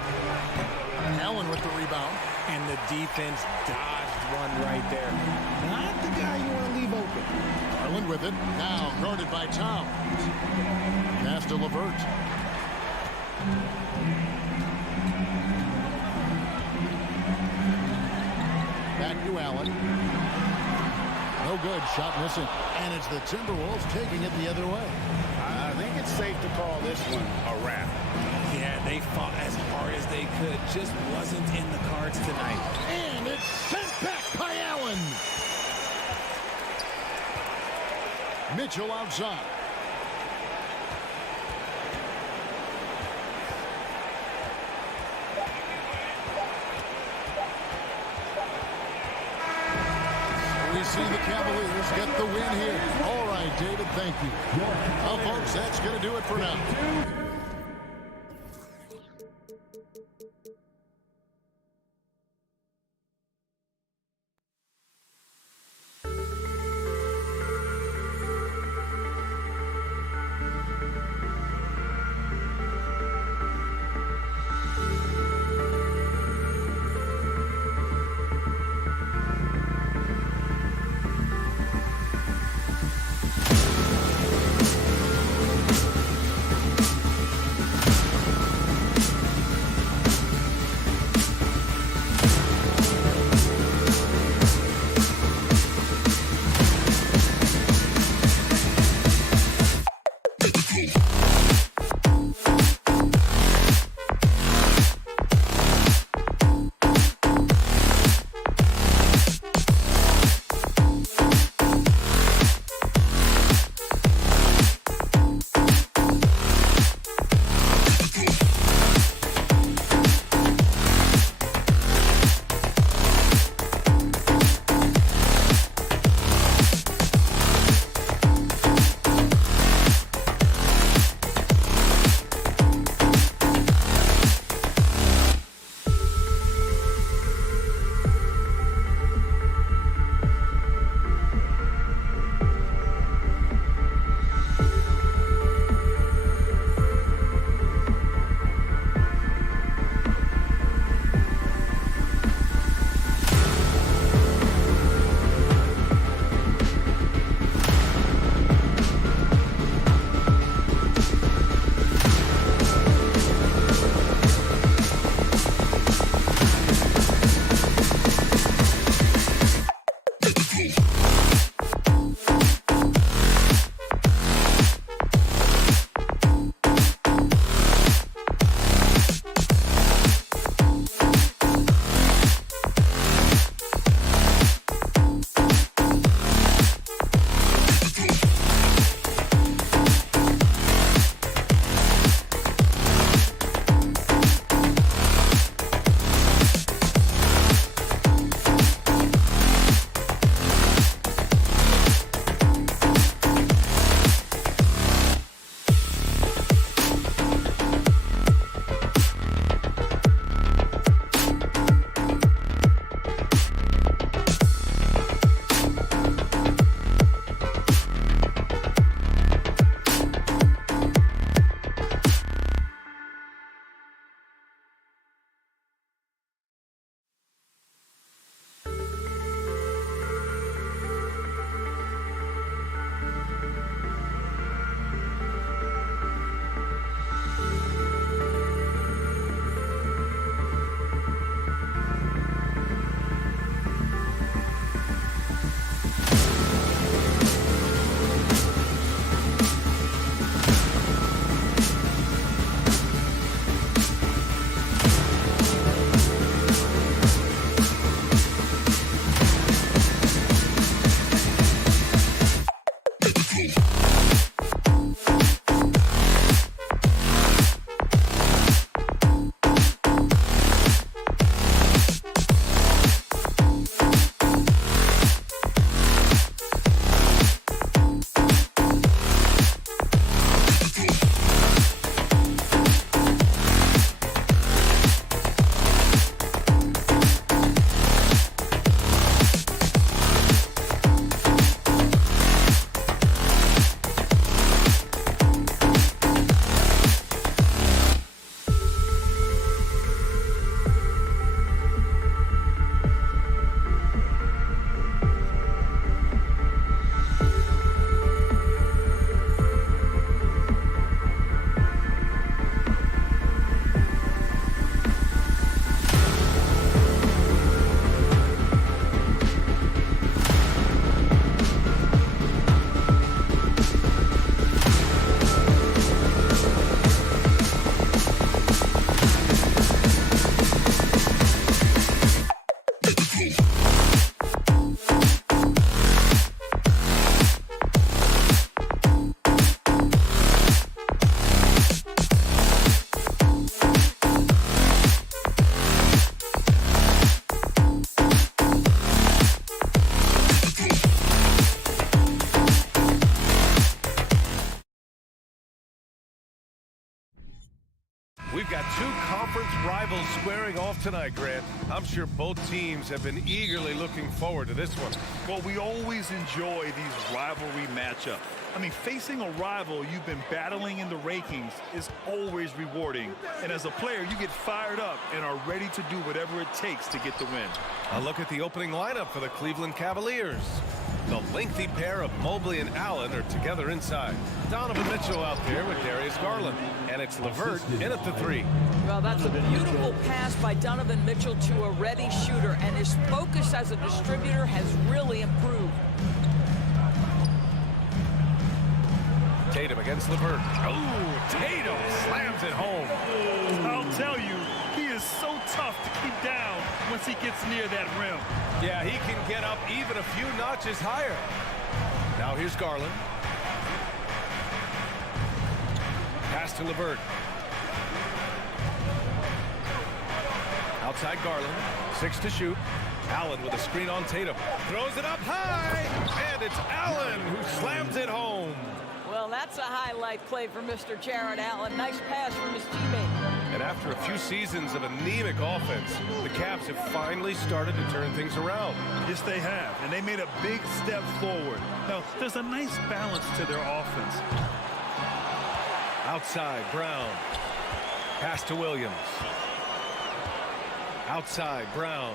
Allen with the rebound. And the defense dodged one right there. Not the guy you want to leave open. Garland with it. Now guarded by Towns. Pass to LeVert. Back to Allen. No good. Shot missing. And it's the Timberwolves taking it the other way. I think it's safe to call this one a wrap. Yeah, they fought as hard as they could. Just wasn't in the cards tonight. And it's sent back by Allen. Mitchell outside. We see the Cavaliers get the win here. All right, right, David, thank you. Well, folks, that's going to do it for now. we've got two conference rivals squaring off tonight, Grant. I'm sure both teams have been eagerly looking forward to this one. Well, we always enjoy these rivalry matchups. I mean, facing a rival you've been battling in the rankings is always rewarding. And as a player, you get fired up and are ready to do whatever it takes to get the win. A look at the opening lineup for the Cleveland Cavaliers. The lengthy pair of Mobley and Allen are together inside. Donovan Mitchell out there with Darius Garland. And it's LeVert in at the 3. Well, that's a beautiful pass by Donovan Mitchell to a ready shooter, and his focus as a distributor has really improved. Tatum against LeVert. Oh, Tatum slams it home. I'll tell you, he is so tough to keep down once he gets near that rim. Yeah, he can get up even a few notches higher. Now here's Garland. Pass to LeVert. Outside Garland. 6 to shoot. Allen with a screen on Tatum. Throws it up high. And it's Allen who slams it home. Well, that's a highlight play for Mr. Jared Allen. Nice pass from his teammate. And after a few seasons of anemic offense, the Cavs have finally started to turn things around. Yes, they have. And they made a big step forward. Now, there's a nice balance to their offense. Outside, Brown. Pass to Williams. Outside, Brown.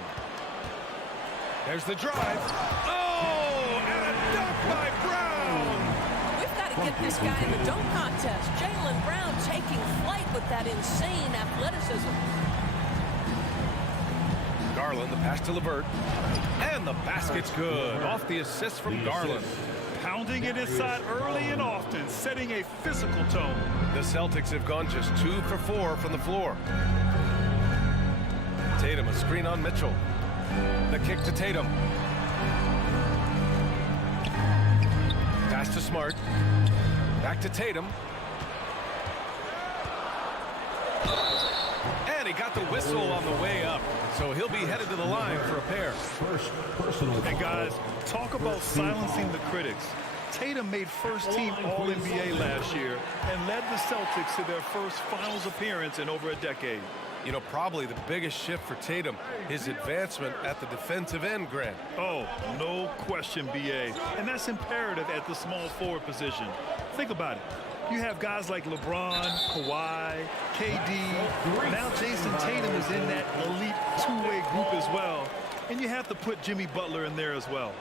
There's the drive. Oh, and a dunk by Brown. We've got to get this guy in the dunk contest. Jaylen Brown taking flight with that insane athleticism. Garland, the pass to LeVert. And the basket's good. Off the assist from Garland. Pounding it inside early and often, setting a physical tone. The Celtics have gone just 2 for 4 from the floor. Tatum, a screen on Mitchell. The kick to Tatum. Pass to Smart. Back to Tatum. And he got the whistle on the way up. So he'll be headed to the line for a pair. And guys, talk about silencing the critics. Tatum made first-team All-NBA last year and led the Celtics to their first finals appearance in over a decade. You know, probably the biggest shift for Tatum, his advancement at the defensive end, Grant. Oh, no question, B.A. And that's imperative at the small forward position. Think about it. You have guys like LeBron, Kawhi, KD. Now Jason Tatum is in that elite two-way group as well. And you have to put Jimmy Butler in there as well.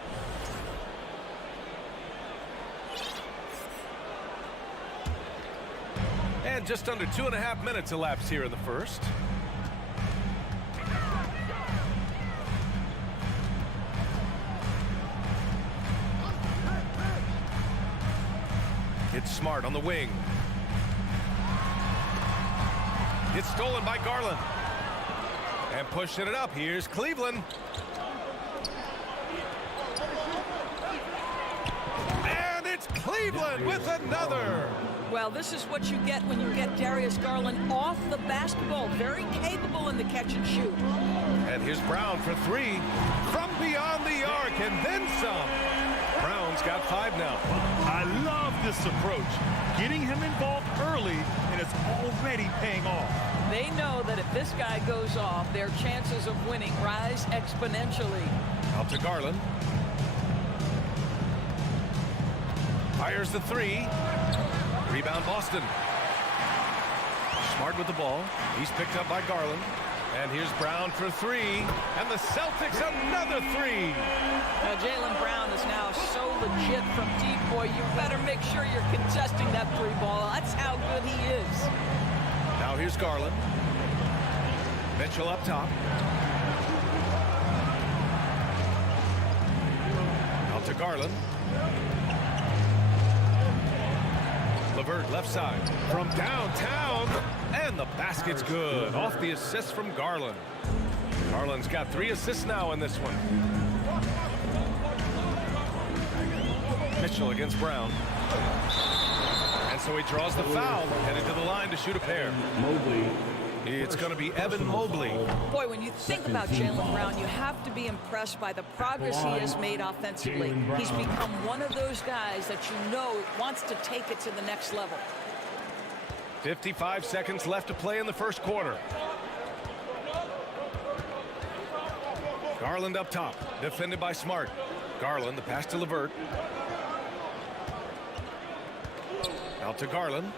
And just under 2.5 minutes elapsed here in the first. It's Smart on the wing. It's stolen by Garland. And pushing it up, here's Cleveland. And it's Cleveland with another. Well, this is what you get when you get Darius Garland off the basketball. Very capable in the catch and shoot. And here's Brown for 3 from beyond the arc, and then some. Brown's got 5 now. I love this approach. Getting him involved early, and it's already paying off. They know that if this guy goes off, their chances of winning rise exponentially. Out to Garland. Fires the 3. Rebound Boston. Smart with the ball. He's picked up by Garland. And here's Brown for 3. And the Celtics another 3. Now Jaylen Brown is now so legit from deep, boy. You better make sure you're contesting that 3 ball. That's how good he is. Now here's Garland. Mitchell up top. Out to Garland. LeVert left side from downtown, and the basket's good. Off the assist from Garland. Garland's got 3 assists now in this one. Mitchell against Brown. And so he draws the foul, headed to the line to shoot a pair. It's going to be Evan Mobley. Boy, when you think about Jaylen Brown, you have to be impressed by the progress he has made offensively. He's become one of those guys that you know wants to take it to the next level. 55 seconds left to play in the first quarter. Garland up top, defended by Smart. Garland, the pass to LeVert. Out to Garland.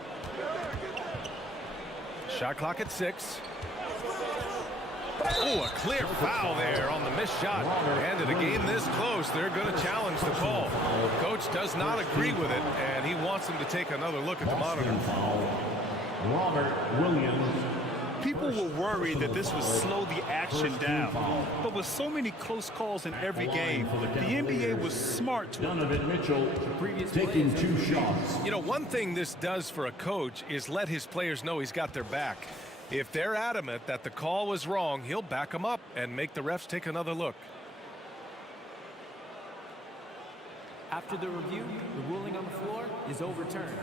Shot clock at 6. Oh, a clear foul there on the missed shot. And in a game this close, they're going to challenge the call. Coach does not agree with it, and he wants them to take another look at the monitor. Robert Williams. People were worried that this would slow the action down. But with so many close calls in every game, the NBA was smart to Donovan Mitchell taking 2 shots. You know, one thing this does for a coach is let his players know he's got their back. If they're adamant that the call was wrong, he'll back them up and make the refs take another look. After the review, the ruling on the floor is overturned.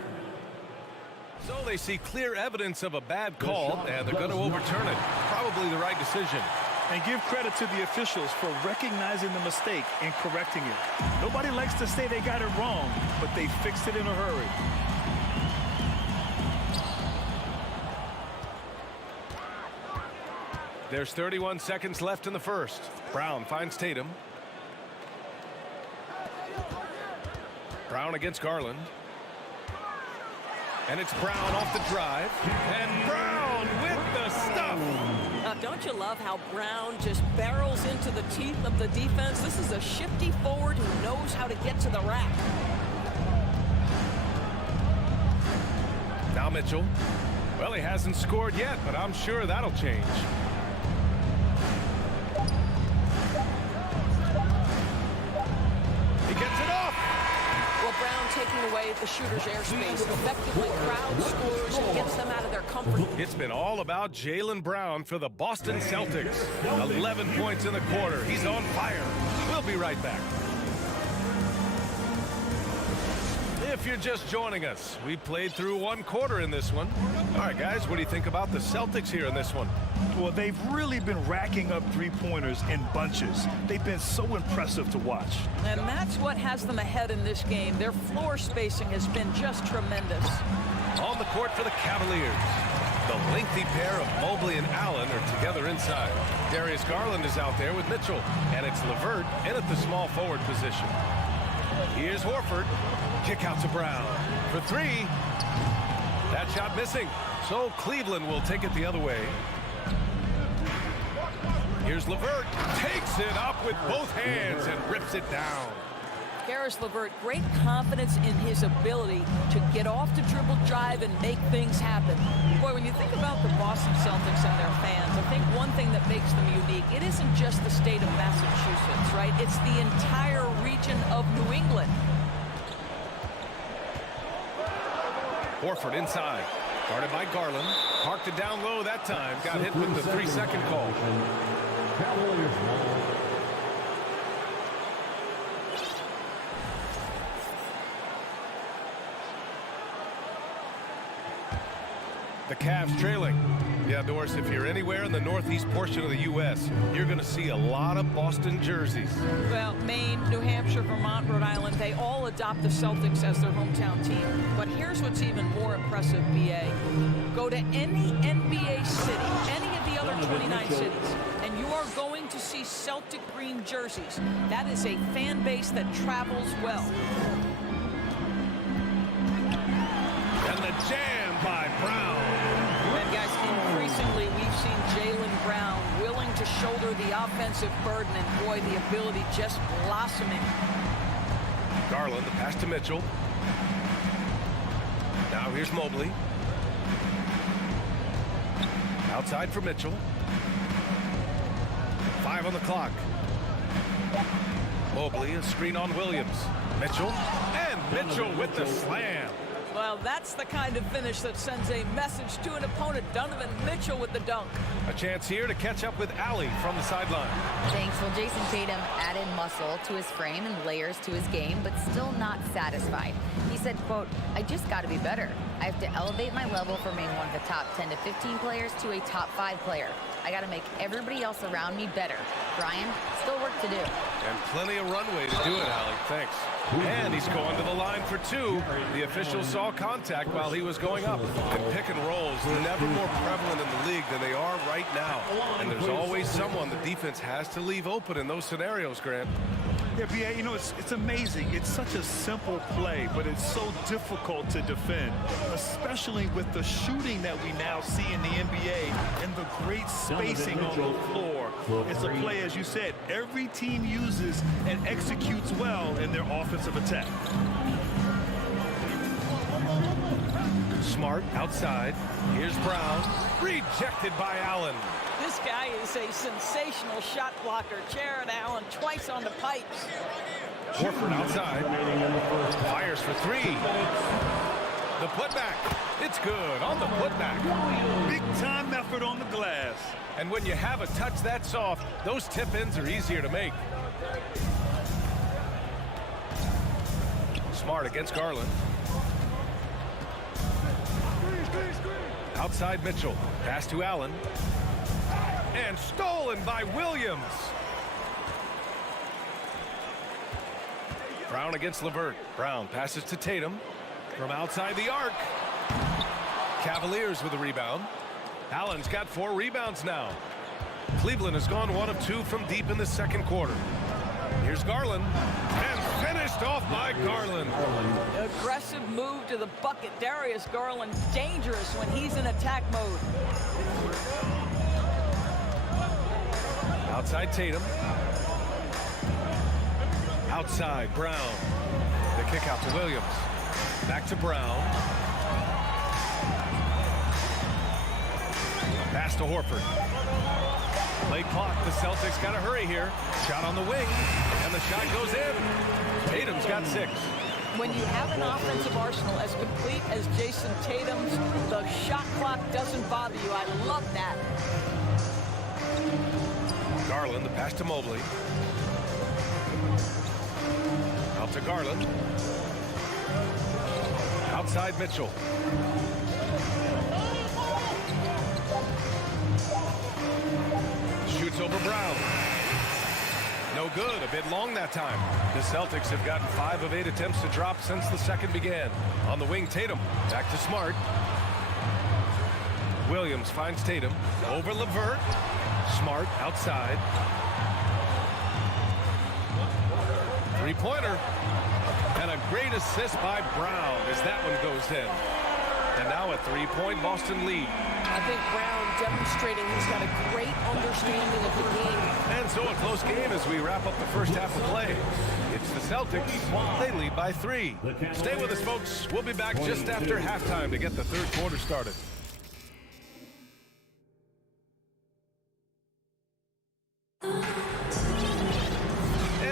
So they see clear evidence of a bad call, and they're going to overturn it. Probably the right decision. And give credit to the officials for recognizing the mistake and correcting it. Nobody likes to say they got it wrong, but they fixed it in a hurry. There's 31 seconds left in the first. Brown finds Tatum. Brown against Garland. And it's Brown off the drive. And Brown with the stuff. Don't you love how Brown just barrels into the teeth of the defense? This is a shifty forward who knows how to get to the rack. Now Mitchell. Well, he hasn't scored yet, but I'm sure that'll change. He gets it off. Well, Brown taking away the shooter's airspace effectively crowd scores and gets them out of their comfort. It's been all about Jaylen Brown for the Boston Celtics. 11 points in the quarter. He's on fire. We'll be right back. If you're just joining us, we played through 1 quarter in this one. All right, guys, what do you think about the Celtics here in this one? Well, they've really been racking up 3-pointers in bunches. They've been so impressive to watch. And that's what has them ahead in this game. Their floor spacing has been just tremendous. On the court for the Cavaliers. The lengthy pair of Mobley and Allen are together inside. Darius Garland is out there with Mitchell. And it's LeVert in at the small forward position. Here's Horford. Kick out to Brown for 3. That shot missing. So Cleveland will take it the other way. Here's LeVert. Takes it up with both hands and rips it down. Caris LeVert, great confidence in his ability to get off the dribble drive and make things happen. Boy, when you think about the Boston Celtics and their fans, I think one thing that makes them unique, it isn't just the state of Massachusetts, right? It's the entire region of New England. Horford inside. Guarded by Garland. Parked it down low that time. Got hit with the 3-second call. Cavaliers ball. The Cavs trailing. Yeah, Doris, if you're anywhere in the northeast portion of the U.S., you're going to see a lot of Boston jerseys. Well, Maine, New Hampshire, Vermont, Rhode Island, they all adopt the Celtics as their hometown team. But here's what's even more impressive, B.A. Go to any NBA city, any of the other 29 cities, and you are going to see Celtic green jerseys. That is a fan base that travels well. And the jam by Brown. And guys, increasingly we've seen Jaylen Brown willing to shoulder the offensive burden, and boy, the ability just blossoming. Garland, the pass to Mitchell. Now here's Mobley. Outside for Mitchell. 5 on the clock. Mobley, a screen on Williams. Mitchell, and Mitchell with the slam. Well, that's the kind of finish that sends a message to an opponent. Donovan Mitchell with the dunk. A chance here to catch up with Allie from the sideline. Thanks. Well, Jason Tatum added muscle to his frame and layers to his game, but still not satisfied. He said, quote, I just got to be better. I have to elevate my level from being one of the top 10 to 15 players to a top 5 player. I got to make everybody else around me better. Brian, still work to do. And plenty of runway to do it, Allie. Thanks. And he's going to the line for 2. The official saw contact while he was going up. And pick and rolls never more prevalent in the league than they are right now. And there's always someone the defense has to leave open in those scenarios, Grant. Yeah, B.A., you know, it's amazing. It's such a simple play, but it's so difficult to defend, especially with the shooting that we now see in the NBA and the great spacing on the floor. It's a play, as you said, every team uses and executes well in their offensive attack. Smart outside. Here's Brown. Rejected by Allen. This guy is a sensational shot blocker. Jared Allen twice on the pipes. Horford outside. Fires for 3. The putback. It's good on the putback. Big time effort on the glass. And when you have a touch that soft, those tip-ins are easier to make. Smart against Garland. Outside Mitchell. Pass to Allen. And stolen by Williams. Brown against LeVert. Brown passes to Tatum from outside the arc. Cavaliers with a rebound. Allen's got 4 rebounds now. Cleveland has gone 1 of 2 from deep in the second quarter. Here's Garland. And finished off by Garland. Aggressive move to the bucket. Darius Garland dangerous when he's in attack mode. Outside Tatum. Outside Brown. The kick out to Williams. Back to Brown. Pass to Horford. Play clock. The Celtics got to hurry here. Shot on the wing. And the shot goes in. Tatum's got 6. When you have an offensive arsenal as complete as Jason Tatum's, the shot clock doesn't bother you. I love that. Garland, the pass to Mobley. Out to Garland. Outside Mitchell. Shoots over Brown. No good. A bit long that time. The Celtics have gotten 5 of 8 attempts to drop since the second began. On the wing, Tatum. Back to Smart. Williams finds Tatum. Over LeVert. Smart outside. 3-pointer. And a great assist by Brown as that one goes in. And now a 3-point Boston lead. I think Brown demonstrating he's got a great understanding of the game. And so a close game as we wrap up the first half of play. It's the Celtics. They lead by 3. Stay with us, folks. We'll be back just after halftime to get the third quarter started.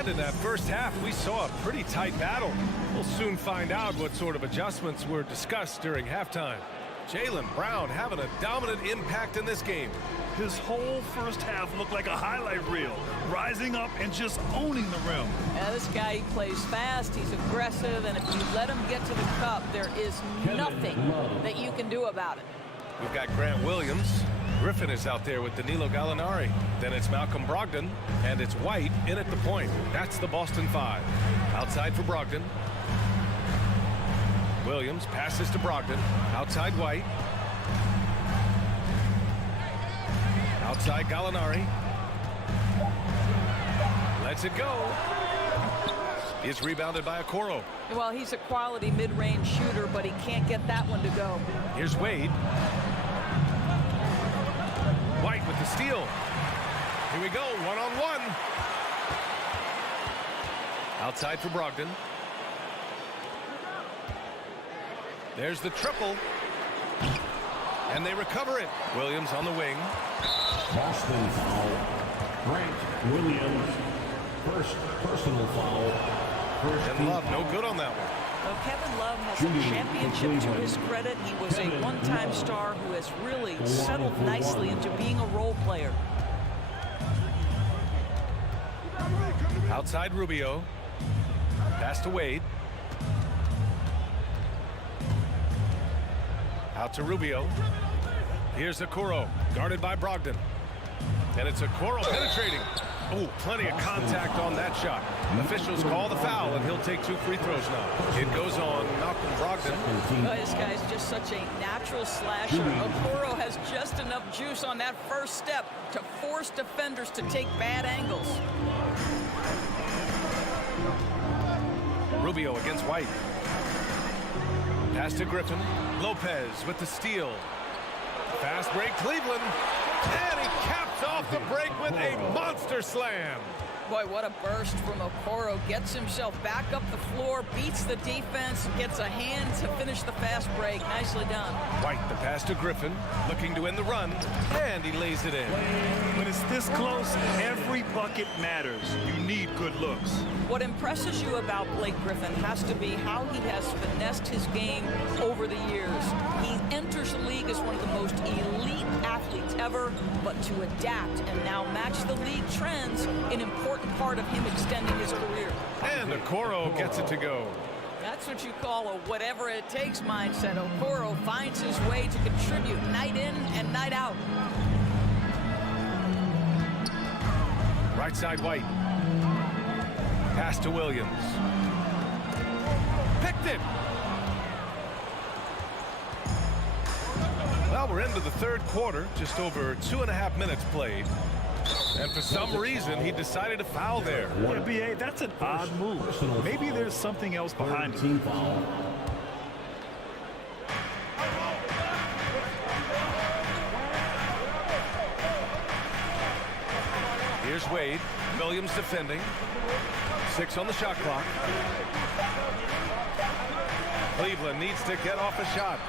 In that first half, we saw a pretty tight battle. We'll soon find out what sort of adjustments were discussed during halftime. Jaylen Brown having a dominant impact in this game. His whole first half looked like a highlight reel, rising up and just owning the rim. Yeah, this guy, he plays fast, he's aggressive, and if you let him get to the cup, there is nothing that you can do about it. We've got Grant Williams. Griffin is out there with Danilo Gallinari. Then it's Malcolm Brogdon, and it's White in at the point. That's the Boston 5. Outside for Brogdon. Williams passes to Brogdon. Outside White. Outside Gallinari. Lets it go. It's rebounded by Okoro. Well, he's a quality mid-range shooter, but he can't get that one to go. Here's Wade. White with the steal. Here we go, one-on-one. Outside for Brogdon. There's the triple. And they recover it. Williams on the wing. Boston foul. Grant Williams. First personal foul. And Love, no good on that one. Well, Kevin Love has a championship to his credit. He was a one-time star who has really settled nicely into being a role player. Outside Rubio. Pass to Wade. Out to Rubio. Here's Okoro, guarded by Brogdon. And it's Okoro penetrating. Oh, plenty of contact on that shot. Officials call the foul, and he'll take 2 free throws now. It goes on Malcolm Brogdon. Oh, this guy's just such a natural slasher. Okoro has just enough juice on that first step to force defenders to take bad angles. Rubio against White. Pass to Griffin. Lopez with the steal. Fast break, Cleveland. And he caps off the break with a monster slam. Boy, what a burst from Okoro. Gets himself back up the floor, beats the defense, gets a hand to finish the fast break. Nicely done. White, the pass to Griffin, looking to win the run, and he lays it in. When it's this close, every bucket matters. You need good looks. What impresses you about Blake Griffin has to be how he has finessed his game over the years. He enters the league as one of the most elite athletes ever, but to adapt and now match the league trends, an important part of him extending his career. And Okoro gets it to go. That's what you call a whatever it takes mindset. Okoro finds his way to contribute night in and night out. Right side White. Pass to Williams. Picked it. Well, we're into the third quarter, just over 2.5 minutes played. And for some reason, he decided to foul there. Yeah, B.A., that's an odd move. Maybe there's something else behind it. Here's Wade. Williams defending. 6 on the shot clock. Cleveland needs to get off a shot.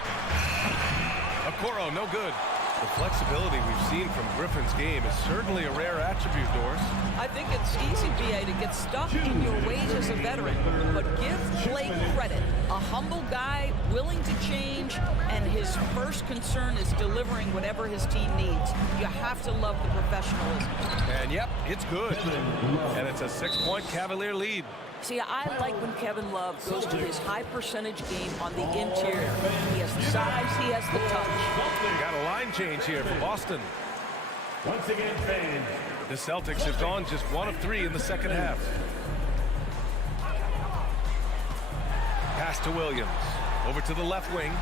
Okoro, no good. The flexibility we've seen from Griffin's game is certainly a rare attribute, Doris. I think it's easy, B.A., to get stuck in your ways as a veteran. But give Blake credit. A humble guy, willing to change, and his first concern is delivering whatever his team needs. You have to love the professionalism. And yep, it's good. And it's a 6-point Cavalier lead. See, I like when Kevin Love goes to his high percentage game on the interior. He has the size, he has the touch. We got a line change here for Boston. Once again, fans. The Celtics have gone just 1 of 3 in the second half. Pass to Williams. Over to the left wing.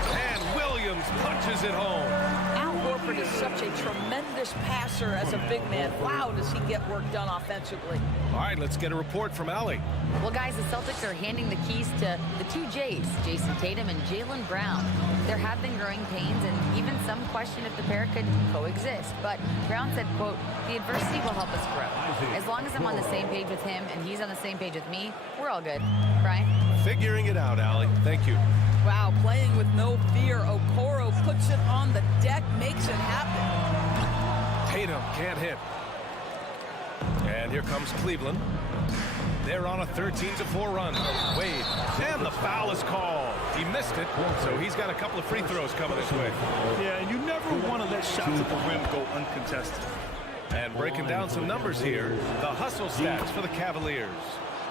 And Williams punches it home. Al Horford is such a tremendous passer as a big man. Wow, does he get work done offensively. All right, let's get a report from Allie. Well, guys, the Celtics are handing the keys to the 2 J's, Jason Tatum and Jaylen Brown. There have been growing pains and even some question if the pair could coexist. But Brown said, quote, "The adversity will help us grow. As long as I'm on the same page with him and he's on the same page with me, we're all good." Brian? Figuring it out, Allie. Thank you. Wow, playing with no fear. Okoro puts it on the deck, makes it happen. Tatum can't hit. And here comes Cleveland. They're on a 13-4 run. Wade, and the foul is called. He missed it, so he's got a couple of free throws coming his way. Yeah, and you never want to let shots at the rim go uncontested. And breaking down some numbers here, the hustle stats for the Cavaliers.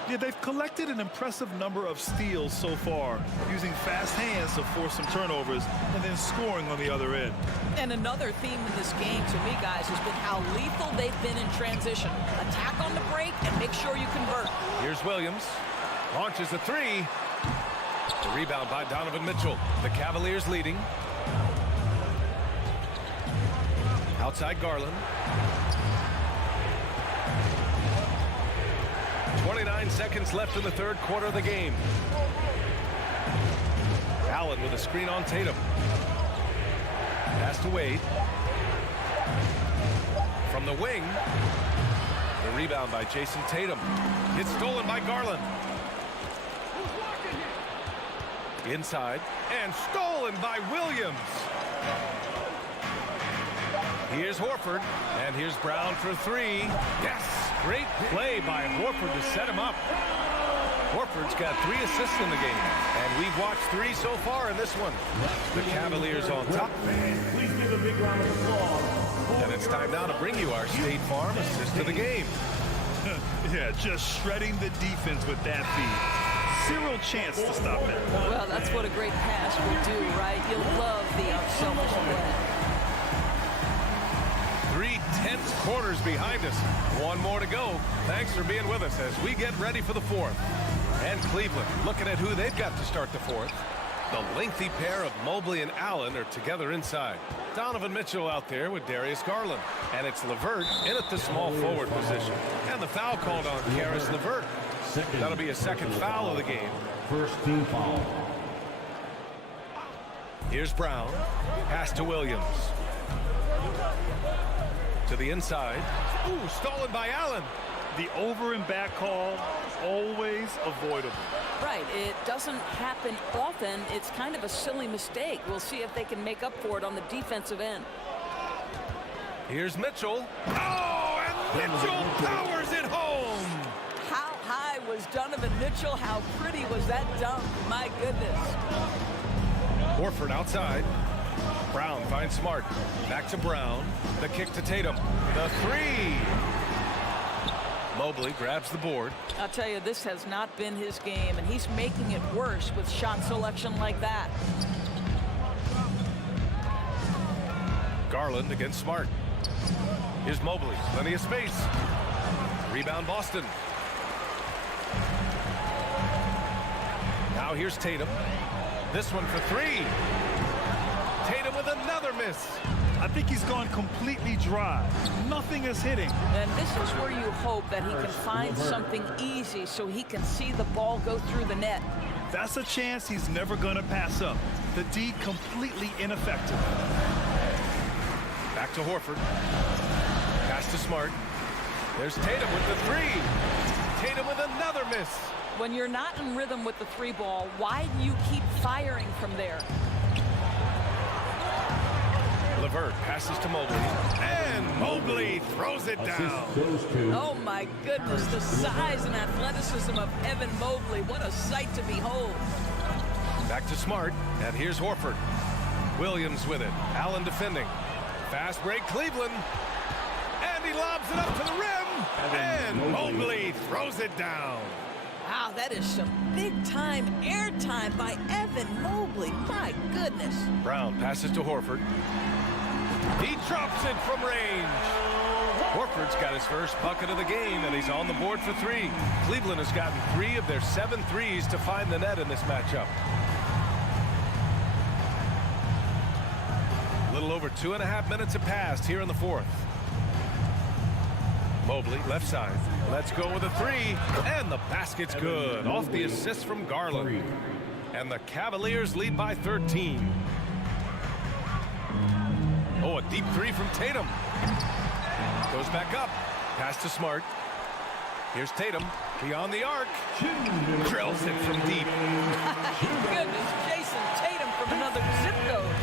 Yeah, they've collected an impressive number of steals so far, using fast hands to force some turnovers and then scoring on the other end. And another theme in this game to me, guys, has been how lethal they've been in transition. Attack on the break and make sure you convert. Here's Williams. Launches a 3. The rebound by Donovan Mitchell. The Cavaliers leading. Outside Garland. 29 seconds left in the third quarter of the game. Allen with a screen on Tatum. Pass to Wade. From the wing. The rebound by Jason Tatum. It's stolen by Garland. Inside. And stolen by Williams. Here's Horford. And here's Brown for 3. Yes! Great play by Horford to set him up. Horford's got 3 assists in the game. And we've watched 3 so far in this one. The Cavaliers on top. Please give a big round of applause. And it's time now to bring you our State Farm assist of the game. Yeah, just shredding the defense with that feed. Zero chance to stop that. Well, that's what a great pass will do, right? You'll love the unselfish play. 3 tense quarters behind us. One more to go. Thanks for being with us as we get ready for the fourth. And Cleveland looking at who they've got to start the fourth. The lengthy pair of Mobley and Allen are together inside. Donovan Mitchell out there with Darius Garland. And it's LeVert in at the small forward position. And the foul called on Karis LeVert. That'll be a second foul of the game. First team foul. Here's Brown. Pass to Williams. To the inside. Ooh, stolen by Allen. The over and back call, always avoidable. Right, it doesn't happen often. It's kind of a silly mistake. We'll see if they can make up for it on the defensive end. Here's Mitchell. Oh, and Mitchell powers it home. How high was Donovan Mitchell? How pretty was that dunk? My goodness. Horford outside. Brown finds Smart. Back to Brown. The kick to Tatum. The three. Mobley grabs the board. I'll tell you, this has not been his game, and he's making it worse with shot selection like that. Garland against Smart. Here's Mobley. Plenty of space. Rebound Boston. Now here's Tatum. This one for three. Tatum with another miss. I think he's gone completely dry. Nothing is hitting. And this is where you hope that he can find something easy so he can see the ball go through the net. That's a chance he's never going to pass up. The D completely ineffective. Back to Horford. Pass to Smart. There's Tatum with the three. Tatum with another miss. When you're not in rhythm with the three ball, why do you keep firing from there? LeVert passes to Mobley. And Mobley throws it down. Oh my goodness, the size and athleticism of Evan Mobley. What a sight to behold. Back to Smart. And here's Horford. Williams with it. Allen defending. Fast break Cleveland. And he lobs it up to the rim. And Mobley throws it down. Wow, that is some big-time airtime by Evan Mobley. My goodness. Brown passes to Horford. He drops it from range. Horford's got his first bucket of the game, and he's on the board for three. Cleveland has gotten 3 of their 7 threes to find the net in this matchup. A little over 2.5 minutes have passed here in the fourth. Mobley, left side. Let's go with a three. And the basket's good. Off the assist from Garland. And the Cavaliers lead by 13. Oh, a deep three from Tatum. Goes back up. Pass to Smart. Here's Tatum. Beyond the arc. Drills it from deep. Goodness, Jason Tatum from another zip code.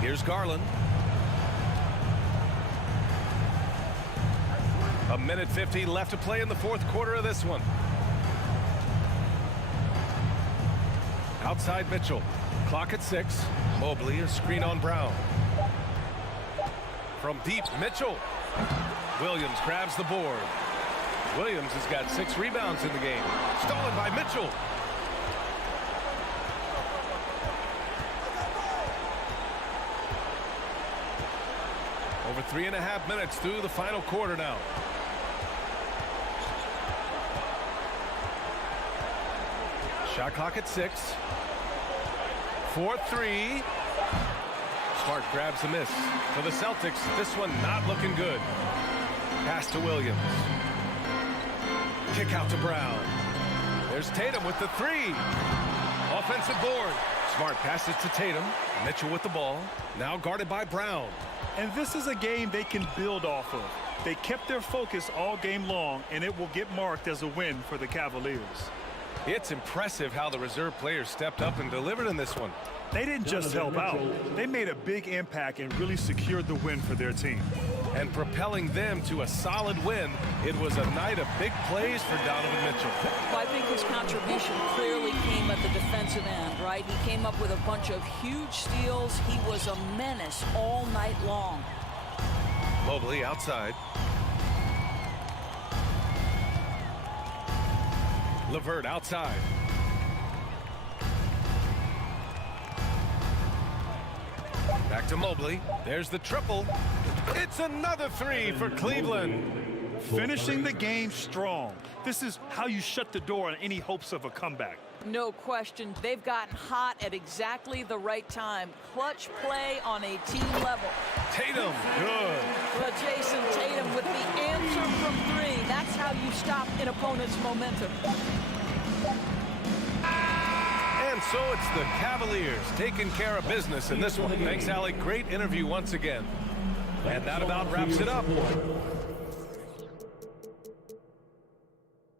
Here's Garland. 1:50 left to play in the fourth quarter of this one. Outside Mitchell. Clock at 6. Mobley, a screen on Brown. From deep, Mitchell. Williams grabs the board. Williams has got 6 rebounds in the game. Stolen by Mitchell. Over 3.5 minutes through the final quarter now. Shot clock at 6. 4-3. Smart grabs the miss. For the Celtics, this one not looking good. Pass to Williams. Kick out to Brown. There's Tatum with the three. Offensive board. Smart passes to Tatum. Mitchell with the ball. Now guarded by Brown. And this is a game they can build off of. They kept their focus all game long, and it will get marked as a win for the Cavaliers. It's impressive how the reserve players stepped up and delivered in this one. They didn't just help out. They made a big impact and really secured the win for their team. And propelling them to a solid win, it was a night of big plays for Donovan Mitchell. Well, I think his contribution clearly came at the defensive end, right? He came up with a bunch of huge steals. He was a menace all night long. Mobley outside. LeVert outside. Back to Mobley. There's the triple. It's another three for Cleveland. Finishing the game strong. This is how you shut the door on any hopes of a comeback. No question. They've gotten hot at exactly the right time. Clutch play on a team level. Tatum, good. But Jason Tatum with the answer from three. That's how you stop an opponent's momentum. And so it's the Cavaliers taking care of business in this one. Thanks, Allie. Great interview once again. And that about wraps it up.